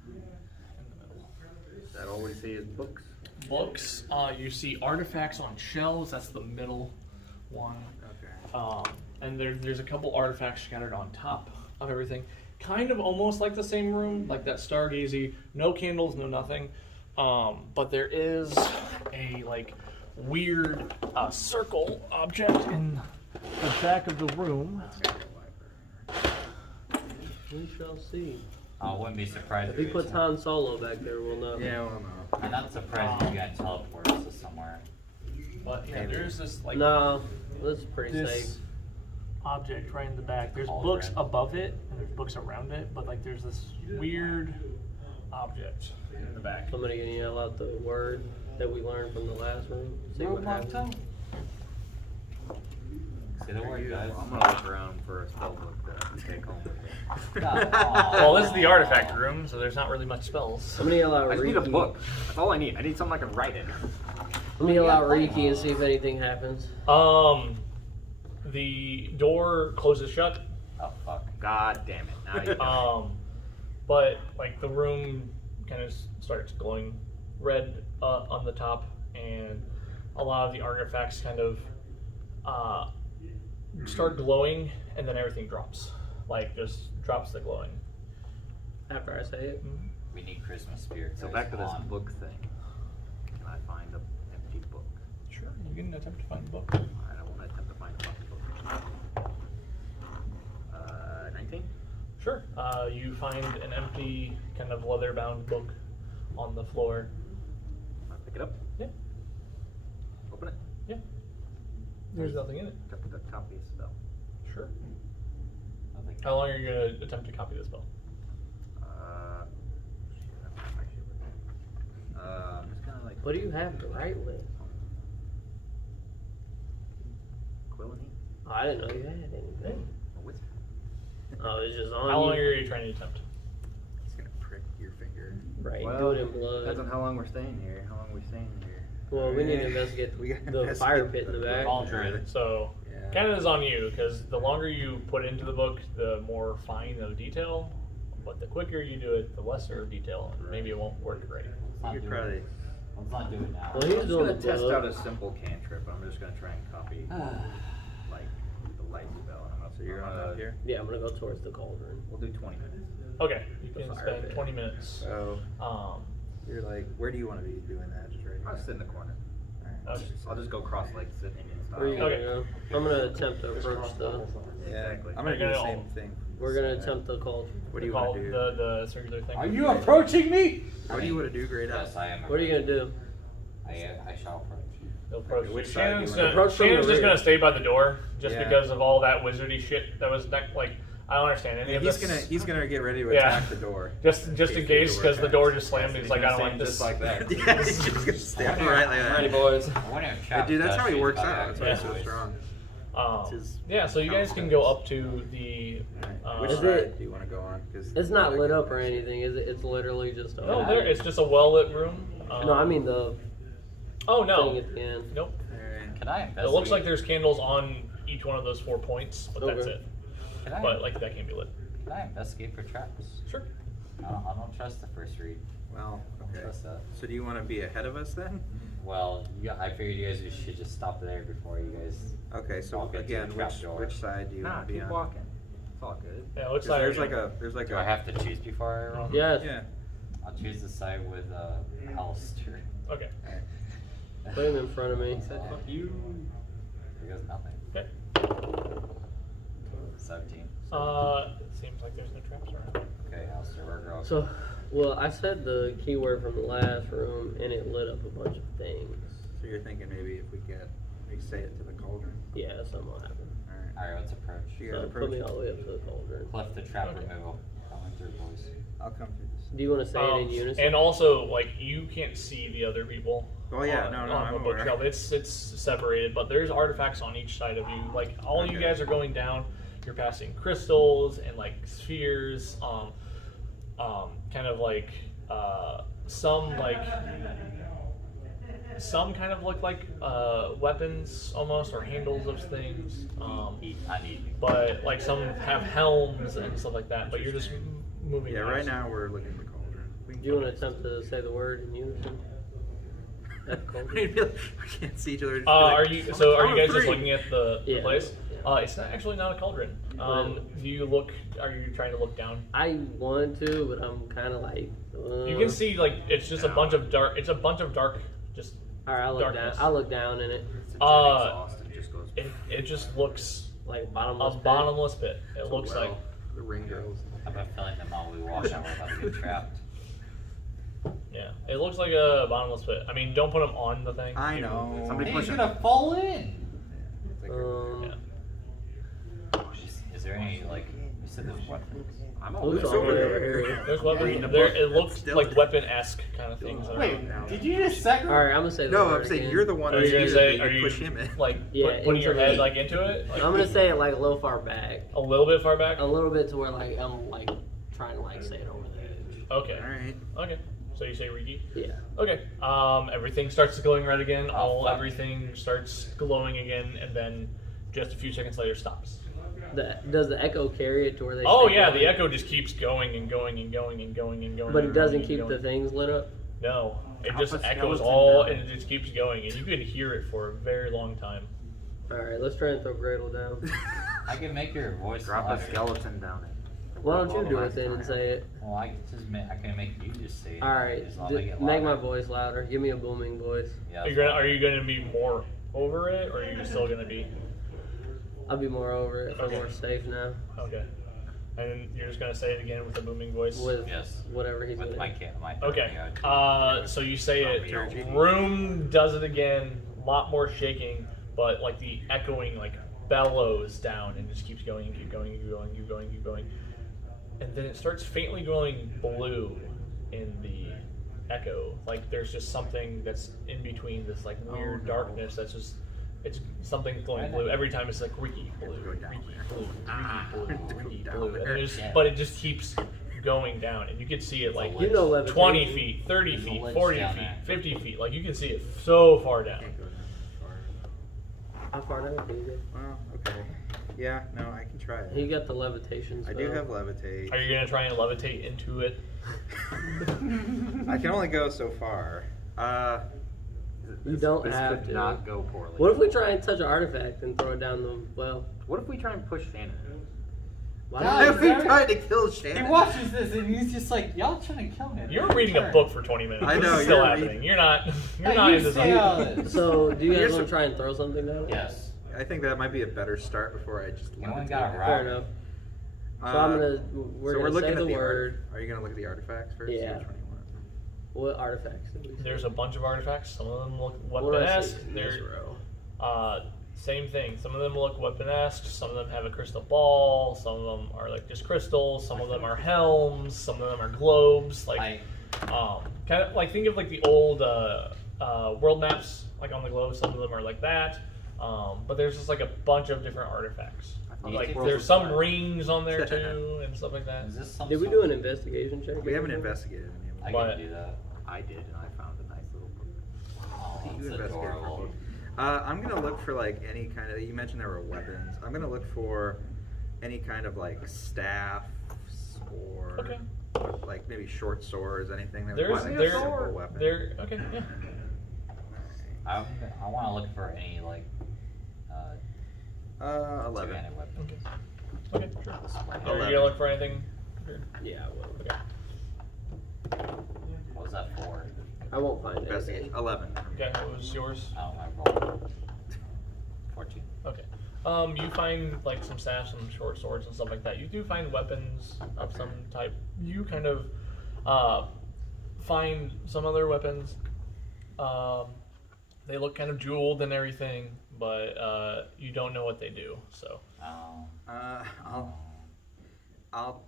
the middle. Is that all we see is books? Books. You see artifacts on shelves. That's the middle one. Okay. And there's a couple artifacts scattered on top of everything. Kind of almost like the same room, like that stargazy. No candles, no nothing. But there is a like weird circle object in the back of the room. We shall see. I wouldn't be surprised If he it's puts not. Han Solo back there, we'll know. Yeah, well, no. I'm not surprised if you got teleport us to somewhere. But yeah, there's this like No, this is pretty this safe. object right in the back. There's All books red. above it and there's books around it, but like there's this weird object in the back. Somebody gonna yell out the word that we learned from the last room. See what happens. Say the word, guys. I'm gonna look around for a spell book that I can take home with me. Well, this is the artifact room, so there's not really much spells. I'm gonna yell out I just need a Riki. book. That's all I need. I need something I can write in. I'm gonna yell out Riki and see if anything happens. The door closes shut. Oh fuck. God damn it. Now you know. But like the room kind of starts glowing red on the top, and a lot of the artifacts kind of start glowing, and then everything drops. Like just drops the glowing. After I say it. We need Christmas spirit. So guys. back to Come this on. book thing. Can I find an empty book? Sure, you can attempt to find the book. Alright, I want to attempt to find a fucking book. 19? Sure. You find an empty, kind of leather-bound book on the floor. I pick it up? Yeah. Open it? Yeah. There's nothing in it. The copy of spell. Sure. Nothing. How long are you going to attempt to copy this spell? I'm just kind of like. What do you have to write with? Quill and ink? Oh, I didn't know you had anything. A whisper. Oh, it's just on How long you. are you trying to attempt? It's gonna prick your finger. Right, Well, do it in blood. depends on how long we're staying here. How long are we staying here? Well, we need to investigate We gotta the investigate fire pit in the back. Cauldron. So, Yeah. kind of is on you, because the longer you put into the book, the more fine the detail. But the quicker you do it, the lesser detail. And maybe it won't work right. You could probably Let's not do it now. Well, he's I'm just doing gonna the test glove. out a simple cantrip. I'm just gonna try and copy like the light spell. And I'm gonna, So you're on up here. Yeah, I'm gonna go towards the cauldron. We'll do 20 minutes. Okay, you The can fire spend pit. 20 minutes. So you're like, where do you want to be doing that? Just right here. I'll sit in the corner. Alright. Okay. I'll just go cross-legged, sit Indian style. Where are you Okay. gonna go? I'm gonna attempt to approach the. Yeah, Exactly. I'm gonna do You're the gonna same all- thing. We're gonna attempt the cauldron. What do you Call want to do? the circular thing. Are you approaching me? What do you want to do, Great Yes, I am. What are you gonna do? I shall approach. He'll approach. Okay, which side do you Shannon's wanna gonna- approach from Shannon's the just rear? gonna stay by the door, just Yeah. because of all that wizardy shit that was like. I don't understand any Yeah, of this. he's gonna get ready to Yeah. attack the door. Just in case, because the door just slammed. He's like, I don't like this. Just like that. Yeah, he's just gonna stab him right like that. Ready, boys. I wonder if Hey, Chap dude, that's how he touches works my out. That's why he's so voice. strong. It's his Yeah, so you guys can go up to the. Which Is side it- do you want to go on? 'Cause It's not the lit other up or anything, is it? It's literally just a. No, there. It's just a well lit room. No, I mean the Oh thing no. at the end. Nope. Alright. Can I investigate? It looks like there's candles on each one of those 4 points, but that's Okay. it. Can I, But like that can't be lit. can I investigate for traps? Sure. I don't trust the first read. Well, okay. Trust that. So do you want to be ahead of us then? Well, I figured you guys should just stop there before you guys. Okay, so I'll get to again, the trap door. which side do you Nah, want to be keep on? walking. It's all good. Yeah, it looks 'Cause like there's like Do a. I have to choose before I roll? Yes. Yeah. I'll choose the side with Alistair. Okay. Put him in front of me. Said fuck you. There goes nothing. Okay. 17. It seems like there's no traps around. Okay, Alistair, we're going. So, well, I said the keyword from the last room, and it lit up a bunch of things. So you're thinking maybe if we say it to the cauldron. Yeah, something will happen. Alright. Alright, let's approach. You guys So approach. put me all the way up to the cauldron. Cliff the trap Okay. removal. Coming through, boys. I'll come through this. Do you want to say it in unison? And also, like, you can't see the other people. Oh, yeah, on- no, on I'm the aware. bookshelf. It's separated, but there's artifacts on each side of you. Like, all you Okay. guys are going down. You're passing crystals and like spheres. Kind of like some kind of look like weapons almost, or handles of things. I need. But like some have helms and stuff like that. But you're just moving. Yeah, right past. now we're looking at the cauldron. We Do can you want go to attempt to say the word in unison? At the cauldron? We'd be like, we can't see each other. just be Are like, you? So are you guys just three. looking at the Yeah. place? It's not actually not a cauldron. Do you look? Are you trying to look down? I want to, but I'm kind of like. You can see like it's just a bunch of dark. It's a bunch of dark. Just All right, I'll look darkness. down. I'll look down in it, It's a Uh, exhaust and just goes. it just looks like a bottomless. pit. bottomless pit. It looks Well, like. the ring girls. I have a feeling the moment we walk out, we're about to get trapped. Yeah, it looks like a bottomless pit. I mean, don't put them on the thing. I know. Somebody He's push it. gonna fall in. It's like Yeah. Is there any like? You said there's weapons. I'm Looks always all over the way there. over here. There's Reading weapons. the There, book. it looks Still- like weapon-esque kind of things. Did you just second? All right, I'm gonna say the No, word I'm saying again. you're the one Are who's you gonna here. say? You Are you push him in. like Yeah, putting your into head the- like into it? Like, I'm gonna say it like a little far back, a little bit far back. a little bit to where like I'm like trying to like say it over the edge. Okay. All right. Okay. So you say Riki? Yeah. Okay. Everything starts glowing red again. Oh, fuck. Everything starts glowing again, and then just a few seconds later stops. Does the echo carry it to where they? Oh stay yeah, going? the echo just keeps going and going and going and going and going. But it and doesn't going keep and the going. things lit up. No, it Drop just a echoes skeleton all, down. and it just keeps going, and you can hear it for a very long time. All right, let's try and throw Gradle down. I can make your voice Drop a louder. skeleton down it. Why don't you do it then and say it? Well, I can make you just say it. All right, As long as I get make my louder. voice louder. Give me a booming voice. Yeah, Are you gonna be more over it, or are you still gonna be I'll be more over it. Okay. I'm more safe now okay? And you're just gonna say it again with a booming voice. with Yes. whatever he's With gonna. my cat, my Okay. yeah. So you say it. Your The room does it again. A lot more shaking, but like the echoing like bellows down and just keeps going and keep going and keep going and keep going and keep going. And then it starts faintly glowing blue in the echo. Like there's just something that's in between this like weird darkness that's just it's something glowing blue. Every time it's like Riki blue, Go Riki down blue, Riki blue, Riki Down blue. there. And Yeah. but it just keeps going down and you can see it like You know levitation. 20 feet, 30 There's a feet, ledge 40 down feet, there. 50 feet. Like you can see it so far down. Can't go down How far down do you get? far. Well, okay. Yeah, no, I can try He it. got the levitation. I do have levitate. Are you gonna try and levitate into it? I can only go so far. You don't this have could to. not go poorly. What if we try and touch an artifact and throw it down the well? What if we try and push Shannon? Why God, not? If we tried to kill Shannon. He watches this and he's just like, y'all trying to kill me. You're reading a book for 20 minutes. I know, This is still you're happening. reading- You're not. You're Hey, not you in the say zone. all this. So, do you guys Here's want a- to try and throw something down? Yes. I think that might be a better start before I just. You only levitate got it. a rock. Fair enough. So I'm gonna. We're so gonna we're looking say at the the word. Are you gonna look at the artifacts first? Yeah. Which one you want? What artifacts? Did we say? There's a bunch of artifacts. Some of them look What do I weapon-esque. see in this They're row? same thing. Some of them look weapon-esque. Some of them have a crystal ball. Some of them are like just crystals. Some of them are helms. Some of them are globes. Like kind of like think of like the old world maps like on the globe. Some of them are like that. But there's just like a bunch of different artifacts. Like there's some rings on there too and stuff like that. Is this some Did we sort do of- an investigation check? We haven't investigated any I of them. But- can do that. I did, and I found a nice little book. Oh, You it's investigated for a adorable. book. I'm gonna look for like any kind of. You mentioned there were weapons. I'm gonna look for any kind of like staffs or Okay. like maybe short swords, anything that There's was like a there simple weapon. there okay yeah. I want to look for any like 11. two-handed weapon. Okay, sure. Are you 11. gonna look for anything? Yeah, well, Okay. What was that for? I won't find Investigation. anything. 11. Okay, what was yours? Oh, my roll. 14. Okay. You find like some staffs, some short swords and stuff like that. You do find weapons of some type. You kind of find some other weapons. They look kind of jeweled and everything, but you don't know what they do. So Oh. I'll.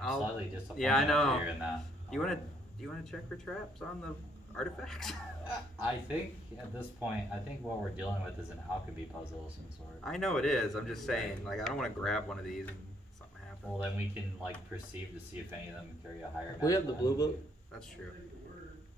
I'm slightly disappointed Yeah, I know. after hearing that. Do you wanna check for traps on the artifacts? I think at this point, I think what we're dealing with is an alchemy puzzle of some sort. I know it is. I'm just saying, like, I don't want to grab one of these and something happens. Well, then we can like perceive to see if any of them carry a higher. We have the magic blue level. book. That's true.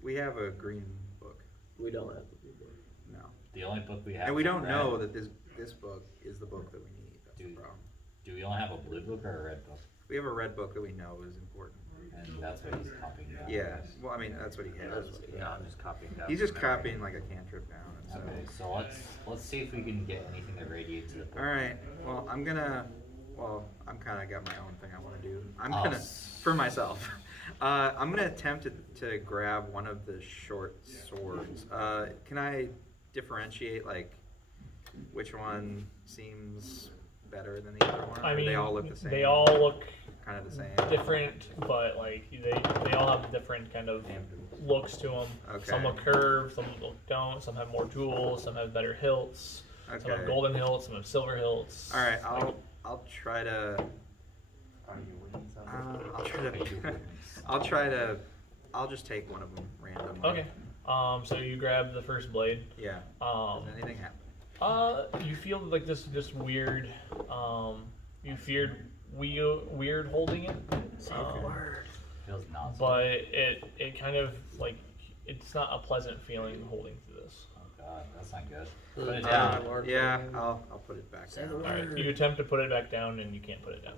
We have a green book. We don't have the blue book. No. The only book we have. And we is don't red. know that this book is the book that we need. That's the Do- problem. Do we only have a blue book or a red book? We have a red book that we know is important. And that's what he's copying down. Yeah. Well, I mean, that's what he has. Yeah, I'm just copying down. He's just from memory. copying like a cantrip down. And so. Okay, so let's see if we can get anything that radiates to the book. All right. Well, I'm kind of got my own thing I want to do. I'm Oh, gonna for myself. I'm gonna attempt to grab one of the short swords. Can I differentiate like which one seems better than the other one? I Or mean, they all look the same. They all look kind of the same. different, but like they all have different kind of looks to them. Okay. Some look curved, some don't. Some have more jewels, some have better hilts. Some have Okay. golden hilts, some have silver hilts. All right. I'll try to. I'll just take one of them randomly. Okay. So you grab the first blade. Yeah. Um, Does anything happen? You feel like this just weird. You feared weird holding it. Feels nauseous. But it kind of like it's not a pleasant feeling holding through this. Oh god, that's not good. Put it down. Yeah. I'll put it back down. All right. You attempt to put it back down and you can't put it down.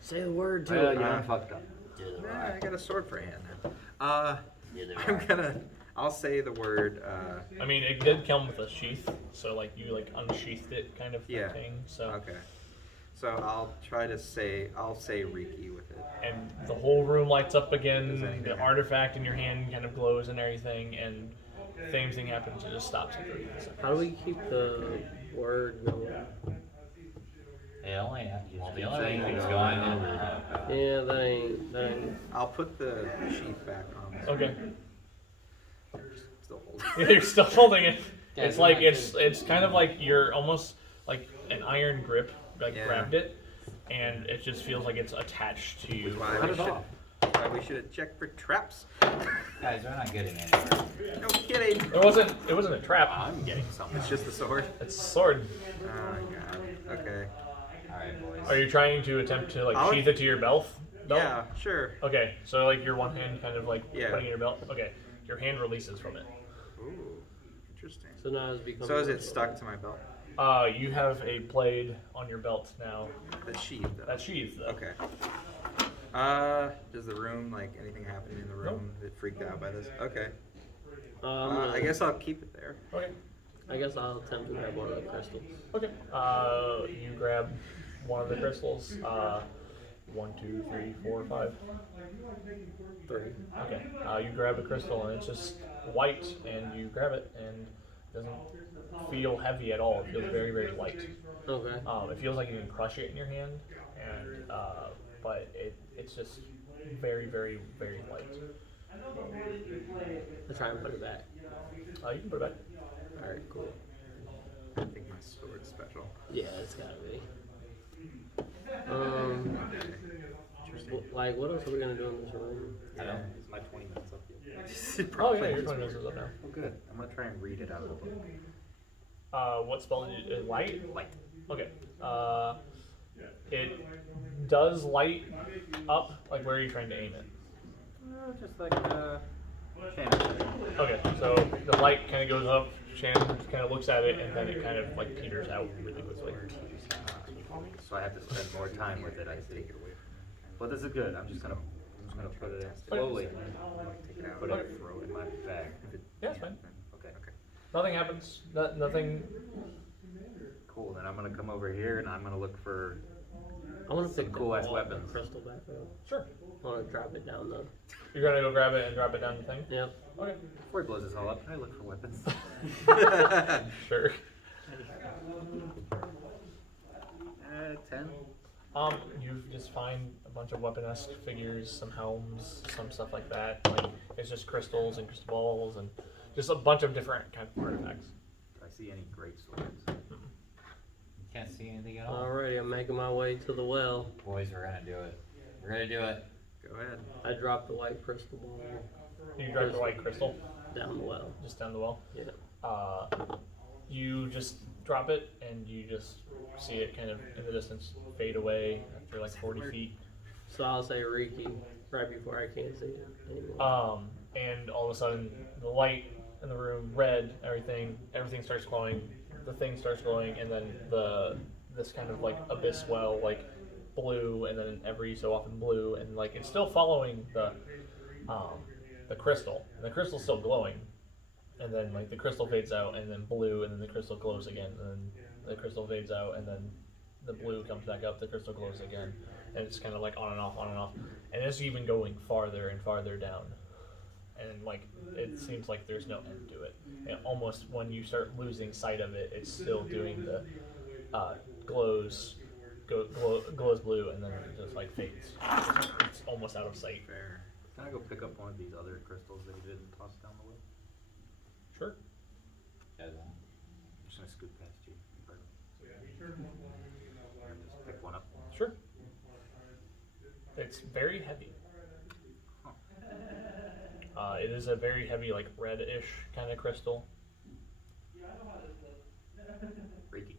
Say the word to Well, it. yeah, I'm fucked up. Yeah, I got a sword for a hand now. I'll say the word. I mean, it did come with a sheath, so like you like unsheathed it kind of Yeah. thing. So Okay. So I'll say Riki with it. and the whole room lights up again. Does anything The happen? artifact in your hand kind of glows and everything, and same thing happens. It just stops it for a second. How do we keep the word going? It only the only thing that's going in. Yeah, that ain't. I'll put the sheath back on. Okay. Still holding. You're still holding it. Yeah, It's you're like not it's kind of like you're almost like an iron grip, like Yeah. grabbed it, and it just feels like it's attached to you. Why we should have checked for traps. Guys, we're not getting anywhere. No kidding. It wasn't a trap. I'm getting something. It's just the sword. It's a sword. Oh god. Okay. Alright, boys. Are you trying to attempt to like I'll- sheath it to your belt? Yeah, sure. Okay, so like your one hand kind of like Yeah. putting it in your belt. Okay, your hand releases from it. Ooh, interesting. So now it's becoming. So is it stuck to my belt? You have a blade on your belt now. The sheath, though. That's sheathed though. Okay. Does the room, like, anything happen in the room? It freaked out by this. Okay. I I guess I'll keep it there. Okay. I guess I'll attempt to grab one of the crystals. Okay. You grab one of the crystals. 1, 2, 3, 4, 5. 3. Okay. You grab a crystal and it's just white, and you grab it and it doesn't feel heavy at all. It feels very, very light. Okay. It feels like you can crush it in your hand, and but it's just very, very, very light. I'll try and put it back. You can put it back. Alright, cool. I think my sword's special. Yeah, it's gotta be. Like, what else are we gonna do in this room? I don't. Is my 20 minutes up yet? Oh yeah, your 20 minutes is up now. Oh, good. I'm gonna try and read it out of the book. What spell did you, light? Light. Okay. It does light up. Like, where are you trying to aim it? Just like Shannon. Okay, so the light kind of goes up. Shannon kind of looks at it, and then it kind of like peters out really quickly. So I have to spend more time with it. I see. Well, this is good. I'm just gonna put it in slowly. Take it out. Put it in my bag. Yeah, it's fine. Okay. Nothing happens. Nothing. Cool. Then I'm gonna come over here and I'm gonna look for. I want to pick cool ass the weapons. crystal back up. Sure. I want to drop it down though. You're gonna go grab it and drop it down the thing. Yep. Okay. Before he blows this all up, can I look for weapons? Sure. 10. You just find a bunch of weapon-esque figures, some helms, some stuff like that. Like, it's just crystals and crystal balls and just a bunch of different kind of artifacts. Do I see any great swords? Can't see anything at all. Alrighty, I'm making my way to the well. Boys, we're gonna do it. We're gonna do it. Go ahead. I dropped the white crystal ball You drop the white crystal down the well. just down the well. Yeah. You just drop it and you just see it kind of in the distance fade away after like 40 feet. So I'll say Riki right before I can't see it anymore. And all of a sudden the light in the room, red, everything starts glowing. The thing starts glowing, and then this kind of like abyss well, like blue, and then every so often blue, and like it's still following the crystal. And the crystal's still glowing, and then like the crystal fades out, and then blue, and then the crystal glows again, and then the crystal fades out, and then the blue comes back up, the crystal glows again, and it's kind of like on and off, and it's even going farther and farther down. And like it seems like there's no end to it. And almost when you start losing sight of it, it's still doing the glows blue, and then it just like fades. It's almost out of sight. Fair. Can I go pick up one of these other crystals that you didn't toss down the way? Sure. Yeah, I'm just gonna scoot past you. Just pick one up. Sure. It's very heavy. It is a very heavy, like reddish kind of crystal. Reiki.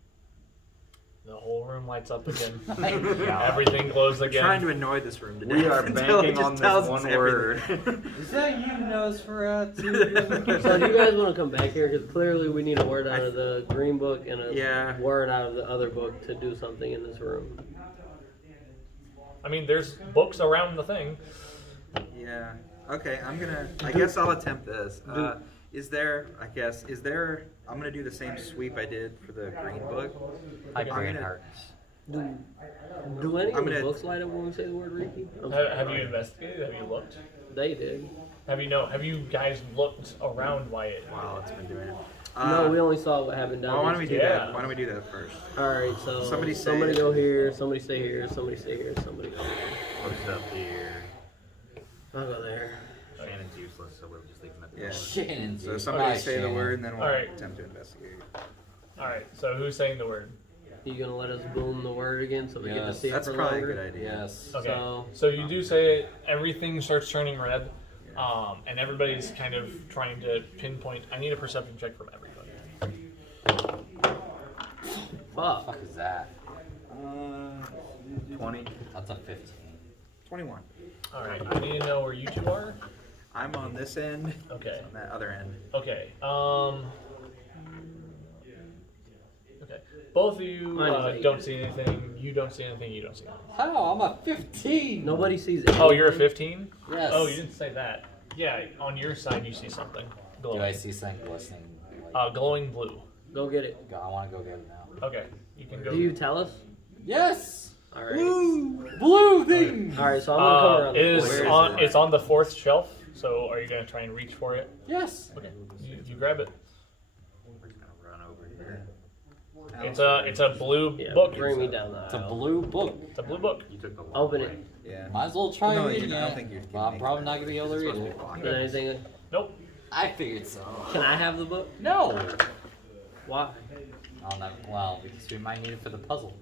The whole room lights up again. Yeah. Everything glows I'm again. trying to annoy this room today. We are until it banking just on tells this us one everything. word. Is that you, Nosferatu? So do you guys want to come back here? Because clearly we need a word out of the green book and a Yeah. word out of the other book to do something in this room. I mean, there's books around the thing. Yeah. Okay, I guess I'll attempt this. I'm gonna do the same sweep I did for the green book. Like I'm green gonna- hearts. Do any I'm of the gonna- books light up when we say the word Riki? Have you investigated? Have you looked? They did. Have you guys looked around Wyatt? Wow, it's been doing it. No, we only saw what happened down Well, why don't we do Yeah. that? Why don't we do that first? Alright, so Somebody say somebody it. go here, somebody stay here, somebody stay here, somebody go here. What's up here? I'll go there. Shannon's useless, so we'll just leave him at the Yeah. Shannon's So somebody Bye, say the Shannon. word, and then we'll Alright. attempt to investigate. Alright, so who's saying the word? You gonna let us boom the word again so we get to Yes. see it That's for probably longer? a good idea. Yes. Okay. So So you do say it, everything starts turning red, and everybody's kind of trying to pinpoint. I need a perception check from everybody. fuck. Fuck is that? 20. That's a 15. 21. Alright, I need to know where you two are. I'm on this end. Okay. On that other end. Okay. Okay. Both of you Mine's don't see anything. You don't see anything. You don't see anything. How? I'm a 15! Nobody sees it. Oh, you're a 15? Yes. Oh, you didn't say that. Yeah, on your side you see something Do glowing. I see something glistening? Glowing blue. Go get it. I want to go get it now. Okay, you can go. Do you tell us? Yes! All right. Blue thing! All right. So I'm gonna come around. It the is corner. Where is on. it? It's on the 4th shelf. So are you gonna try and reach for it? Yes! Okay, you grab it. We're just gonna run over here. It's a blue Yeah, book. bring me down the It's a aisle. blue book. It's a blue book. You took the long Open way. it. Yeah. Might as well try No, reading I don't it. think you can But I'm make probably that. not going to be able to It's read supposed to it. be blocked. Is there anything? Nope. I figured so. Can I have the book? No! Why? Oh, no. Well, because we might need it for the puzzle.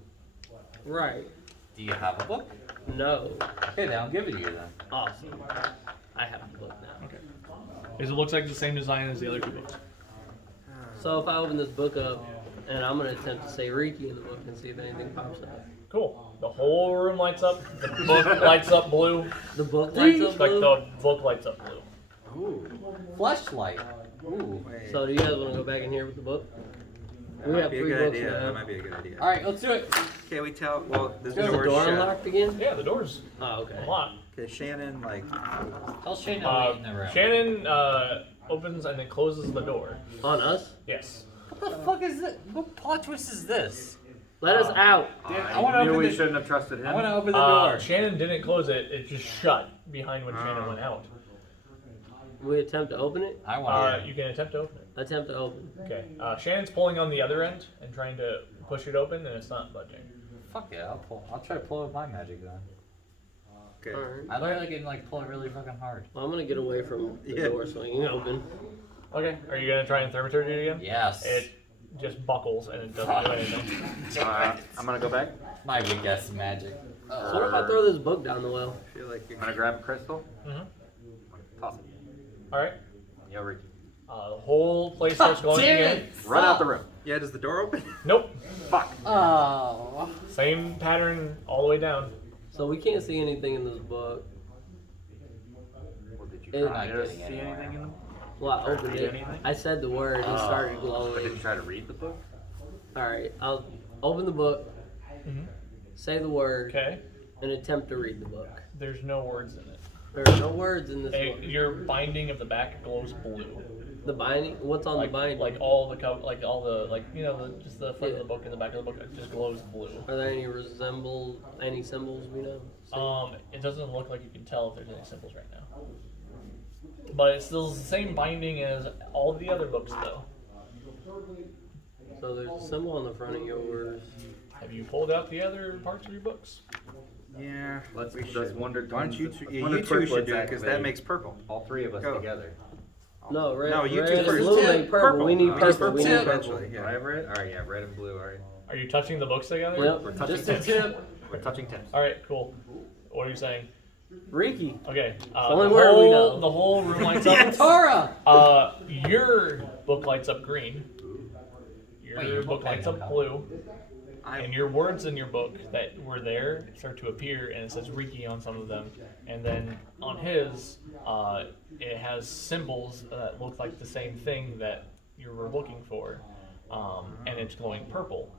Right. Do you have a book? No. Okay, then I'll give it to you then. Awesome. I have the book now. Okay. Because it looks like the same design as the other two books. So if I open this book up, and I'm gonna attempt to say Riki in the book and see if anything pops up. Cool. The whole room lights up. The book lights up blue. The book lights up Like blue. the book lights up blue. Ooh. Flashlight. Ooh. Wait. So do you guys want to go back in here with the book? That We might have be a 3 good books idea. now. That might be a good idea. Alright, let's do it. Okay, we tell. Well, this Is the door's door shut. unlocked again? Yeah, the doors Oh, okay. unlocked. Okay, Shannon, like, Tell Shane to wait in the room. Shannon opens and then closes the door. On us? Yes. What the fuck is it? What plot twist is this? Let us out. I want to knew open we the. shouldn't have trusted him. I want to open the door. Shannon didn't close it. It just shut behind when Shannon went out. We attempt to open it? I want You can attempt to open it. Attempt to open. Okay. Shannon's pulling on the other end and trying to push it open, and it's not budging. Fuck yeah, I'll try to pull with my magic then. okay. Alright. I literally can like pull it really fucking hard. Well, I'm gonna get away from the Yeah. door swinging open. Okay. Are you gonna try and thermaturgy it again? Yes. It just buckles and it doesn't do anything. I'm gonna go back. My weak ass magic. So what if I throw this book down the well? I feel like you're I'm gonna grab a crystal. Mm-hmm. Toss it. All right. Yo, Ricky. The whole place starts glowing again. Run out the room. Yeah, does the door open? Nope. Fuck. Oh. Same pattern all the way down. So we can't see anything in this book. Well, did you It's try not to getting see anywhere. anything in them? Well, I opened Read it. anything? I said the word and it started But did glowing. you try to read the book? Alright, I'll open the book, Mm-hmm. say the word, Okay. and attempt to read the book. There's no words in it. There are no words in this book. Your binding of the back glows blue. The binding? What's on Like, the binding? like all the just the front of the book and the back of the book it just glows blue. Are there any any symbols we know? It doesn't look like you can tell if there's any symbols right now. But it's still the same binding as all the other books, though. So there's a symbol on the front of yours. Have you pulled out the other parts of your books? Yeah. Let's we just should. wonder. Why don't you two? let's Yeah, wonder you two should triplets do it because that activate. makes purple. All 3 of us Go. together. No, red, No, you red two and first. blue Tip. make purple. We need Just purple. We need tip. purple. Eventually, Do I have red? Alright, yeah, red and blue. Alright. Are you touching the books together? Yep. We're touching Just a tips. tip. We're touching tips. All right, cool. What are you saying? Riki. Okay. only word we know. The whole room lights up. Tara! Your book lights up green. Your Wait, your book book lights doesn't up come. blue. And your words in your book that were there start to appear, and it says Riki on some of them. And then on his, it has symbols that look like the same thing that you were looking for, and it's glowing purple.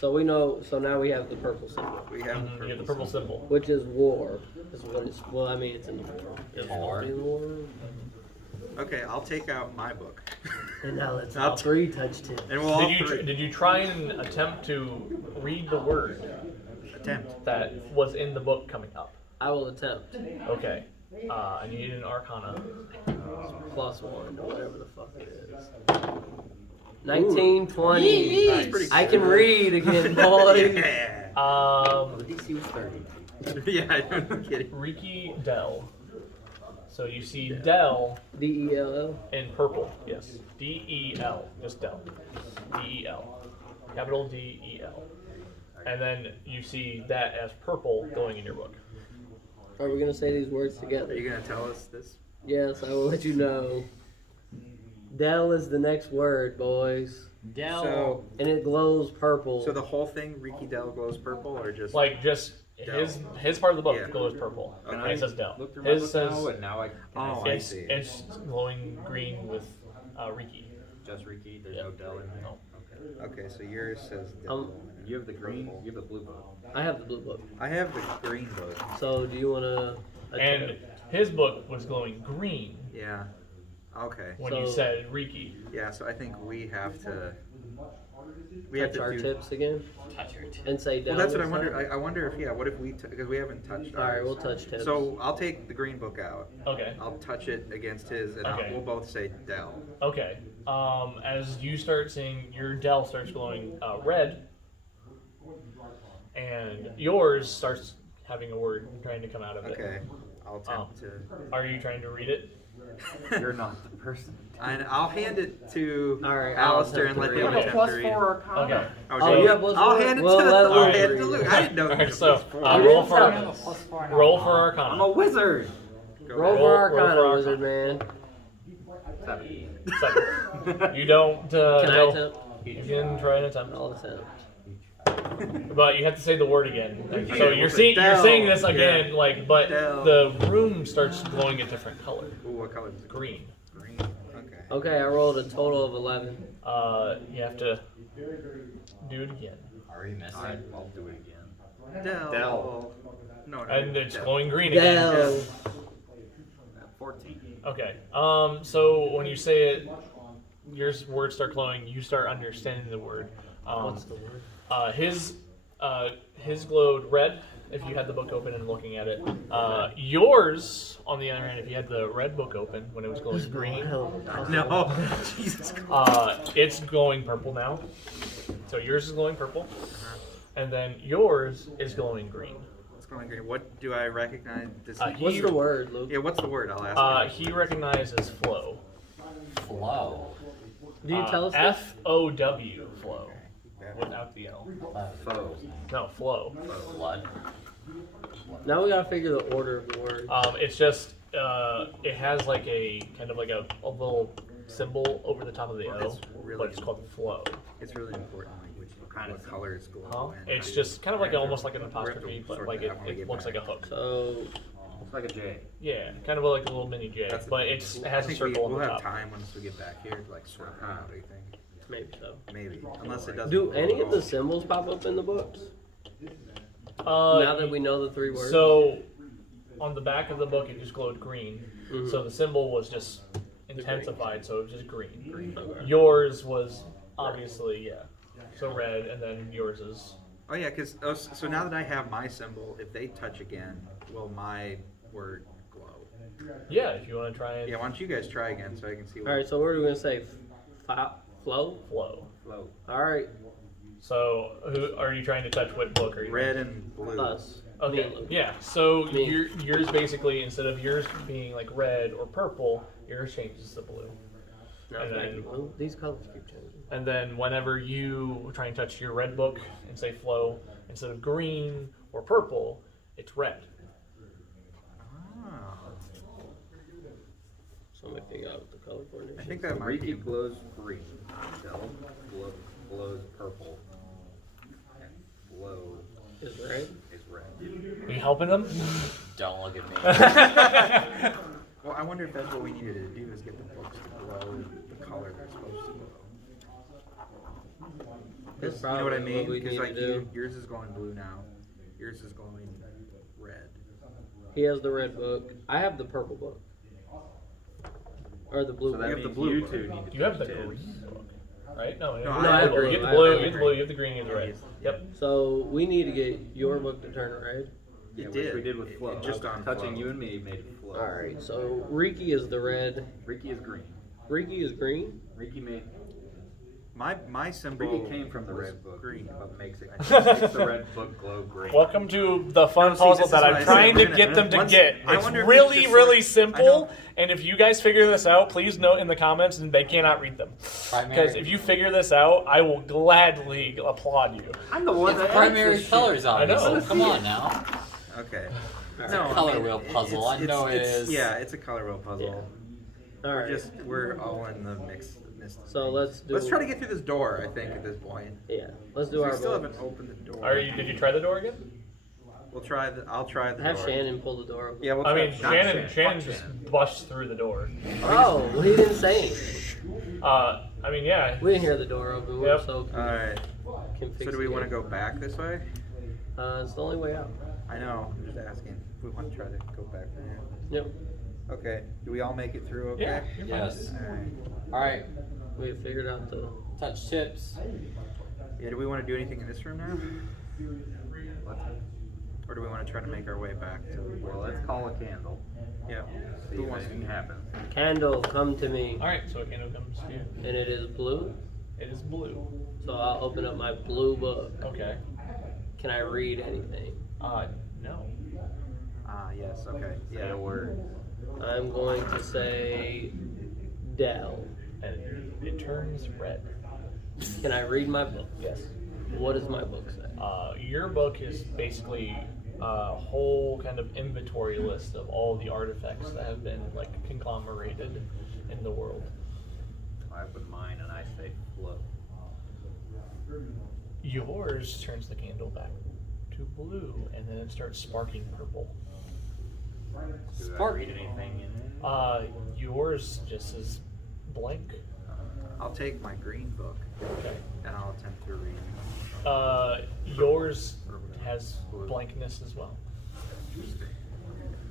So we know. So now we have the purple symbol, We have You have the purple symbol. which is war. Is what it's. Well, I mean, it's in the war. It's War. in the war. Okay, I'll take out my book. And now let's I'll all 3 touch tips. And we'll all Did you try and attempt to read the word attempt. that was in the book coming up? I will attempt. Okay. And you need an Arcana. +1 or whatever the fuck it is. 19, 20. That's pretty I good. can read again, boys. Yeah. The DC was 30. Yeah, I'm kidding. Riki Dell. So you see Dell DELL. in purple. Yes. D-E-L. Just Dell. D-E-L. Capital D-E-L. And then you see that as purple going in your book. Are we gonna say these words Are together? you gonna tell us this? Yes, I will let you know. Dell is the next word, boys. Dell. So, And it glows purple. so the whole thing, Riki Dell glows purple, or just Like just his part of the book Yeah. glows purple. Okay. And it says Dell. Look through my His book says now, and now I can Oh, see I it's, see. it's glowing green with Riki. just Ricky. There's Yep. no Dell in there. No. Okay. Okay, so yours says Dell. You have the green. You have the blue book. I have the blue book. I have the green book. So do you wanna And attempt? his book was glowing green Yeah. Okay. when you So- said Riki. Yeah. So I think we have to. Touch our tips again and say down. Well, that's what I this wonder. time? I wonder if what if we because we haven't touched. All right, ours. we'll touch tips. So I'll take the green book out. Okay. I'll touch it against his, and Okay. we'll both say Dell. Okay. As you start seeing, your Dell starts glowing red, and yours starts having a word trying to come out of it. Okay. I'll attempt to. Are you trying to read it? You're not the person. And I'll hand it to All right, I'll Alistair and let attempt to him read it. attempt to read. Okay. Oh, you have plus I'll four? hand it Well, to let Luke hand it read to it. Luke. I didn't know. Alright, so You roll didn't for tell me. roll for I'm Arcana. a wizard. Roll for roll Arcana, for wizard man. 7. You don't. Can I know- attempt? You can try an attempt, I'll attempt. but you have to say the word again. Like, so Okay, you're we'll seeing say you're Dell. saying this again, Yeah. like, but Dell. the room starts glowing a different color, Ooh, what color is it? green. Green. Okay. Okay, I rolled a total of 11. You have to do it again, Are you missing? I'll do it again. Dell. Dell. No. and it's Dell. glowing green again. Dell. 14. Okay. So when you say it, your words start glowing. You start understanding the word. What's the word? His glowed red if you had the book open and looking at it. Yours, on the other hand, if you had the red book open when it was glowing green, No. Jesus Christ. it's glowing purple now. So yours is glowing purple, and then yours is glowing green. What's going green? What do I recognize? Does What's the word, Luke? Yeah. What's the word? I'll ask. He recognizes flow. Flow. Do you tell us this? F-O-W, flow, without the L. Foe. No, flow. Blood. Now we gotta figure the order of the word. It's just it has like a kind of like a little symbol over the top of the Well, O, it's really- but it's called flow. It's really important. Like which kind of colors glow. Huh? and It's how just kind of like we have to- almost like an we have to apostrophe, but sort like that out when we it get looks like back. a hook. So, Looks like a J. Yeah, kind of like a little mini J, That's- but it I has a think circle on we'll the have top. time once we get back here to like sort that out. I think maybe so. maybe unless it doesn't. Do glow any at of the all. symbols pop up in the books? Uh, Now that we know the 3 words? So, on the back of the book, it just glowed green. Mhm. So the symbol was just intensified, so it was just green. Okay. Yours was obviously, so red, and then yours is. Oh yeah, because so now that I have my symbol, if they touch again, will my word glow? Yeah, if you want to try and Yeah, why don't you guys try again so I can see what. Alright, so what are we gonna say? Flow? flow. Flow. Alright, So, who are you trying to touch? What book are you? Red and blue. us. Me Okay. and Luke. Yeah. So Me. yours basically, instead of yours being like red or purple, yours changes to blue. Now And it's back then- to blue. These colors keep changing. And then whenever you try and touch your red book and say flow, instead of green or purple, it's red. Ah, So let me figure out the color coordination. I think that might be. Riki glows green. Dell glows purple. And Flow Is red? is red. Are you helping them? Don't look at me. Well, I wonder if that's what we needed to do is get the books to glow the color they're supposed to glow. That's 'Cause you know what I probably mean? what we Because need like to do. yours is glowing blue now, yours is glowing red. He has the red book. I have the purple book. Or the blue So book. that have the means blue you book. two need to You have the touch green tips. book, right? No, No, you I have have the blue. blue. You get I the blue. have You get the blue. You get the green. You get the red. Yep. So we need to get your book to turn red. Yeah, It which did. we did with It- flow. it just on touching flow. you and me made it flow. Alright, so Riki is the red. Riki is green. Riki is green. Riki made My symbol Riki came from the was red book, green. but makes the red book glow green. Welcome to the fun No, see, puzzle this is that what I'm I trying said. to get them to Once- get. I It's wonder if really, it's just really like- I simple. know. And if you guys figure this out, please note in the comments, and they cannot read them. Because if you figure this out, I will gladly applaud you. I'm the one It's that primary edits this colors shit. already, I know. so come on now. Okay. Alright. No, color I mean, wheel puzzle. I know it is. Yeah, it's a color wheel puzzle. Alright. We're all in the mix. So let's do. Let's try to get through this door. I think at this point. Yeah, let's do We our still books. haven't opened the door. Did you try the door again? We'll try the. I'll try the Have door. Shannon pull the door open. Yeah, we'll I try. mean, not Shannon Fuck just busts through the door. Oh, well, he didn't say anything. I mean, yeah. We didn't hear the door open. We're Yep. so All right. confused. So do we want to go back this way? It's the only way out. I know. I'm just asking. we want to try to go back from here. Yep. Okay. Do we all make it through? Okay. Yeah, you're fine. Yes. All right. Alright, We figured out the. touch tips. Yeah. Do we want to do anything in this room now, or do we want to try to make our way back to? Well, let's call a candle. Yeah. See Who if wants to? anything happens. Candle, come to me. All right, so a candle comes to you. And it is blue. It is blue. So I'll open up my blue book. Okay. Can I read anything? No. Yes. Okay. Say Yeah. a word. I'm going to say Dell. And it turns red. Can I read my book? Yes. What does my book say? Your book is basically a whole kind of inventory list of all the artifacts that have been like conglomerated in the world. I open mine and I say flow. Yours turns the candle back to blue, and then it starts sparking purple. Do I read anything in it? Yours just is blank. I'll take my green book Okay. and I'll attempt to read. Yours has blankness as well.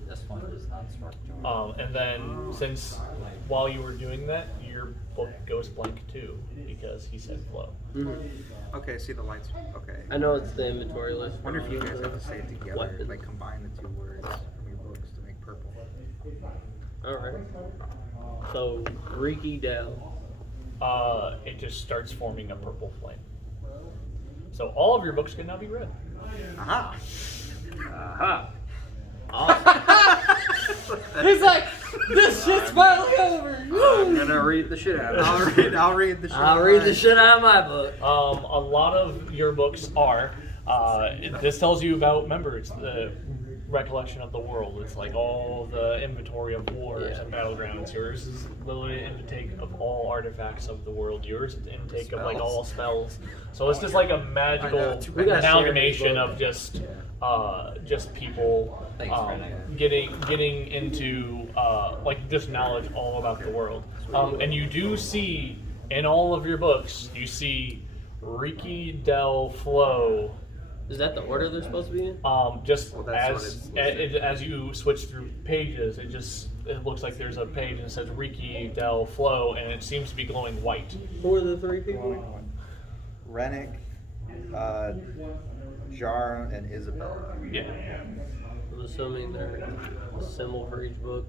This one does not spark joy. And then since while you were doing that, your book goes blank too, because he said flow. Okay. See the lights. Okay. I know it's the inventory list. Wonder if you guys have to say it together, Weapons. like combine the two words from your books to make purple. Alright. So, Riki Dell. It just starts forming a purple flame. So all of your books can now be read. Aha! Aha! He's like, this shit's finally over. I'm gonna read the shit out of it. I'll read the shit. I'll read the shit out of my book. A lot of your books are. This tells you about, remember, it's the recollection of the world. It's like all the inventory of wars and battlegrounds. Yours is literally an intake of all artifacts of the world. Yours is an intake of like all spells. So it's just like a magical We gotta share amalgamation this book. of just people Thanks, Rennick. getting into like just knowledge all about the world. And you do see in all of your books, you see Riki Del Flow. Is that the order they're supposed to be in? Just Well, that's what it's as you switch through pages, it looks like there's a page and it says Riki Del Flow, and it seems to be glowing white. Who are the three people? Rennick, Jar, and Isabella. Yeah. I'm assuming they're a symbol for each book.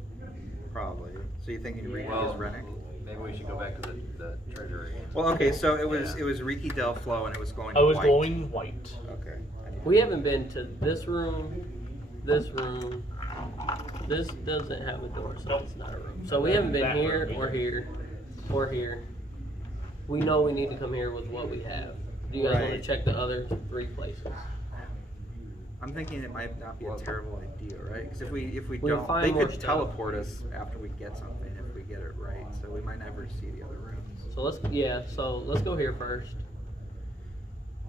Probably. So you think Riki Well, is Rennick? Maybe we should go back to the treasury. Well, okay. So it was Riki Del Flow, and it was going. I was white. glowing white. Okay. We haven't been to this room, this room. This doesn't have a door, so it's not a room. So we haven't been That here room. or here or here. We know we need to come here with what we have. Do you guys want to Right. check the other three places? I'm thinking it might not be a terrible idea, right? Because if we We'll don't, find they more could stuff. teleport us after we get something if we get it right. So we might never see the other rooms. So let's go here first.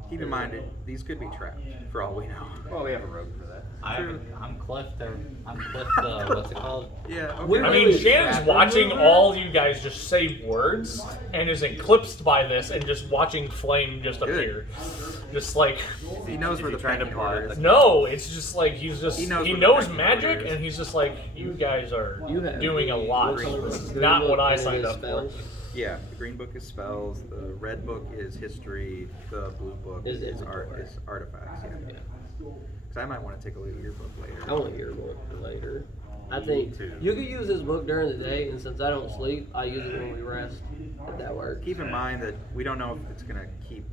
Keep in mind, these could be trapped for all we know. Well, we have a rope for that. I'm Cliff. What's it called? Yeah. We Okay. I mean, really Shannon's trapped watching them. all you guys just say words and is eclipsed by this and just watching flame just Good. appear. Just like, He knows where the trying to pecking plot order is. no, it's just like he He knows knows what the pecking magic order is. and he's just like, you guys are You have doing a lot. green This is book, not green what book, I and it signed is up for. spells. Yeah, the green book is spells. The red book is history. The blue book Is is inventory. artifacts. Yeah. Because I might want to take a look at your book later. I want your book later. I think too. you could use this book during the day, and since I don't sleep, I use it when we rest. If that works. Keep in mind that we don't know if it's gonna keep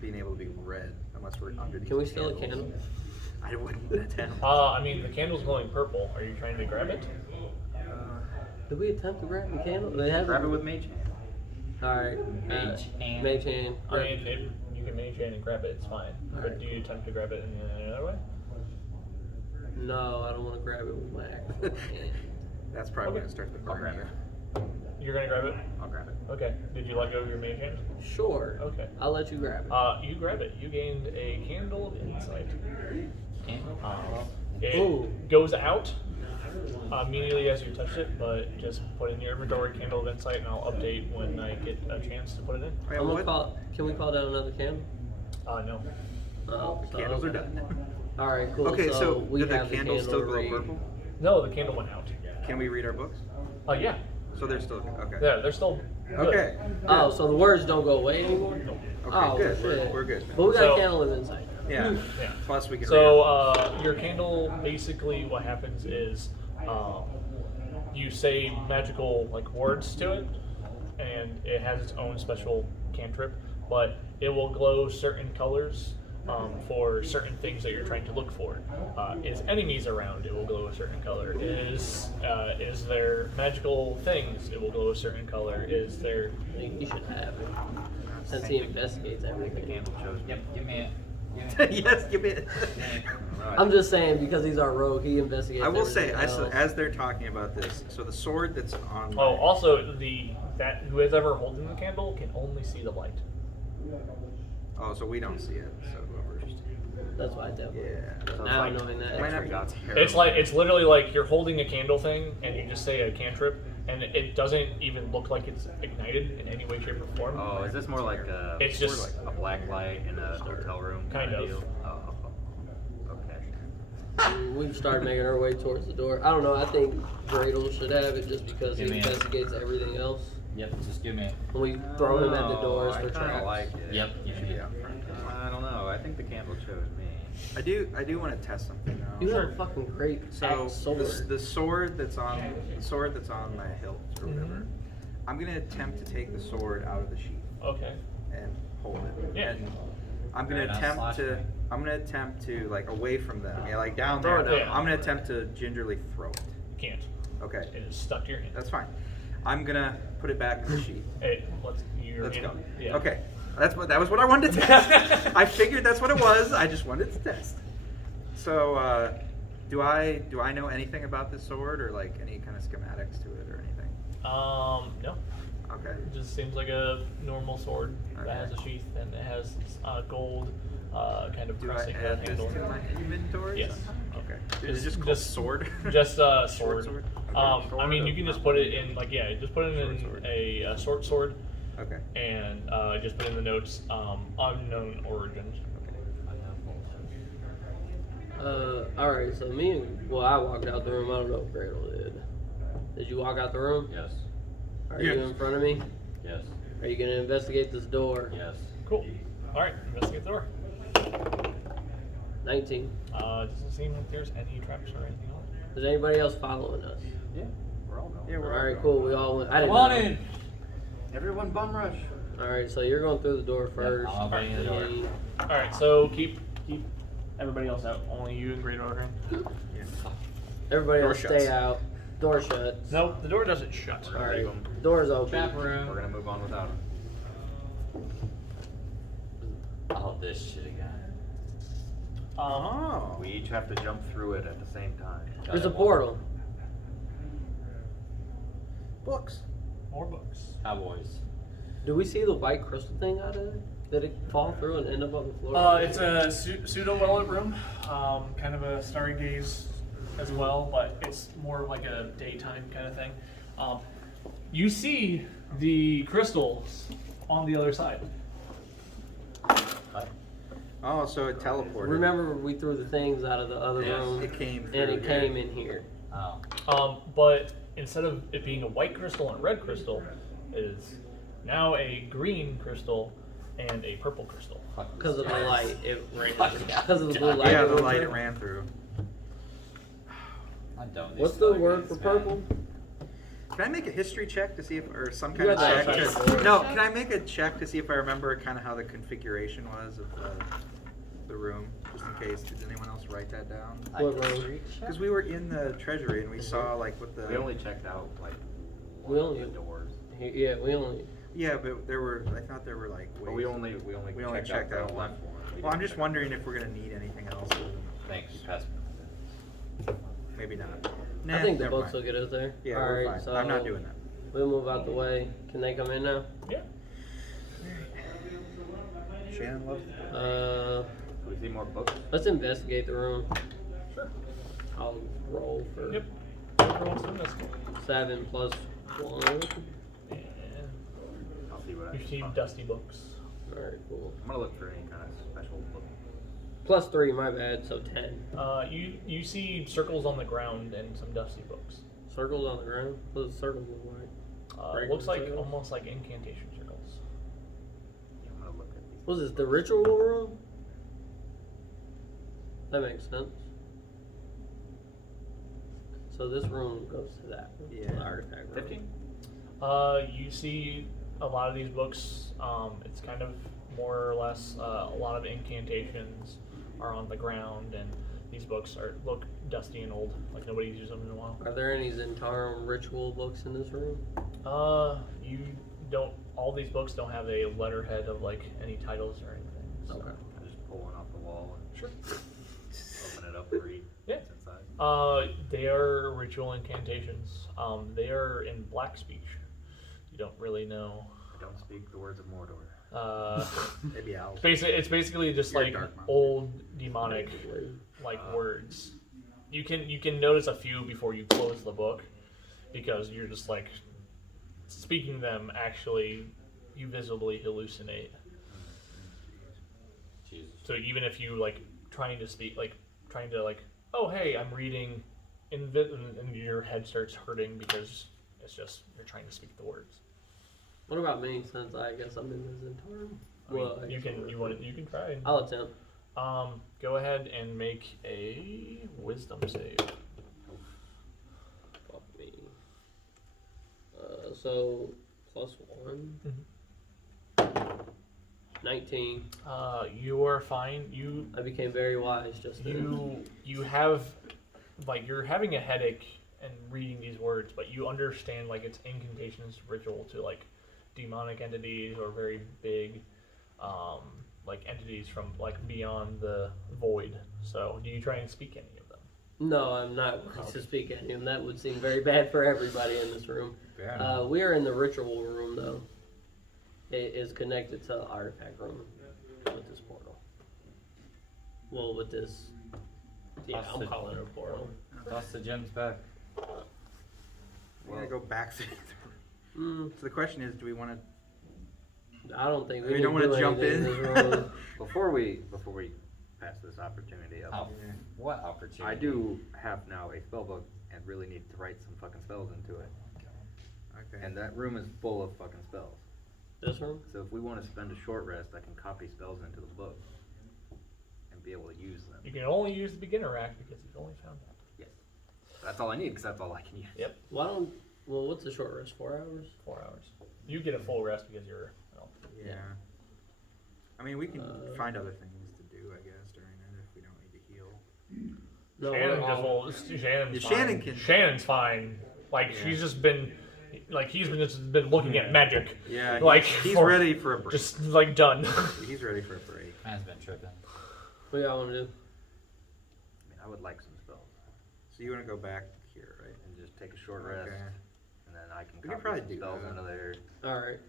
being able to be read unless we're under these. Can we steal a candles. candle? I wouldn't attempt. I mean, the candle's glowing purple. Are you trying to grab it? Did we attempt to grab the candle? They have Grab it with mage hand. All right. Mage hand. Mage hand. I mean, if you can mage hand and grab it, it's fine. But Alright, do you attempt to grab it in another way? No, I don't want to grab it with my actual hand. That's probably Okay. when it starts to I'll burn grab you. it. You're gonna grab it? I'll grab it. Okay. Did you let go of your mage hand? Sure. Okay. I'll let you grab it. You grab it. You gained a candle of insight. It Ooh. goes out immediately as you touch it, but just put in your inventory candle of insight, and I'll update when I get a chance to put it in. Oh, yeah, I'm gonna what? call. Can we call down another candle? No. Oh, so- Candles are done. All right, cool. Okay, so we did the have candle still glow read. purple? No, the candle went out. Can we read our books? Yeah. So they're still okay. Yeah, they're still good. Okay. Oh, so the words don't go away anymore? Nope. Okay, Oh, good. shit. We're good. But we got So- a candle of insight. Yeah. Yeah. Plus we can. So your candle, basically, what happens is you say magical like words to it, and it has its own special cantrip, but it will glow certain colors for certain things that you're trying to look for. Is enemies around, it will glow a certain color. Is there magical things, it will glow a certain color. Is there... I think you should have it. Since he investigates The everything. candle shows me. Yep, give me it. Yes, give me it. Alright. I'm just saying, because he's our rogue, he investigates I will say, everything else. as they're talking about this, so the sword that's on. My, Oh, also, that whoever holding the candle can only see the light. Oh, so we don't see it. So whoever's. That's why I did. Yeah. So it's Now like knowing that. Might not extra be- dots here. It's literally like you're holding a candle thing and you just say a cantrip and it doesn't even look like it's ignited in any way, shape, or form. Oh, is this more like a? It's just a black light in a hotel room Kind of. deal? Oh, okay. We've started making our way towards the door. I don't know. I think Gradle should have it just because he Give me it. investigates everything else. Yep, just give me it. And we throw him at the Oh, doors I for kinda traps. like it. Yep, you should be out front. I don't know. I think the candle chose me. I do want to test something though. You have a fucking great So axe sword. the sword that's on my hilt or whatever, I'm gonna attempt to take the sword out of the sheath Okay. and hold it. Yeah. And I'm gonna Right, now attempt slash to. me. I'm gonna attempt to like away from them. Yeah, like down Throw there. it down. I'm gonna attempt to gingerly throw it. You can't. Okay, It is stuck to your hand. that's fine. I'm gonna put it back in the sheath. Hey, you're Let's in- go. Yeah. Okay, that was what I wanted to test. I figured that's what it was. I just wanted to test. So, do I know anything about this sword or like any kind of schematics to it or anything? No. Okay. It just seems like a normal sword Okay. that has a sheath and it has gold kind of Do I pressing add this handle. to my inventory? Yes. somehow? Okay. Is it just called sword? Just Short sword. sword? I Okay. mean, you can just put it in just put it Short in sword. a short sword Okay. and just put in the notes unknown origins. Alright, so I walked out the room. I don't know if Gradle did. Did you walk out the room? Yes, Are you in front of me? yes, Are you gonna investigate this door? yes. Cool. All right, investigate the door. 19. Doesn't seem like there's any traps or anything on it. Is anybody else following us? Yeah, we're all going. Yeah, we're Alright, cool. We all went. I didn't Come on know. in. Everyone bum rush. Alright, so you're going through the door first. I'm opening the door. And All right, so keep everybody else out. Only you and Great are in. everybody Door else shuts. stay out. Door shuts. Nope, the door doesn't shut. Alright, door's open. Chaperone. We're gonna move on without him. Oh, this shit again. Oh. We each have to jump through it at the same time. There's a portal. Books. More books. Cowboys. Do we see the white crystal thing out of it? Did it fall through and end up on the floor? It's a pseudo well-lit room, kind of a starry gaze as well, but it's more like a daytime kind of thing. You see the crystals on the other side. Oh, so it teleported. Remember we threw the things out of the other Yes. room It came through and it here. came in here. Oh. But instead of it being a white crystal and a red crystal, it is now a green crystal and a purple crystal. Because of the light, it ran. Fuck yeah. Because of the blue light. Yeah, it the went light through. it ran through. I'm done with What's these the other word guys, for man. purple? Can I make a history check to see if, or some You kind of got check? that To, right. no, can I make a check to see if I remember kind of how the configuration was of the room, just in case? Did anyone else write that down? What room? Because we were in the treasury and we saw like what the. We only checked out like We one only- of the doors. Yeah, we only. Yeah, but there were. I thought there were like. But ways- we only We only checked out the one. left one. We Well, I'm didn't just check wondering if we're gonna need anything else. Thanks, you passed me. Maybe not. I Nah, think the never books will mind. get us there. Yeah, we're Alright, fine. so I'm not doing that. we'll move out the way. Can they come in now? Yeah. Shannon loves. Do we see more books? Let's investigate the room. Sure. I'll roll for Yep. Whoever wants to investigate. 7 plus 1. And I'll see what I you can see find. dusty books. Alright, cool. I'm gonna look for any kind of special book. Plus 3, my bad, so 10. You see circles on the ground and some dusty books. Circles on the ground? What does circles look like? Regular Looks like circles? almost like incantation circles. I'm gonna look at these. Was this the ritual room? That makes sense. So this room goes to that room, to the artifact room. 15? You see a lot of these books. It's kind of more or less a lot of incantations are on the ground, and these books look dusty and old, like nobody's used them in a while. Are there any Zentarum ritual books in this room? You don't. All these books don't have a letterhead of like any titles or anything. So. Okay. I just pull one off the wall and Sure. open it up and read. Yeah. What's inside. They are ritual incantations. They are in black speech. You don't really know. I don't speak the words of Mordor. Maybe owls. It's basically just You're a like dark monster. old demonic like words. You can notice a few before you close the book because you're just like speaking them. Actually, you visibly hallucinate. Jesus. So even if you like trying to oh hey, I'm reading, and your head starts hurting because it's just you're trying to speak the words. What about me, since I guess I'm in the Zentarum? I mean, you can try. I'll attempt. Go ahead and make a wisdom save. Fuck me. So, +1. Mm-hmm. 19. You are fine. I became very wise just then. You have you're having a headache and reading these words, but you understand like it's incantations ritual to like demonic entities or very big like entities from like beyond the void. So do you try and speak any of them? No, I'm not going to speak at him. That would seem very bad for everybody in this room. We are in the ritual room, though. It is connected to the artifact room with this portal. Well, with this... Yeah, Toss I'm the- calling it a portal. Toss the gems back. We're gonna go back through the room. So the question is, do we want to? I don't think We we don't want to jump in. This room. Before we pass this opportunity up, Oh, what opportunity? I do have now a spell book and really need to write some fucking spells into it. Okay. And that room is full of fucking spells. This room? So if we want to spend a short rest, I can copy spells into the book and be able to use them. You can only use the beginner rack because you've only found that. Yes. That's all I need because that's all I can use. Yep. Why don't... Well, what's the short rest? 4 hours? 4 hours. You get a full rest because you're. Well, Yeah. I mean, we can find other things to do, I guess, during it if we don't need to heal. No, Shannon we're just all- will. Shannon's Yeah, fine. Shannon can- Shannon's fine. Like she's just been, like he's been looking at magic. Yeah. Like he's ready for a break. Just like done. He's ready for a break. Man's been tripping. What do y'all want to do? I mean, I would like some spells So you want to go back here, right? and just take a short rest, Okay. and then I can We can copy probably some do spells that. into there. Alright.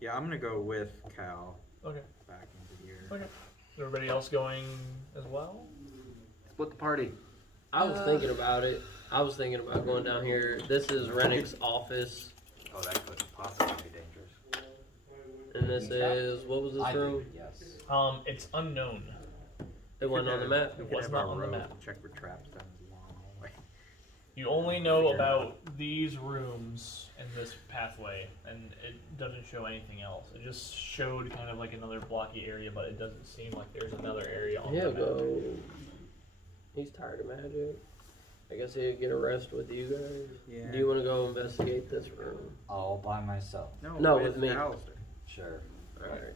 Yeah, I'm gonna go with Cal Okay. back into here. Okay. Everybody else going as well? Split the party. I was thinking about it. I was thinking about going down here. This is Rennick's office. Oh, that could possibly be dangerous. And this is... What was this I room? do, yes. It's unknown. It wasn't on the map. It was not on the map. Check for traps down this long hallway. You only know about these rooms and this pathway, and it doesn't show anything else. It just showed kind of like another blocky area, but it doesn't seem like there's another area on He'll the map. go. He's tired of magic. I guess he'll get a rest with you guys. Yeah. Do you want to go investigate this room? All by myself. No, with me. Alistair. Sure. Alright.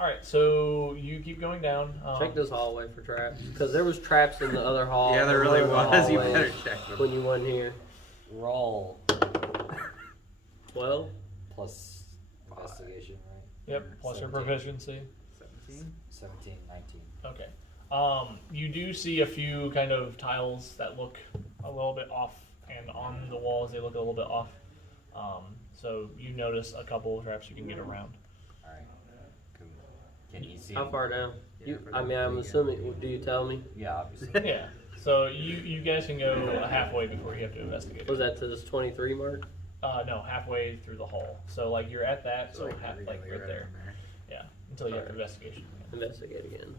Alright, so you keep going down. Check this hallway for traps. Because there was traps in the other hall. Yeah, there really one of the was. You hallways better check them. when you went here. Roll 12? plus investigation, right? Yep, plus your 17. proficiency. 17? 17, 19. Okay. You do see a few kind of tiles that look a little bit off, and on the walls they look a little bit off. So you notice a couple of traps you can get around. Alright. Can he see? How far down? Yeah, I mean, I'm assuming. Do you tell me? Yeah, obviously. Yeah. So you guys can go halfway before you have to investigate. Was that to this 23 mark? No, halfway through the hall. So like you're at that, so Like, half, really like right right there. on there. Yeah, until you have Alright. investigation again. Investigate again.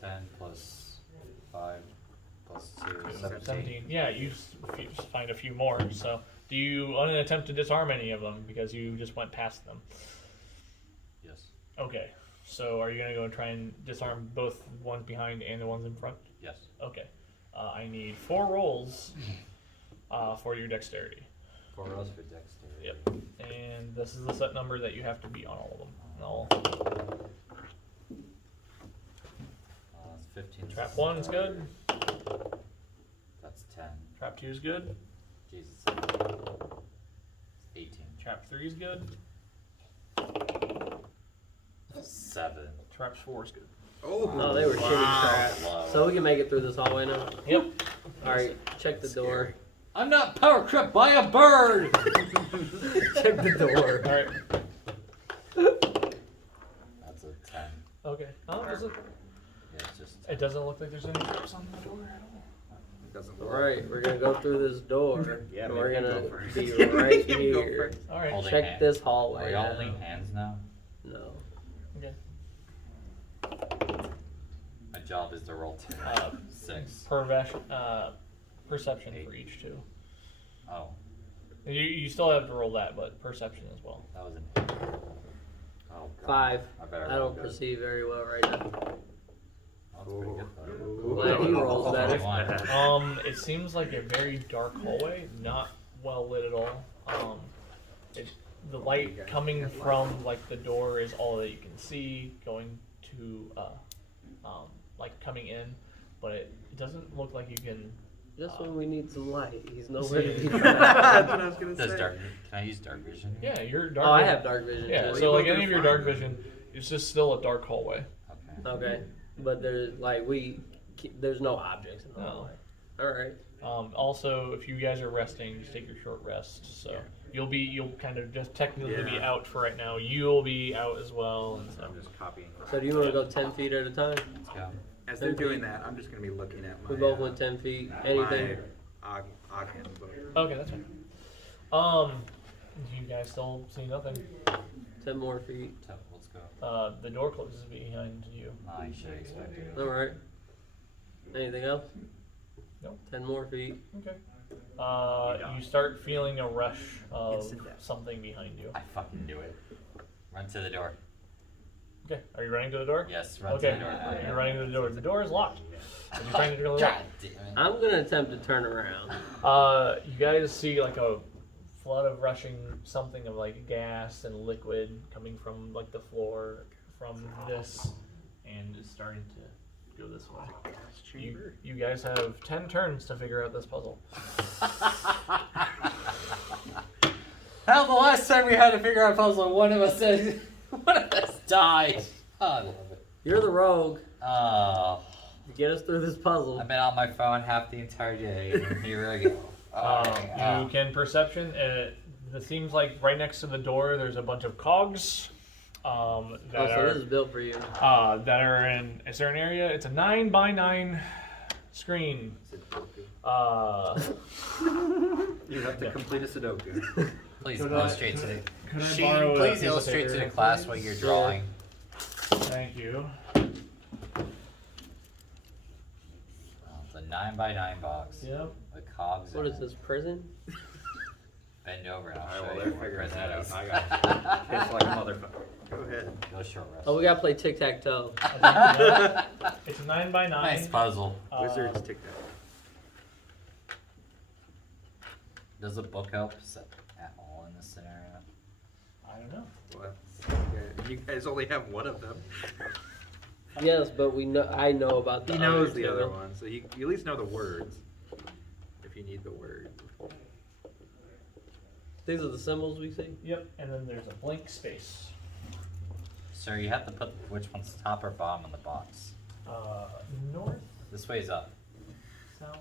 10 plus 5 plus 2, 17. Yeah, you find a few more. So, do you want to attempt to disarm any of them because you just went past them? Yes. Okay. So, are you going to go and try and disarm both the ones behind and the ones in front? Yes. Okay. I need 4 rolls for your dexterity. 4 rolls for dexterity. Yep. And this is the set number that you have to beat on all of them. And all. That's 15. Trap 1 is good. That's 10. Trap 2 is good. Jesus. 18. Trap 3 is good. 7. Trap 4 is good. Oh, they were shitty traps. So we can make it through this hallway now? Yep. Alright, check the door. I'm not power tripped by a bird! Check the door. Alright. That's a 10. Okay. Does it? Yeah, it's just. It doesn't look like there's any traps on the door at all. It doesn't look Alright, we're gonna go through this door. Yeah, and maybe we're you gonna go first. be right You go here. first. Alright. Holding Check hand- this Are hallway. we now. holding hands now? No. Okay. My job is to roll 2. 6. Perception 8. for each two. Oh, You still have to roll that, but perception as well. that was an 8. Oh, God. 5. I better I roll don't good. perceive very well right now. That's pretty good though. Glad he rolls better. 21. It seems like a very dark hallway, not well lit at all. The light coming from like the door is all that you can see going to like coming in, but it doesn't look like you can. Just when we need some light, he's nowhere to be That's found. what I was gonna Does say. dark? Can I use dark vision? Yeah, your dark. Oh, I vision- have dark vision Yeah, too. so like You're any of your fine. dark vision, it's just still a dark hallway. Okay. Okay, but there's like there's no objects in the No. hallway. All right. Also, if you guys are resting, just take your short rest. So you'll kind of just technically be Yeah. out for right now. You'll be out as well. And so. I'm just copying. So do you want to go 10 feet at a time? Let's go. As they're doing that, I'm just gonna be looking at my. We both went 10 feet. Anything? My Ogden book. Okay, that's fine. You guys still see nothing. 10 more feet. Let's go. The door closes behind you. I should expect it. All right. Anything else? Nope. 10 more feet. Okay. You start feeling a rush of Instant death. something behind you. I fucking knew it. Run to the door. Okay, are you running to the door? Yes, run Okay, to the door. you're running to the door. The door is locked. Are you trying to drill it? God damn it. I'm gonna attempt to turn around. You guys see like a flood of rushing something of like gas and liquid coming from like the floor from this, and it's starting to go this way. You guys have 10 turns to figure out this puzzle. Hell, the last time we had to figure out a puzzle, one of us died. Oh, I love it. You're the rogue. Oh, Get us through this puzzle. I've been on my phone half the entire day, and here I go. You can perception. It seems like right next to the door, there's a bunch of cogs. So That this is built for you. that are in a certain area. It's a 9x9 screen. You have to complete a Sudoku. Please Could illustrate to the Could I Sheen, borrow a please piece of illustrate to paper? the class what you're drawing. Thank you. Well, it's a 9x9 box. Yep. With cogs. What in is it. this, prison? Bend over and I'll Alright, show well, you they're what figuring prison that out. is. I got it. It's like a motherfucker. Go ahead. Go short rest. Oh, we gotta play tic-tac-toe. It's a 9x9. Nice puzzle. Wizards tic tac. Does the book help at all in this scenario? I don't know. What? You guys only have one of them. Yes, but I know about the He knows other the other two. one, so you at least know the words. If you need the word. These are the symbols we see. Yep. And then there's a blank space. Sir, you have to put which one's top or bottom in the box. North, This way's up, south,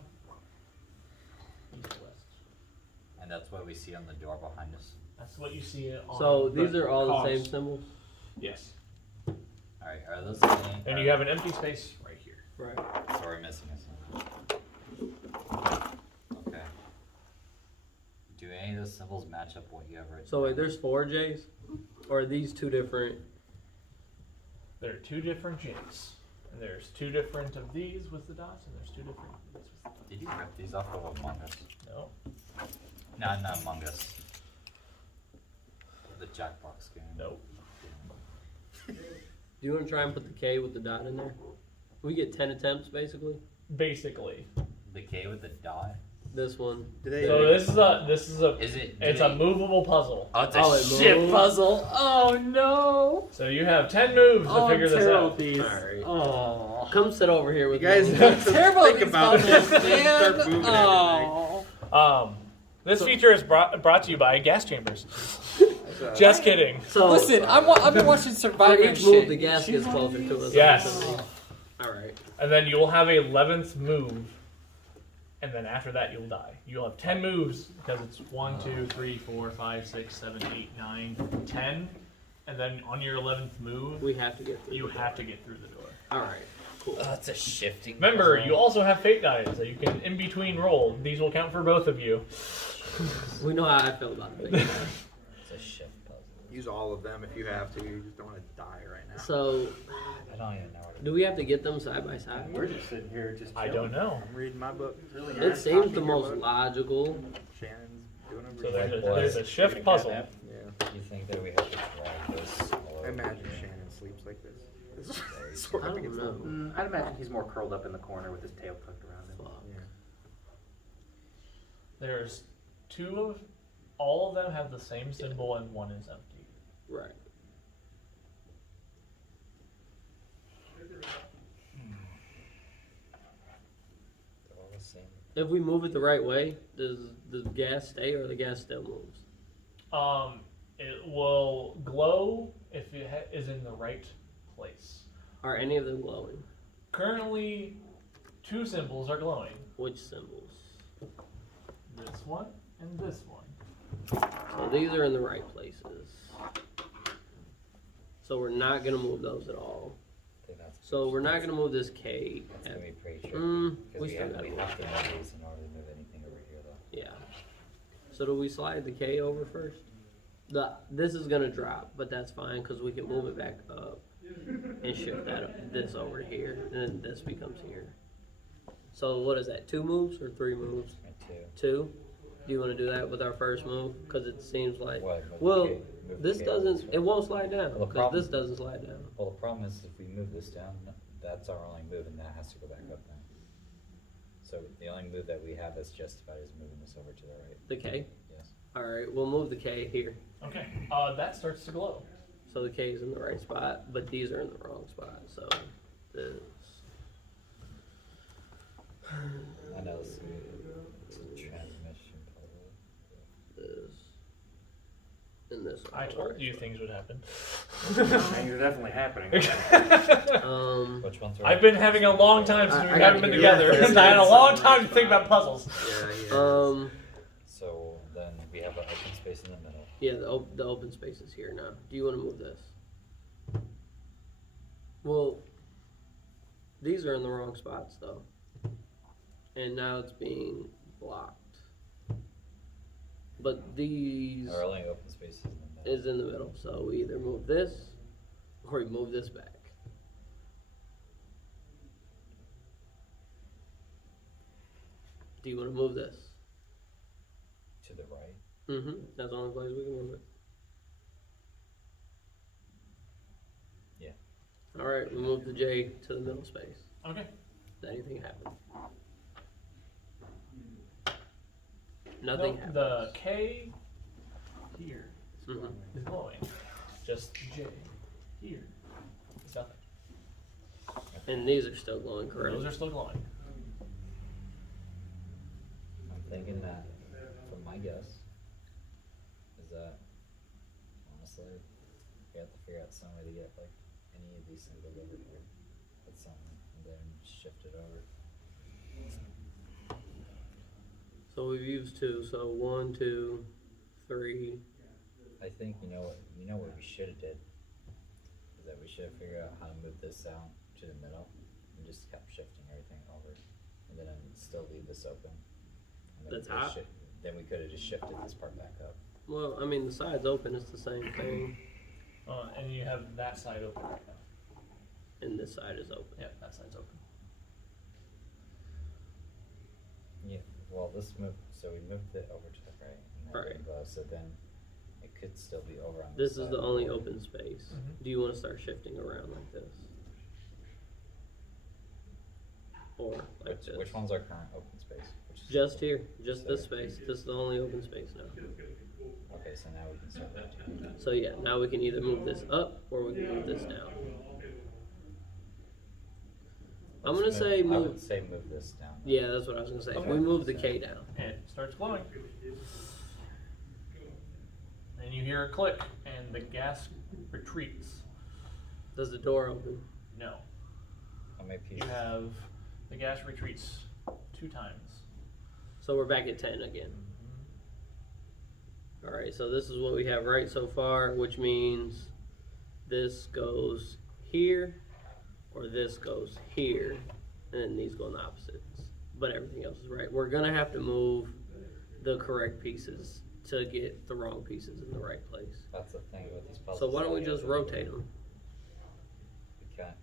east, west. and that's what we see on the door behind us. That's what you see on. So these are all the cogs. same symbols? Yes. Alright, are those the same? And you have an empty space right here. Right. So we're missing a symbol. Okay. Do any of those symbols match up what you have written? So wait, there's 4 J's? Or are these two different? There are 2 different jigs. And there's 2 different of these with the dots, and there's 2 different of these with the dots. Did you rip these off of Among Us? No. No, not Among Us. The Jackbox game. Nope. Do you want to try and put the K with the dot in there? We get 10 attempts, basically. Basically. The K with the dot? This one. So this is a Is it? it's a movable puzzle. Oh, it's Oh, a it shit moves? puzzle. Oh no. So you have 10 moves to figure this out. These. Alright. Oh. Come sit over here with You guys me. need to Terrible think these about this puzzles, and start man. moving Oh. This feature is brought to you by gas chambers. everything. Just kidding. So, Listen, I've been watching for Survivor each move, the gas gets closer to us. Yes. Alright. And then you'll have a 11th move. And then after that, you'll die. You'll have 10 moves because it's 1, 2, 3, 4, 5, 6, 7, 8, 9, 10. And then on your 11th move, We have to get through. you have to get through the door. Alright. Cool. It's a shifting. Remember, puzzle. you also have fate dice that you can in between roll. These will count for both of you. We know how I feel about it. It's a shift puzzle. Use all of them if you have to. You just don't want to die right now. So, I don't even know what do we have to get them side by side? We're just sitting here just I chilling. don't know. I'm reading my book. It seems the most logical. Shannon's doing a So reading. there's a shift puzzle. Yeah. You think that we have to drag this all I over? imagine Shannon sleeps like this. Sort I of don't against know. the- I'd imagine he's more curled up in the corner with his tail tucked around him. Fuck. Yeah. There's 2 of all of them have the same symbol and 1 is empty. Right. They're all the same. If we move it the right way, does the gas stay or the gas still moves? It will glow if it is in the right place. Are any of them glowing? Currently, 2 symbols are glowing. Which symbols? This one and this one. So these are in the right places. So we're not gonna move those at all. I think that's. So we're not gonna move this K. That's gonna be pretty tricky. Mm, Because we we still have, gotta we move have to that. move these in order to move anything over here, though. Yeah. So do we slide the K over first? This is gonna drop, but that's fine because we can move it back up and shift this over here, and then this becomes here. So what is that? 2 moves or 3 moves? Right, two. 2. Do you want to do that with our first move? Because it seems like What, move the well, K- move the this K doesn't. over It won't slide down Well, the because this problem- doesn't slide down. Well, the problem is if we move this down, that's our only move, and that has to go back up now. So the only move that we have that's justified is moving this over to the right. The K. Yes. All right, we'll move the K here. Okay. That starts to glow. So the K is in the right spot, but these are in the wrong spot. So this. I know it's a transmission puzzle. This. And this. I told you things would happen. Things are definitely happening. Which one's right? I've been having a long time since I we gotta haven't been hear together, that. and I had a long time to think about puzzles. Yeah. So then we have an open space in the middle. Yeah, the open space is here now. Do you want to move this? Well, these are in the wrong spots though. And now it's being blocked. But these Our only open space is in the middle. is in the middle, so we either move this or we move this back. Do you want to move this? To the right. Mm-hmm. That's the only place we can move it. Yeah. All right, we move the J to the middle space. Okay. Did anything happen? Nothing No, happened. the K here Mhm. is glowing. Just J here is nothing. And these are still glowing, correct? Those are still glowing. I'm thinking that, from my guess, is that honestly, we have to figure out some way to get like any of these symbols over here. Put something and then shift it over. So we've used 2. So 1, 2, 3. I think you know what we should have did is that we should have figured out how to move this out to the middle and just kept shifting everything over, and then still leave this open. And then The top? then we could have just shifted this part back up. Well, I mean, the side's open. It's the same thing. And you have that side open right now. and this side is open. Yep, that side's open. Yeah, well, this moved, so we moved it over to the right. And that Right. didn't go, so then it could still be over on This this is side. the only open space. Mhm. Do you want to start shifting around like this? Or like this? Which one's our current open space? Which is Just here, just this space. This is the only open space now. Okay, so now we can start rotating. So yeah, now we can either move this up or we can move this down. I'm gonna say I move. would say move this down. Yeah, that's what I was gonna say. If Okay. we move the K down. And it starts glowing. Then you hear a click, and the gas retreats. Does the door open? No. How many You pieces? have the gas retreats 2 times. So we're back at 10 again. Alright, so this is what we have right so far, which means this goes here, or this goes here, and then these go in the opposites. But everything else is right. We're gonna have to move the correct pieces to get the wrong pieces in the right place. That's the thing with these puzzles. So why don't we that just have to- rotate them? We can't.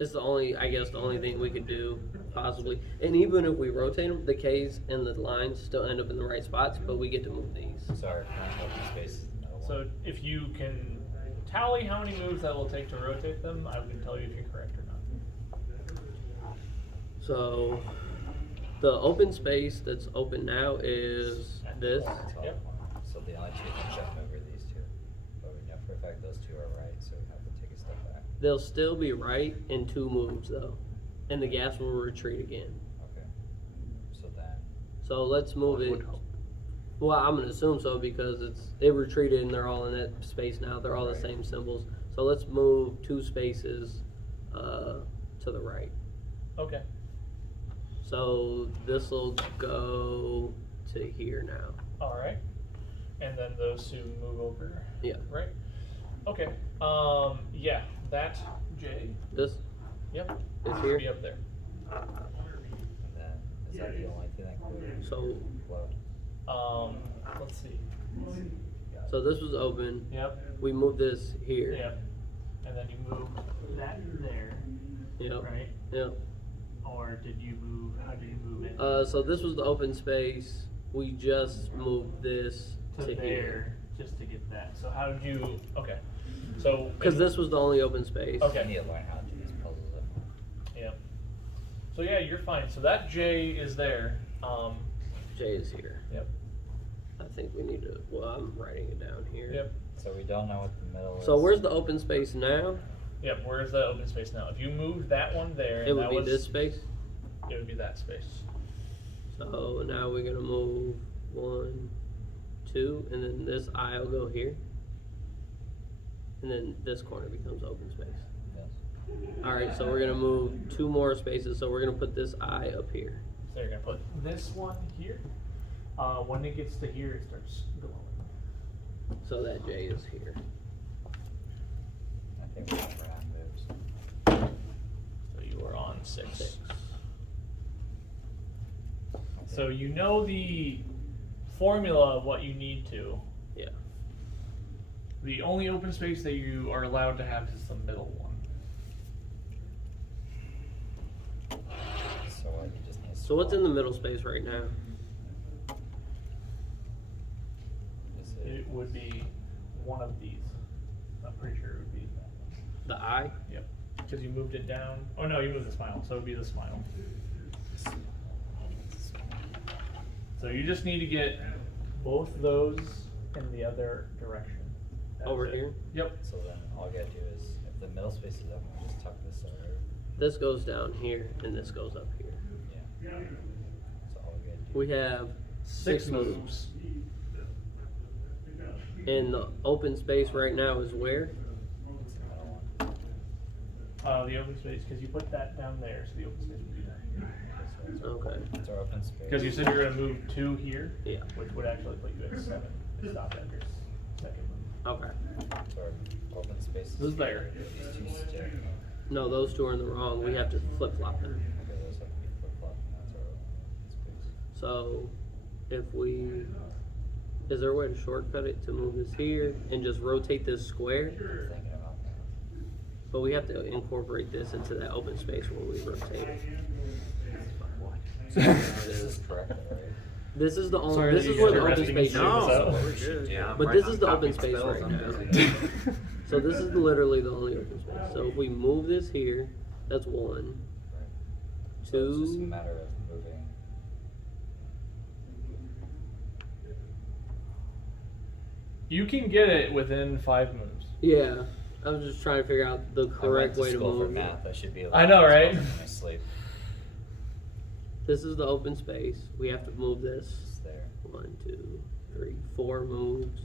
It's the only, I guess, the only thing we could do, possibly. And even if we rotate them, the K's and the lines still end up in the right spots, but we get to move these. So our current open space is the middle So one. if you can tally how many moves that will take to rotate them, I can tell you if you're correct or not. So the open space that's open now is this. Top Yep. one. So the only two can jump over these two. But we know for a fact those two are right, so we have to take a step back. They'll still be right in 2 moves though. And the gas will retreat again. Okay. So then, So let's move it. Well, I'm gonna assume so because it retreated and they're all in that space now. They're all the same symbols. So let's move 2 spaces to the right. Okay. So this will go to here now. All right. And then those 2 move over. Yeah. Right. Okay. Yeah. That J. This Yep. is Should here. be up there. and then is that the only thing that can So float? Let's see. so this was open. Yep. We moved this here. Yep. And then you move that there, Yep. right? Yep. Or did you move? How did you move it? So this was the open space. We just moved this to there, here. just to get that. So how did you? Okay. So Because this was the only open space. Okay. I need to learn how to do these puzzles. Yeah. So yeah, you're fine. So that J is there. J is here. Yep. I think we need to. Well, I'm writing it down here. Yep. So we don't know what the middle is. So where's the open space now? Yep. Where's the open space now? If you move that one there, It and would that be was, this space. It would be that space. So now we're gonna move 1, 2, and then this I will go here. And then this corner becomes open space. Yes. Alright, so we're gonna move 2 more spaces, so we're gonna put this I up here. So you're gonna put this one here. When it gets to here, it starts glowing. So that J is here. I think we have moves. So you are on 6. 6. So you know the formula of what you need to. Yeah. The only open space that you are allowed to have is the middle one. So what, you just need to So what's in swap. the middle space right now? Is it- It would be one of these. I'm pretty sure it would be that one. The I? Yep. Because you moved it down. Oh no, you moved the smile, so it would be the smile. So you just need to get both those in the other direction. That's Over it. here? Yep. So then all I gotta do is, if the middle space is up, we just tuck this over. This goes down here, and this goes up here. Yeah. So all we gotta do. We have 6 6 moves. And the open space right now is where? It's the middle one. The open space, because you put that down there, so the open space would be down here. Okay. It's our open space. Because you said you're going to move 2 here, Yeah. which would actually put you at 7. Stop at your second move. Okay. So our open space This is there. These two stick. No, those 2 are in the wrong. We have to flip flop them. Okay, those have to be flip flopped, and that's our open space. So if we, is there a way to shortcut it to move this here and just rotate this square? I'm thinking about that. But we have to incorporate this into that open space where we rotate it. This is correct, right? This is the only. Sorry This that is you where guys the are open resting space and is. shooting, We're good. Yeah, But this is the open space right now. So this is literally the only open space. So if we move this here, that's one. So it's just a Two. matter of moving. You can get it within 5 moves. Yeah. I'm just trying to figure out the I went correct to way to school for move. math. I should be able I know, to right? in my sleep. This is the open space. We have to move this. It's there. 1, 2, 3, 4 moves.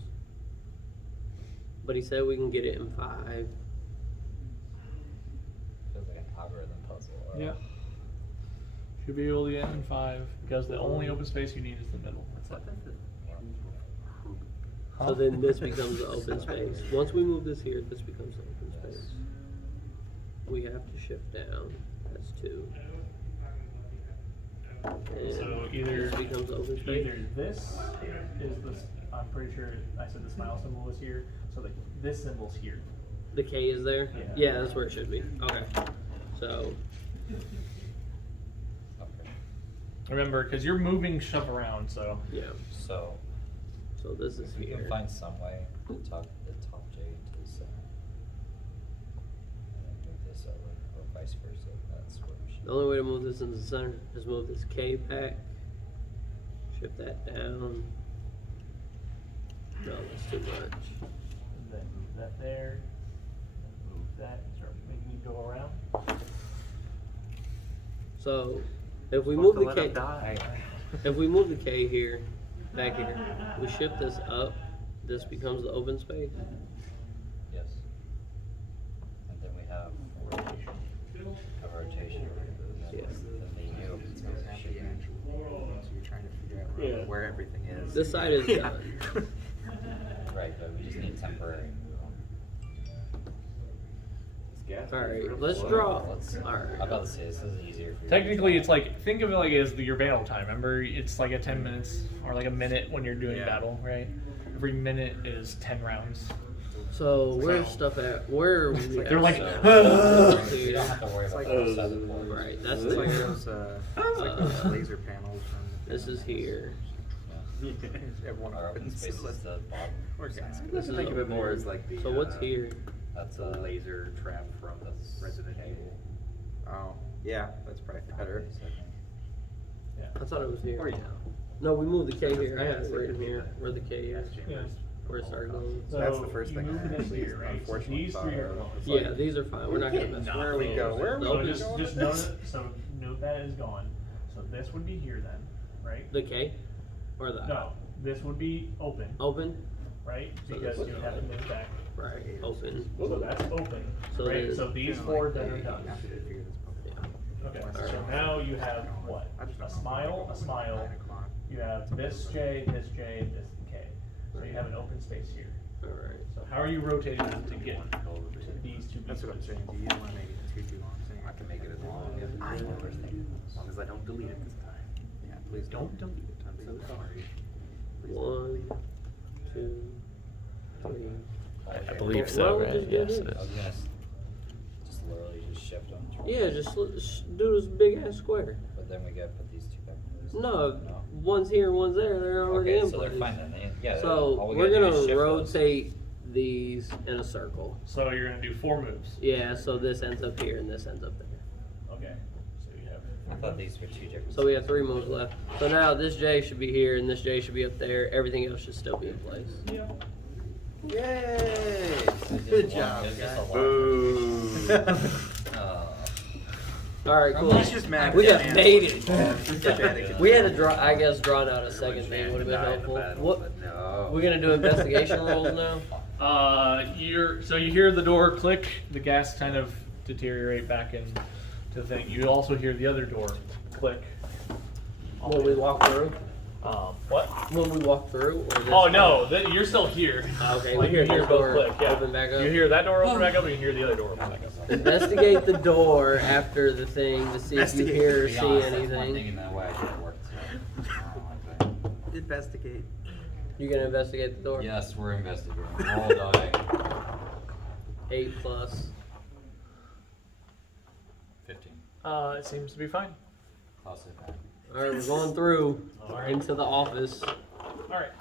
But he said we can get it in 5. Feels like an algorithm puzzle. Yeah. Should be able to get it in 5 because the only open space you need is the middle. So then this becomes the open space. Once we move this here, this becomes the open space. We have to shift down. That's 2. And So either this becomes open space. Either this is the. I'm pretty sure I said the smile symbol was here. So like this symbol's here. The K is there? Yeah. Yeah, that's where it should be. Okay. So, Okay. Remember, because you're moving stuff around, so. yeah. So So this is we can here. find some way to tuck the top J to the center. And then move this over, or vice versa. That's what we should The only way to move this into the center is move this K back. Shift that down. No, that's too much. And then move that there. And move that. And start making it go around. So, if we move the Let K, him die. if we move the K here, back here, we shift this up. This becomes the open space. Yes. And then we have a rotation. Yes. Then the new open space should be. So you're trying to figure out Yeah. where everything is. This side is done. Right, but we just need temporary. All right, let's draw. Let's. All right. I'm about to say this is easier for you. Technically, it's like, think of it like as your battle time. Remember, it's like a 10 minutes or like a minute when you're doing Yeah. battle, right? Every minute is 10 rounds. So where's stuff at? Where are we They're at? like, So, Here. you don't have to worry about like those those- seven points. Right, that's It's like there. those, it's like those laser panels. From This is here. Everyone Our open opens. space is the bottom. We're guys. This is Think of it more over as like the. So what's here? That's The laser trap from That's Resident Evil. Oh, yeah, that's probably better. I thought it was here. Or yeah. No, we moved the K here. I have it right in here. Where the K is. Yeah. Where it started going. So that's the first you thing move I this actually here, right? So unfortunately these thought three are of. gone. Yeah, these are fine. We're not gonna mess with Where we go? Where The So open- just note it. So note that is gone. So this would be here then, right? the K or the No, this would be open, open. right? So Because this you would have to be move back. Right, open. So that's open, So right? then- So these Kinda four like then are the- done. after they figure this Pokemon. Okay, Alright. so now you have what? I just A don't know. smile, a smile. 9 o'clock. You have this J, this J, this K. So you have an open space here. All right. So how are you rotating them to get to these two That's what I'm pieces? saying. Do you want to make it too long? Saying I can make it as long as I know everything. As long as I don't delete it this time. Yeah, please don't delete it. I'm so sorry. 1, 2, 3. I believe so, right? Yes, it I was gonna just literally just shift them. Yeah, just do this big ass square. But then we gotta put these two back. No, one's here, one's there. They're already Okay, in so they're place. fine then. Yeah. all So we we're gotta do is gonna shift those. rotate these in a circle. So you're gonna do 4 moves. Yeah, so this ends up here and this ends up there. Okay. So you have. I thought these were two different. So we have 3 moves left. So now this J should be here and this J should be up there. Everything else should still be in place. Yeah. Yay! Good Good job, guys. All right, cool. He's just mad. We at got the made animals. it. We had to draw. I guess drawing out a second thing would have been helpful. What? No. We're gonna do investigation rolls now. You hear the door click, the gas kind of deteriorate back into the thing. You also hear the other door click. When we walk through. What? When we walk through. Or this Oh no, you're still here. Okay, Like, we hear you hear this both door click, yeah. open back up. You hear that door open back up, and you hear the other door open back up. Investigate the door after the thing to see if you Investigate. hear or To be see honest, that's one thing anything. in that way I could work. So I don't like that. Investigate. You gonna investigate the door? Yes, we're investigating. Roll die. 8 plus. It seems to be fine. Close it back. Alright, we're going through Alright. into the office. Alright.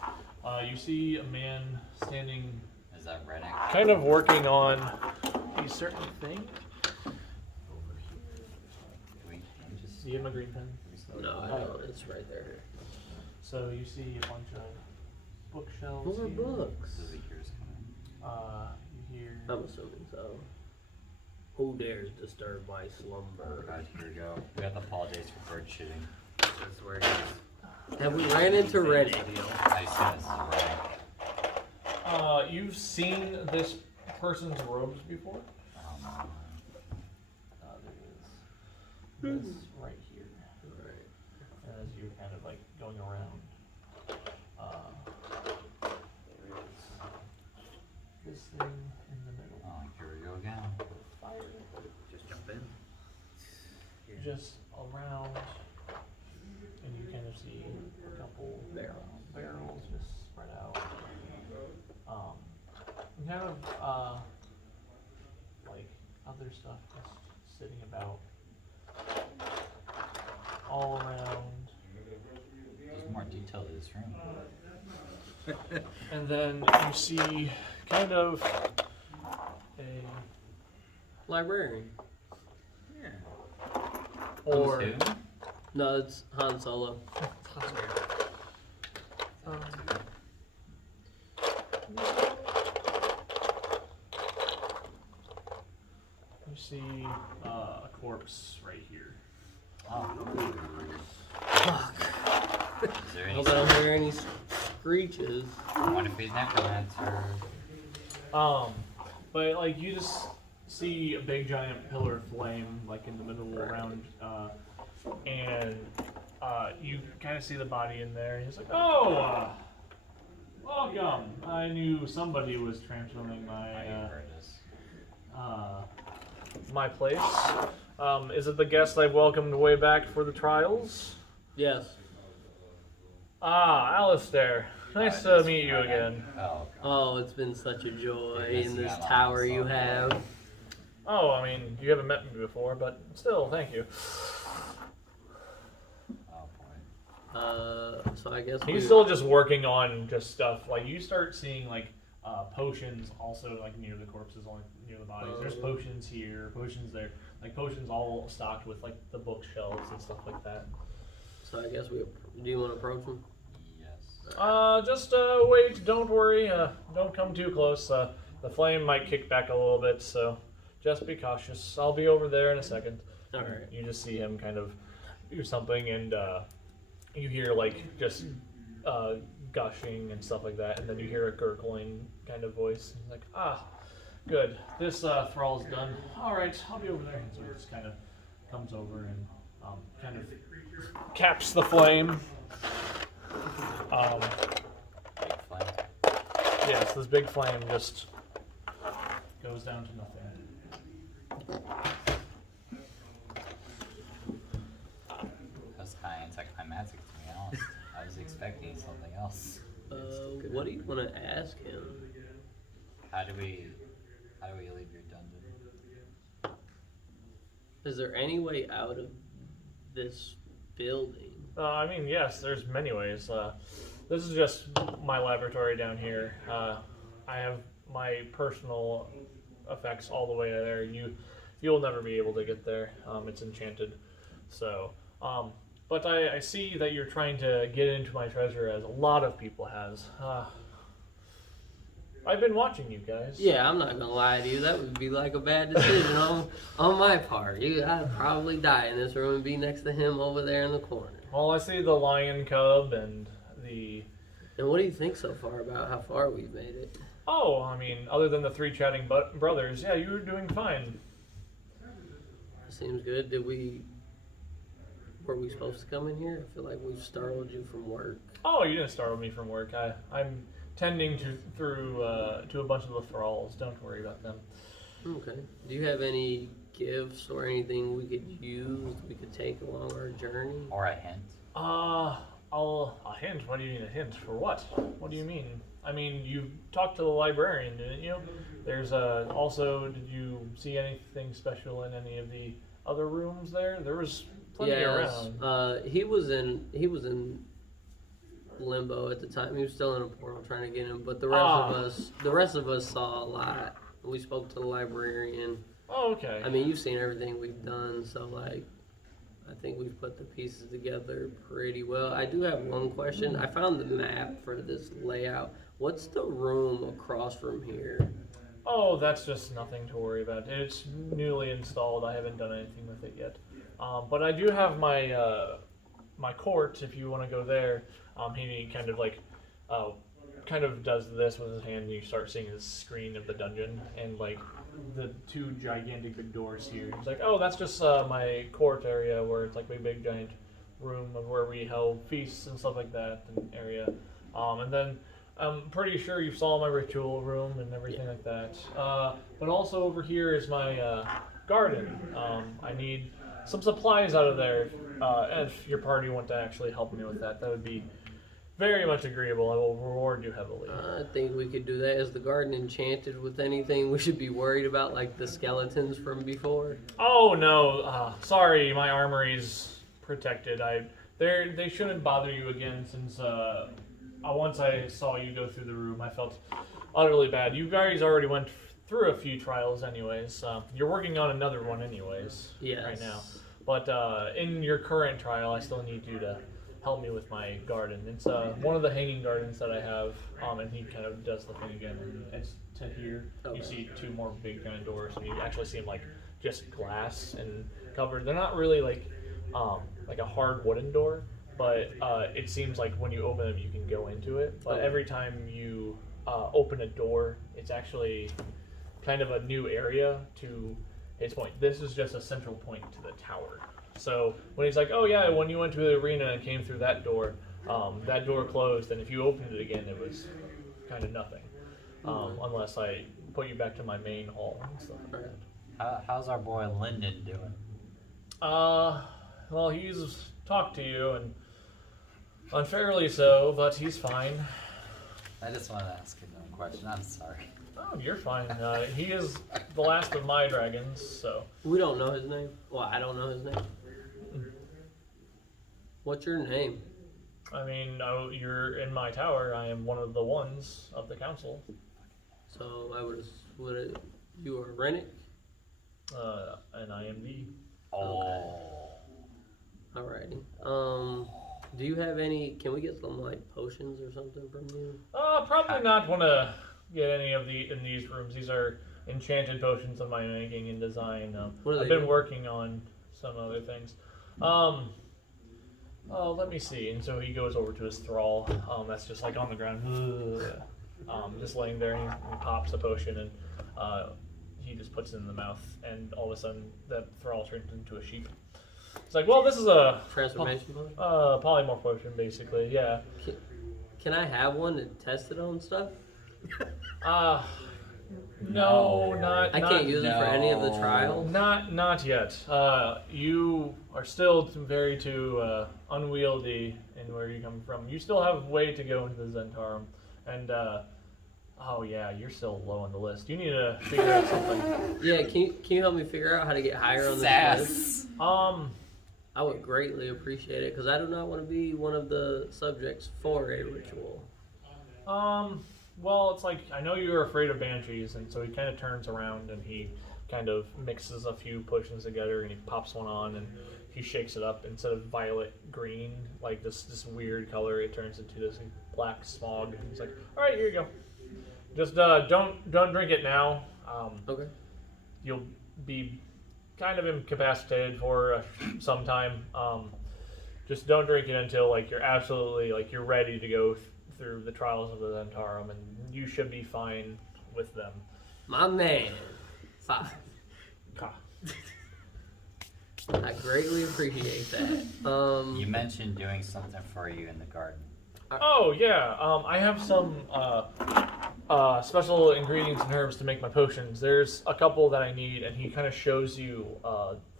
You see a man standing, Is that Rennick? kind of working on a certain thing. Over here. Wait, let me just. Do you have my green pen? No, I don't. It's right there. So you see a bunch of bookshelves. More here. books. Does it hear us coming? You hear. I'm assuming so. Who dares disturb my slumber? God, here we go. We have to apologize for bird shitting. This is where he's Have we ran into Rennick? I said this is Rennick. You've seen this person's robes before. There is this right here. As you're kind of like going around. There is this thing in the middle. Oh, here we go again. Fire. just jump in. Just around, and you kind of see a couple barrels just spread out. And kind of like other stuff just sitting about all around. There's more detail to this room. And then you see kind of a Librarian. Yeah. or Who's who? No, it's Han Solo. you see a corpse right here. Oh. Fuck. Is there any Hope I don't hear any screeches. What if he's necromancer? But like you just see a big giant pillar of flame like in the middle around, and you kind of see the body in there. And he's like, "Oh, welcome. I knew somebody was transforming my place. Is it the guest I welcomed way back for the trials? Yes. Ah, Alistair. Nice to meet you again. Oh, Oh, it's been such a joy Yes, in you this got tower lots you of have. Oh, I mean, you haven't met me before, but still, thank you." oh boy. So I guess He's still just working on just stuff. Like you start seeing like potions also like near the corpses, like near the bodies. There's potions here, potions there, like potions all stocked with like the bookshelves and stuff like that. So I guess do you want to approach him? Yes. Just wait. Don't worry. Don't come too close. The flame might kick back a little bit, so just be cautious. I'll be over there in a second. All right. You just see him kind of do something, and you hear like just gushing and stuff like that, and then you hear a gurgling kind of voice. He's like, "Ah, good. This thrall's done. All right, I'll be over there." And so he just kind of comes over and kind of caps the flame. Big flame. Yes, this big flame just goes down to nothing. That's kind of anticlimactic to be honest. I was expecting something else. What do you want to ask him? How do we leave your dungeon? Is there any way out of this building? I mean, yes, there's many ways. This is just my laboratory down here. I have my personal effects all the way there. You'll never be able to get there. It's enchanted. So, but I see that you're trying to get into my treasure, as a lot of people has. I've been watching you guys. Yeah, I'm not gonna lie to you. That would be like a bad decision on my part. I'd probably die in this room and be next to him over there in the corner. Well, I see the lion cub and the... And what do you think so far about how far we've made it? Oh, I mean, other than the three chatting brothers, yeah, you were doing fine. Seems good. Were we supposed to come in here? I feel like we've startled you from work. Oh, you didn't startle me from work. I'm tending to a bunch of the thralls. Don't worry about them. Okay. Do you have any gifts or anything we could use, we could take along our journey? Or a hint? A hint? What do you mean a hint? For what? What do you mean? I mean, you talked to the librarian, didn't you? There's also, did you see anything special in any of the other rooms there? There was plenty Yes. around. He was in limbo at the time. He was still in a portal trying to get him, but the rest of us saw a lot. We spoke to the librarian. Oh, okay. I mean, you've seen everything we've done, so like, I think we've put the pieces together pretty well. I do have one question. I found the map for this layout. What's the room across from here? Oh, that's just nothing to worry about. It's newly installed. I haven't done anything with it yet. But I do have my my court. If you want to go there, he kind of like kind of does this with his hand, and you start seeing the screen of the dungeon and like the two gigantic big doors here. He's like, oh, that's just my court area where it's like a big giant room of where we held feasts and stuff like that, an area. And then I'm pretty sure you saw my ritual room and everything like that. But also over here is my garden. I need some supplies out of there. If your party want to actually help me with that, that would be very much agreeable. I will reward you heavily. I think we could do that. Is the garden enchanted with anything we should be worried about, like the skeletons from before? Oh no, sorry, my armory's protected. They shouldn't bother you again since once I saw you go through the room, I felt utterly bad. You guys already went through a few trials anyways. You're working on another one anyways right now. But in your current trial, I still need you to help me with my garden. It's one of the hanging gardens that I have, and he kind of does the thing again. And it's to here. Okay. You see two more big giant doors, and you actually see them like just glass and covered. They're not really like a hard wooden door, but it seems like when you open them, you can go into it. But every time you open a door, it's actually kind of a new area to his point. This is just a central point to the tower. So when he's like, oh yeah, when you went to the arena and came through that door closed, and if you opened it again, it was kind of nothing. Unless I put you back to my main hall and stuff like that. How's our boy Lyndon doing? Well, he's talked to you, and unfairly so, but he's fine. I just want to ask him a question. I'm sorry. Oh, you're fine. He is the last of my dragons, so. We don't know his name. Well, I don't know his name. What's your name? I mean, you're in my tower. I am one of the ones of the council. So you are Rennick? And I am the. Oh. Alrighty. Do you have any? Can we get some like potions or something from you? Probably not want to get any of in these rooms. These are enchanted potions of my making and design. I've been working on some other things. Let me see. And so he goes over to his thrall. That's just like on the ground, just laying there. And he pops a potion and he just puts it in the mouth. And all of a sudden, that thrall turns into a sheep. It's like, well, this is a transformation potion. Polymorph potion, basically. Yeah. Can I have one to test it on stuff? No, not. I can't use it for any of the trials. Not yet. You are still very too unwieldy in where you come from. You still have a way to go into the Zentarum, and oh yeah, you're still low on the list. You need to figure out something. Yeah, can you help me figure out how to get higher on this list? I would greatly appreciate it because I do not want to be one of the subjects for a ritual. Well, it's like, I know you're afraid of banshees, and so he kind of turns around and he kind of mixes a few potions together and he pops one on and he shakes it up. Instead of violet green, like this weird color, it turns into this black smog. He's like, all right, here you go. Just don't drink it now. Okay. You'll be kind of incapacitated for some time. Just don't drink it until like you're absolutely like you're ready to go through the trials of the Zentarum, and you should be fine with them. My man. 5. I greatly appreciate that. You mentioned doing something for you in the garden. Oh yeah, I have some special ingredients and herbs to make my potions. There's a couple that I need, and he kind of shows you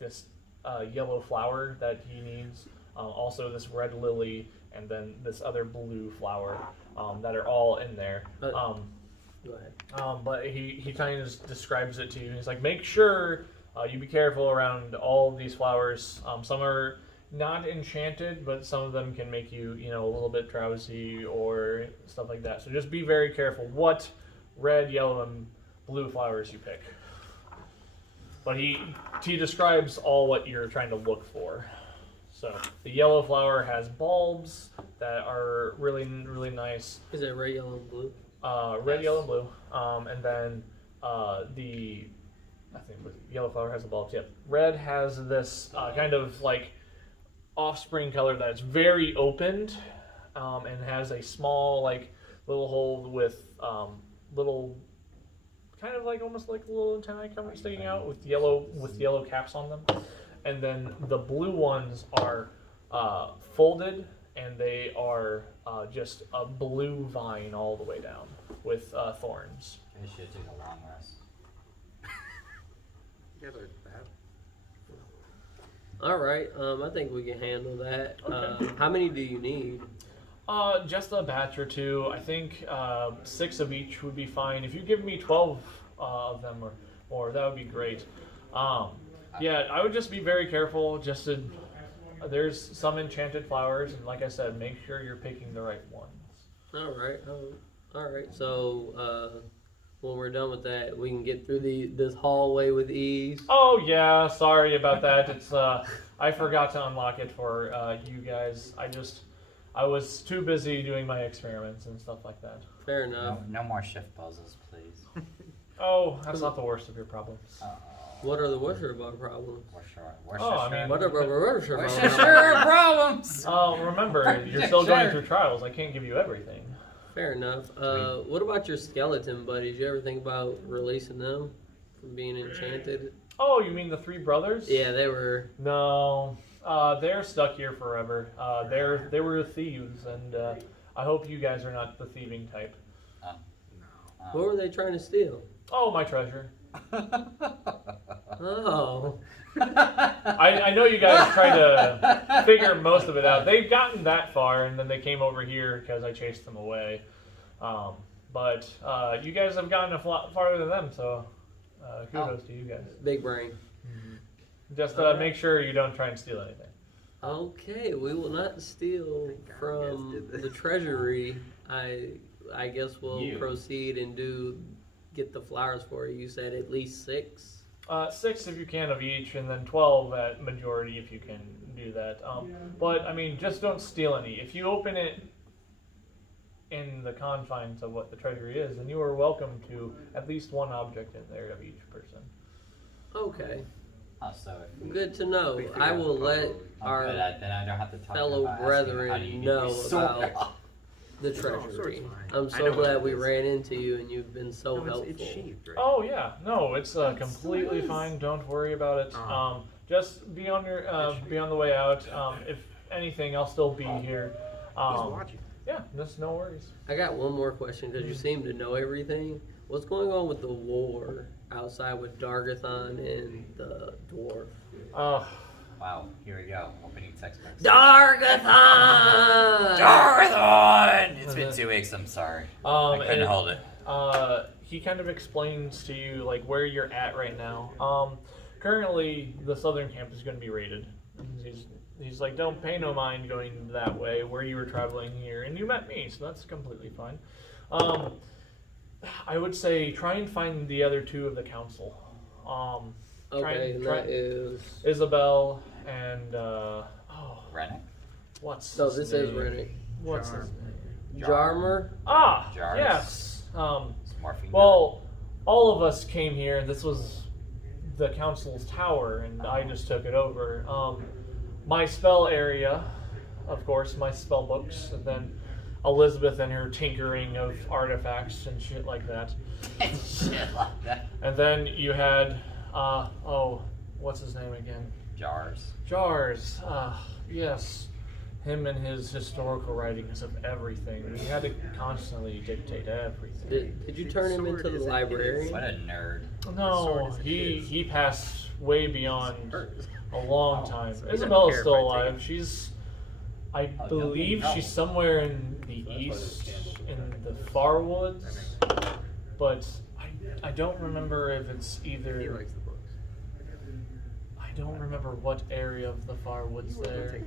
this yellow flower that he needs. Also this red lily, and then this other blue flower that are all in there. Go ahead. But he kind of just describes it to you. He's like, make sure you be careful around all of these flowers. Some are not enchanted, but some of them can make you, a little bit drowsy or stuff like that. So just be very careful what red, yellow, and blue flowers you pick. But he describes all what you're trying to look for. So the yellow flower has bulbs that are really, really nice. Is it red, yellow, and blue? Red, yellow, and blue. And then I think yellow flower has the bulbs. Yep. Red has this kind of like offspring color that's very opened, and has a small like little hole with little kind of like almost like little antennae coming sticking out with yellow caps on them. And then the blue ones are folded, and they are just a blue vine all the way down with thorns. I should take a long rest. You guys are bad. All right, I think we can handle that. Okay. How many do you need? Just a batch or two. I think 6 of each would be fine. If you give me 12 of them or more, that would be great. Yeah, I would just be very careful. There's some enchanted flowers, and like I said, make sure you're picking the right ones. All right. So when we're done with that, we can get through this hallway with ease. Oh yeah, sorry about that. It's I forgot to unlock it for you guys. I was too busy doing my experiments and stuff like that. Fair enough. No more shift puzzles, please. Oh, that's not the worst of your problems. What are the Worcestershire problems? What are Worcestershire problems? Remember, you're still going through trials. I can't give you everything. Fair enough. What about your skeleton buddies? You ever think about releasing them from being enchanted? Oh, you mean the 3 brothers? Yeah, they were. No, they're stuck here forever. They were thieves, and I hope you guys are not the thieving type. What were they trying to steal? Oh, my treasure. Oh. I know you guys tried to figure most of it out. They've gotten that far, and then they came over here because I chased them away. But you guys have gotten a lot farther than them, so kudos to you guys. Big brain. Just make sure you don't try and steal anything. Okay, we will not steal from the treasury. I guess we'll proceed and get the flowers for you. You said at least 6? 6 if you can of each, and then 12 at majority if you can do that. But, I mean, just don't steal any. If you open it in the confines of what the treasury is, then you are welcome to at least 1 object in there of each person. Okay. So good to know. I will let our then I don't have to talk fellow about brethren know about the treasury. I'm so glad we ran into you and you've been so helpful. It's shaved, right? Oh yeah, no, it's completely fine. Don't worry about it. Just be on the way out. If anything, I'll still be here. He's watching. Yeah, just no worries. I got one more question because you seem to know everything. What's going on with the war outside with Dargathon and the dwarf? Wow, here we go. Opening textbooks. Dargathon! Dargathon! It's been 2 weeks, I'm sorry. I couldn't hold it. He kind of explains to you like where you're at right now. Currently, the southern camp is going to be raided. He's like, don't pay no mind going that way where you were traveling here, and you met me, so that's completely fine. I would say try and find the other 2 of the council. That is Isabel and Rennick? So this is Rennick. What's his name? Jarmer? Jars. Yes. Morphine. Well, all of us came here, and this was the council's tower, and I just took it over. My spell area, of course, my spell books, and then Elizabeth and her tinkering of artifacts and shit like that. Shit like that. And then you had, what's his name again? Jars. Yes. Him and his historical writings of everything. He had to constantly dictate everything. Did you turn him into the librarian? What a nerd. No, he passed way beyond a long time. Isabella's still alive. I believe she's somewhere in the east, in the far woods, but I don't remember if it's either. He likes the books. I don't remember what area of the far woods there.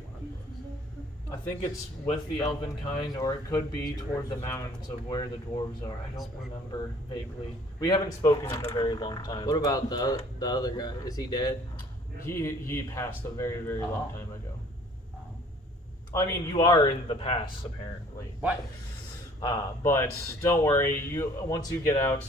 I think it's with the elven kind, or it could be toward the mountains of where the dwarves are. I don't remember vaguely. We haven't spoken in a very long time. What about the other guy? Is he dead? He passed a very, very long time ago. I mean, you are in the past, apparently. What? But don't worry. Once you get out,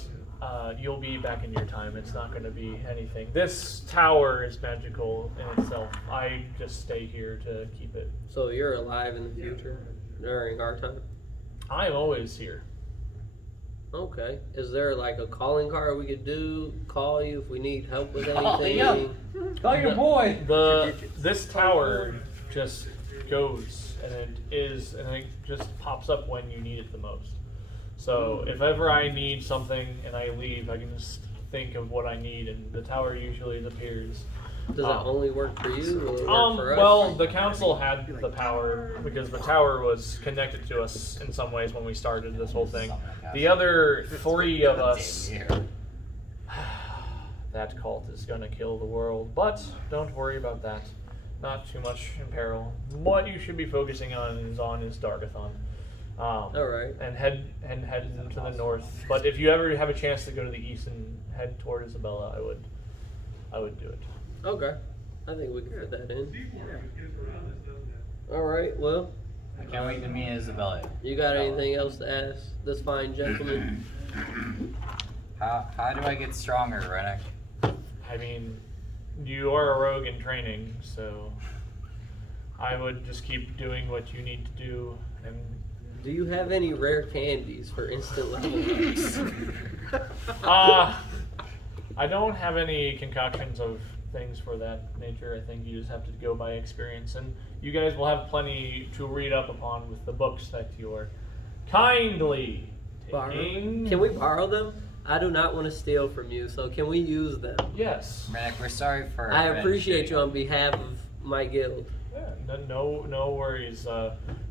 you'll be back in your time. It's not going to be anything. This tower is magical in itself. I just stay here to keep it. So you're alive in the future during our time? I'm always here. Okay. Is there like a calling card we could call you if we need help with anything? Call your boy. This tower just goes and it just pops up when you need it the most. So if ever I need something and I leave, I can just think of what I need, and the tower usually appears. Does that only work for you? Or work for us? Well, the council had the power because the tower was connected to us in some ways when we started this whole thing. The other 3 of us, that cult is going to kill the world, but don't worry about that. Not too much in peril. What you should be focusing on is Dargathon. All right. And head into the north. But if you ever have a chance to go to the east and head toward Isabella, I would do it. Okay. I think we can fit that in. All right. Well, I can't wait to meet Isabella. You got anything else to ask this fine gentleman? How do I get stronger, Rennick? I mean, you are a rogue in training, so I would just keep doing what you need to do. And do you have any rare candies for instant level ups? I don't have any concoctions of things for that nature. I think you just have to go by experience, and you guys will have plenty to read up upon with the books that you are kindly taking. Can we borrow them? I do not want to steal from you, so can we use them? Yes. Rennick, we're sorry for... I appreciate you on behalf of my guild. Yeah, no worries.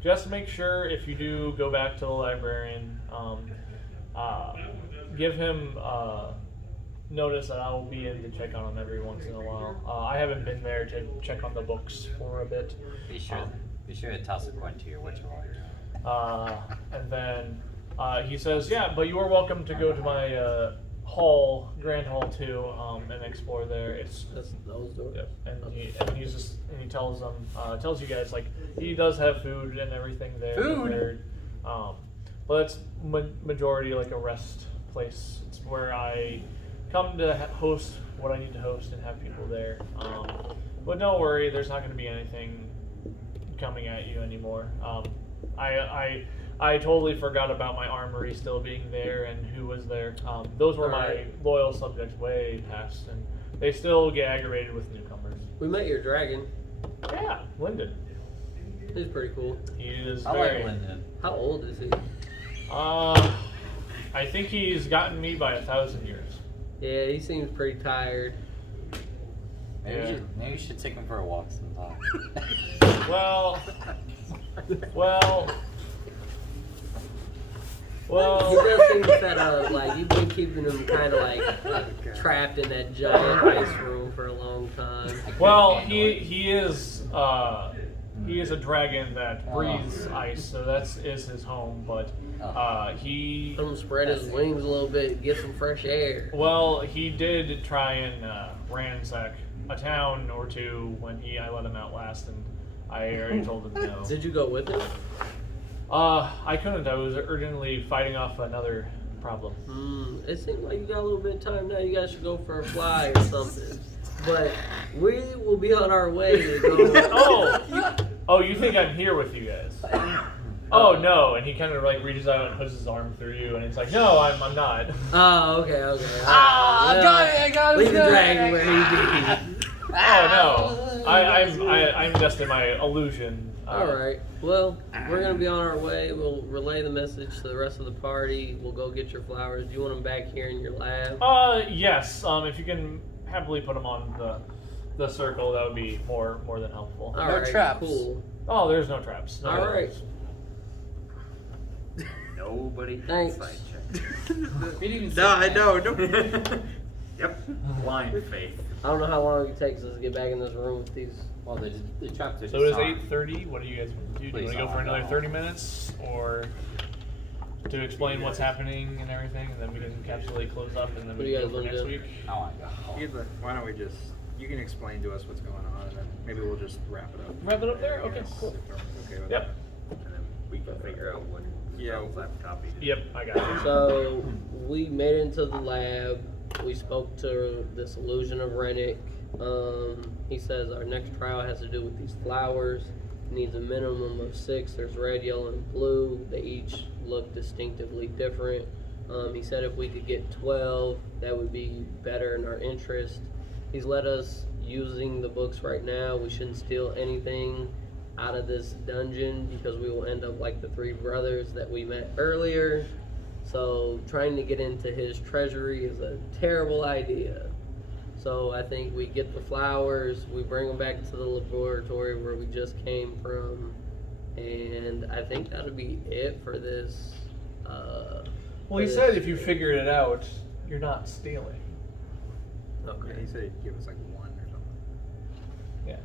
Just make sure if you do go back to the librarian, give him notice that I will be in to check on him every once in a while. I haven't been there to check on the books for a bit. Be sure to toss a coin to your witcher while you're doing it. And then he says, "Yeah, but you are welcome to go to my Grand Hall too, and explore there. That's those doors. Yep. And he tells them, tells you guys like he does have food and everything there. Food. But it's majority like a rest place. It's where I come to host what I need to host and have people there. But don't worry, there's not going to be anything coming at you anymore. I totally forgot about my armory still being there and who was there. Those were my loyal subjects way past, and they still get aggravated with newcomers. We met your dragon. Yeah, Lyndon. He's pretty cool. He is I very... like Lyndon. How old is he? I think he's gotten me by 1,000 years. Yeah, he seems pretty tired. Maybe you should take him for a walk sometime. Well... He does seem fed up. Like you've been keeping him kind of like trapped in that giant ice room for a long time. Well, he is a dragon that breathes ice, so is his home. But he Let him spread his wings a little bit, get some fresh air. Well, he did try and ransack a town or two when I let him out last, and I already told him no. Did you go with him? I couldn't. I was urgently fighting off another problem. It seems like you got a little bit of time now. You guys should go for a fly or something. But we will be on our way to go. Oh, you think I'm here with you guys? Oh no! And he kind of like reaches out and puts his arm through you, and it's like, no, I'm not. Oh, okay. I got it. Leave the dragon where he be. Oh no! I'm just in my illusion. Alright, well, we're going to be on our way. We'll relay the message to the rest of the party. We'll go get your flowers. Do you want them back here in your lab? Yes. If you can happily put them on the circle, that would be more than helpful. All right, traps. Cool. Oh, there's no traps. No Alright. Nobody. Thanks. Side check. No, I know. No. Yep. Blind faith. I don't know how long it takes us to get back in this room with these. Well, the chapter. So it is 8:30. What do you guys want to do? Do you Please, want to go for I'll another go. 30 minutes, or to explain what's happening and everything, and then we can encapsulate, close up, and then What we do you can guys go for wanna next do? week? Why don't we just, you can explain to us what's going on, and then maybe we'll just wrap it up. Wrap it up there? Okay, Yes, cool. if everyone's okay with Yep. that. And then we can figure out what spells I've copied. Yep, I got you. So we made it into the lab. We spoke to this illusion of Rennick. He says our next trial has to do with these flowers. It needs a minimum of 6. There's red, yellow, and blue. They each look distinctively different. He said if we could get 12, that would be better in our interest. He's let us using the books right now. We shouldn't steal anything out of this dungeon because we will end up like the 3 brothers that we met earlier. So trying to get into his treasury is a terrible idea. So I think we get the flowers, we bring them back to the laboratory where we just came from, and I think that'll be it for this. Well, he said if you figured it out, you're not stealing. Yeah, he said he'd give us like 1 or something. Yeah.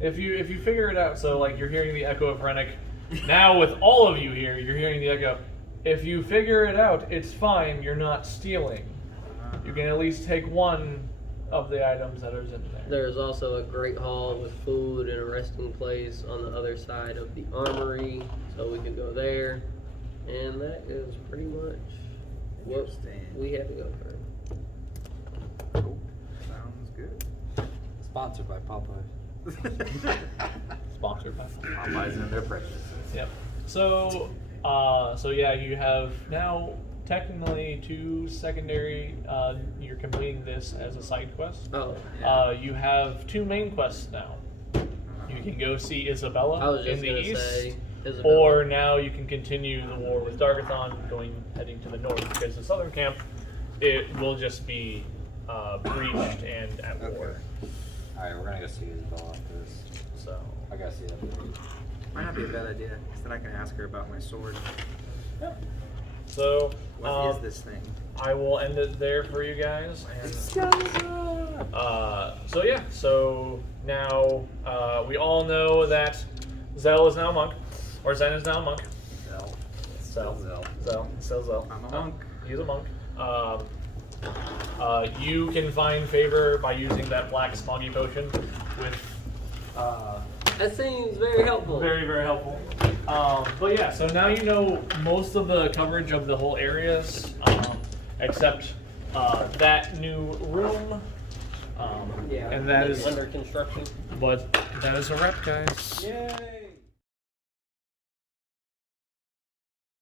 If you figure it out, so like you're hearing the echo of Rennick. Now with all of you here, you're hearing the echo. If you figure it out, it's fine. You're not stealing. You can at least take 1 of the items that are in there. There's also a great hall with food and a resting place on the other side of the armory, so we could go there. And that is pretty much what Interesting. we had to go through. Cool. Sounds good. Sponsored by Popeye. Sponsored by. Popeyes and their precious. Yep. So yeah, you have now technically 2 secondary. You're completing this as a side quest. Oh, You have 2 main quests now. You can go see Isabella I was in just the gonna east, say Isabella. or now you can continue the war with Dargathon, heading to the north, because the southern camp, it will just be breached and at war. Alright, we're gonna go see Isabel after this. So I gotta see that. Might not be a bad idea, because then I can ask her about my sword. yeah. So What is this thing? I will end it there for you guys. And, so yeah, so now we all know that Zell is now a monk, or Zen is now a monk. Zell. I'm a monk. He's a monk. You can find favor by using that black smoggy potion with That seems very helpful. very, very helpful. But yeah, so now you know most of the coverage of the whole areas, except that new room. Yeah, And that it's is, under construction. but that is a wrap, guys. Yay!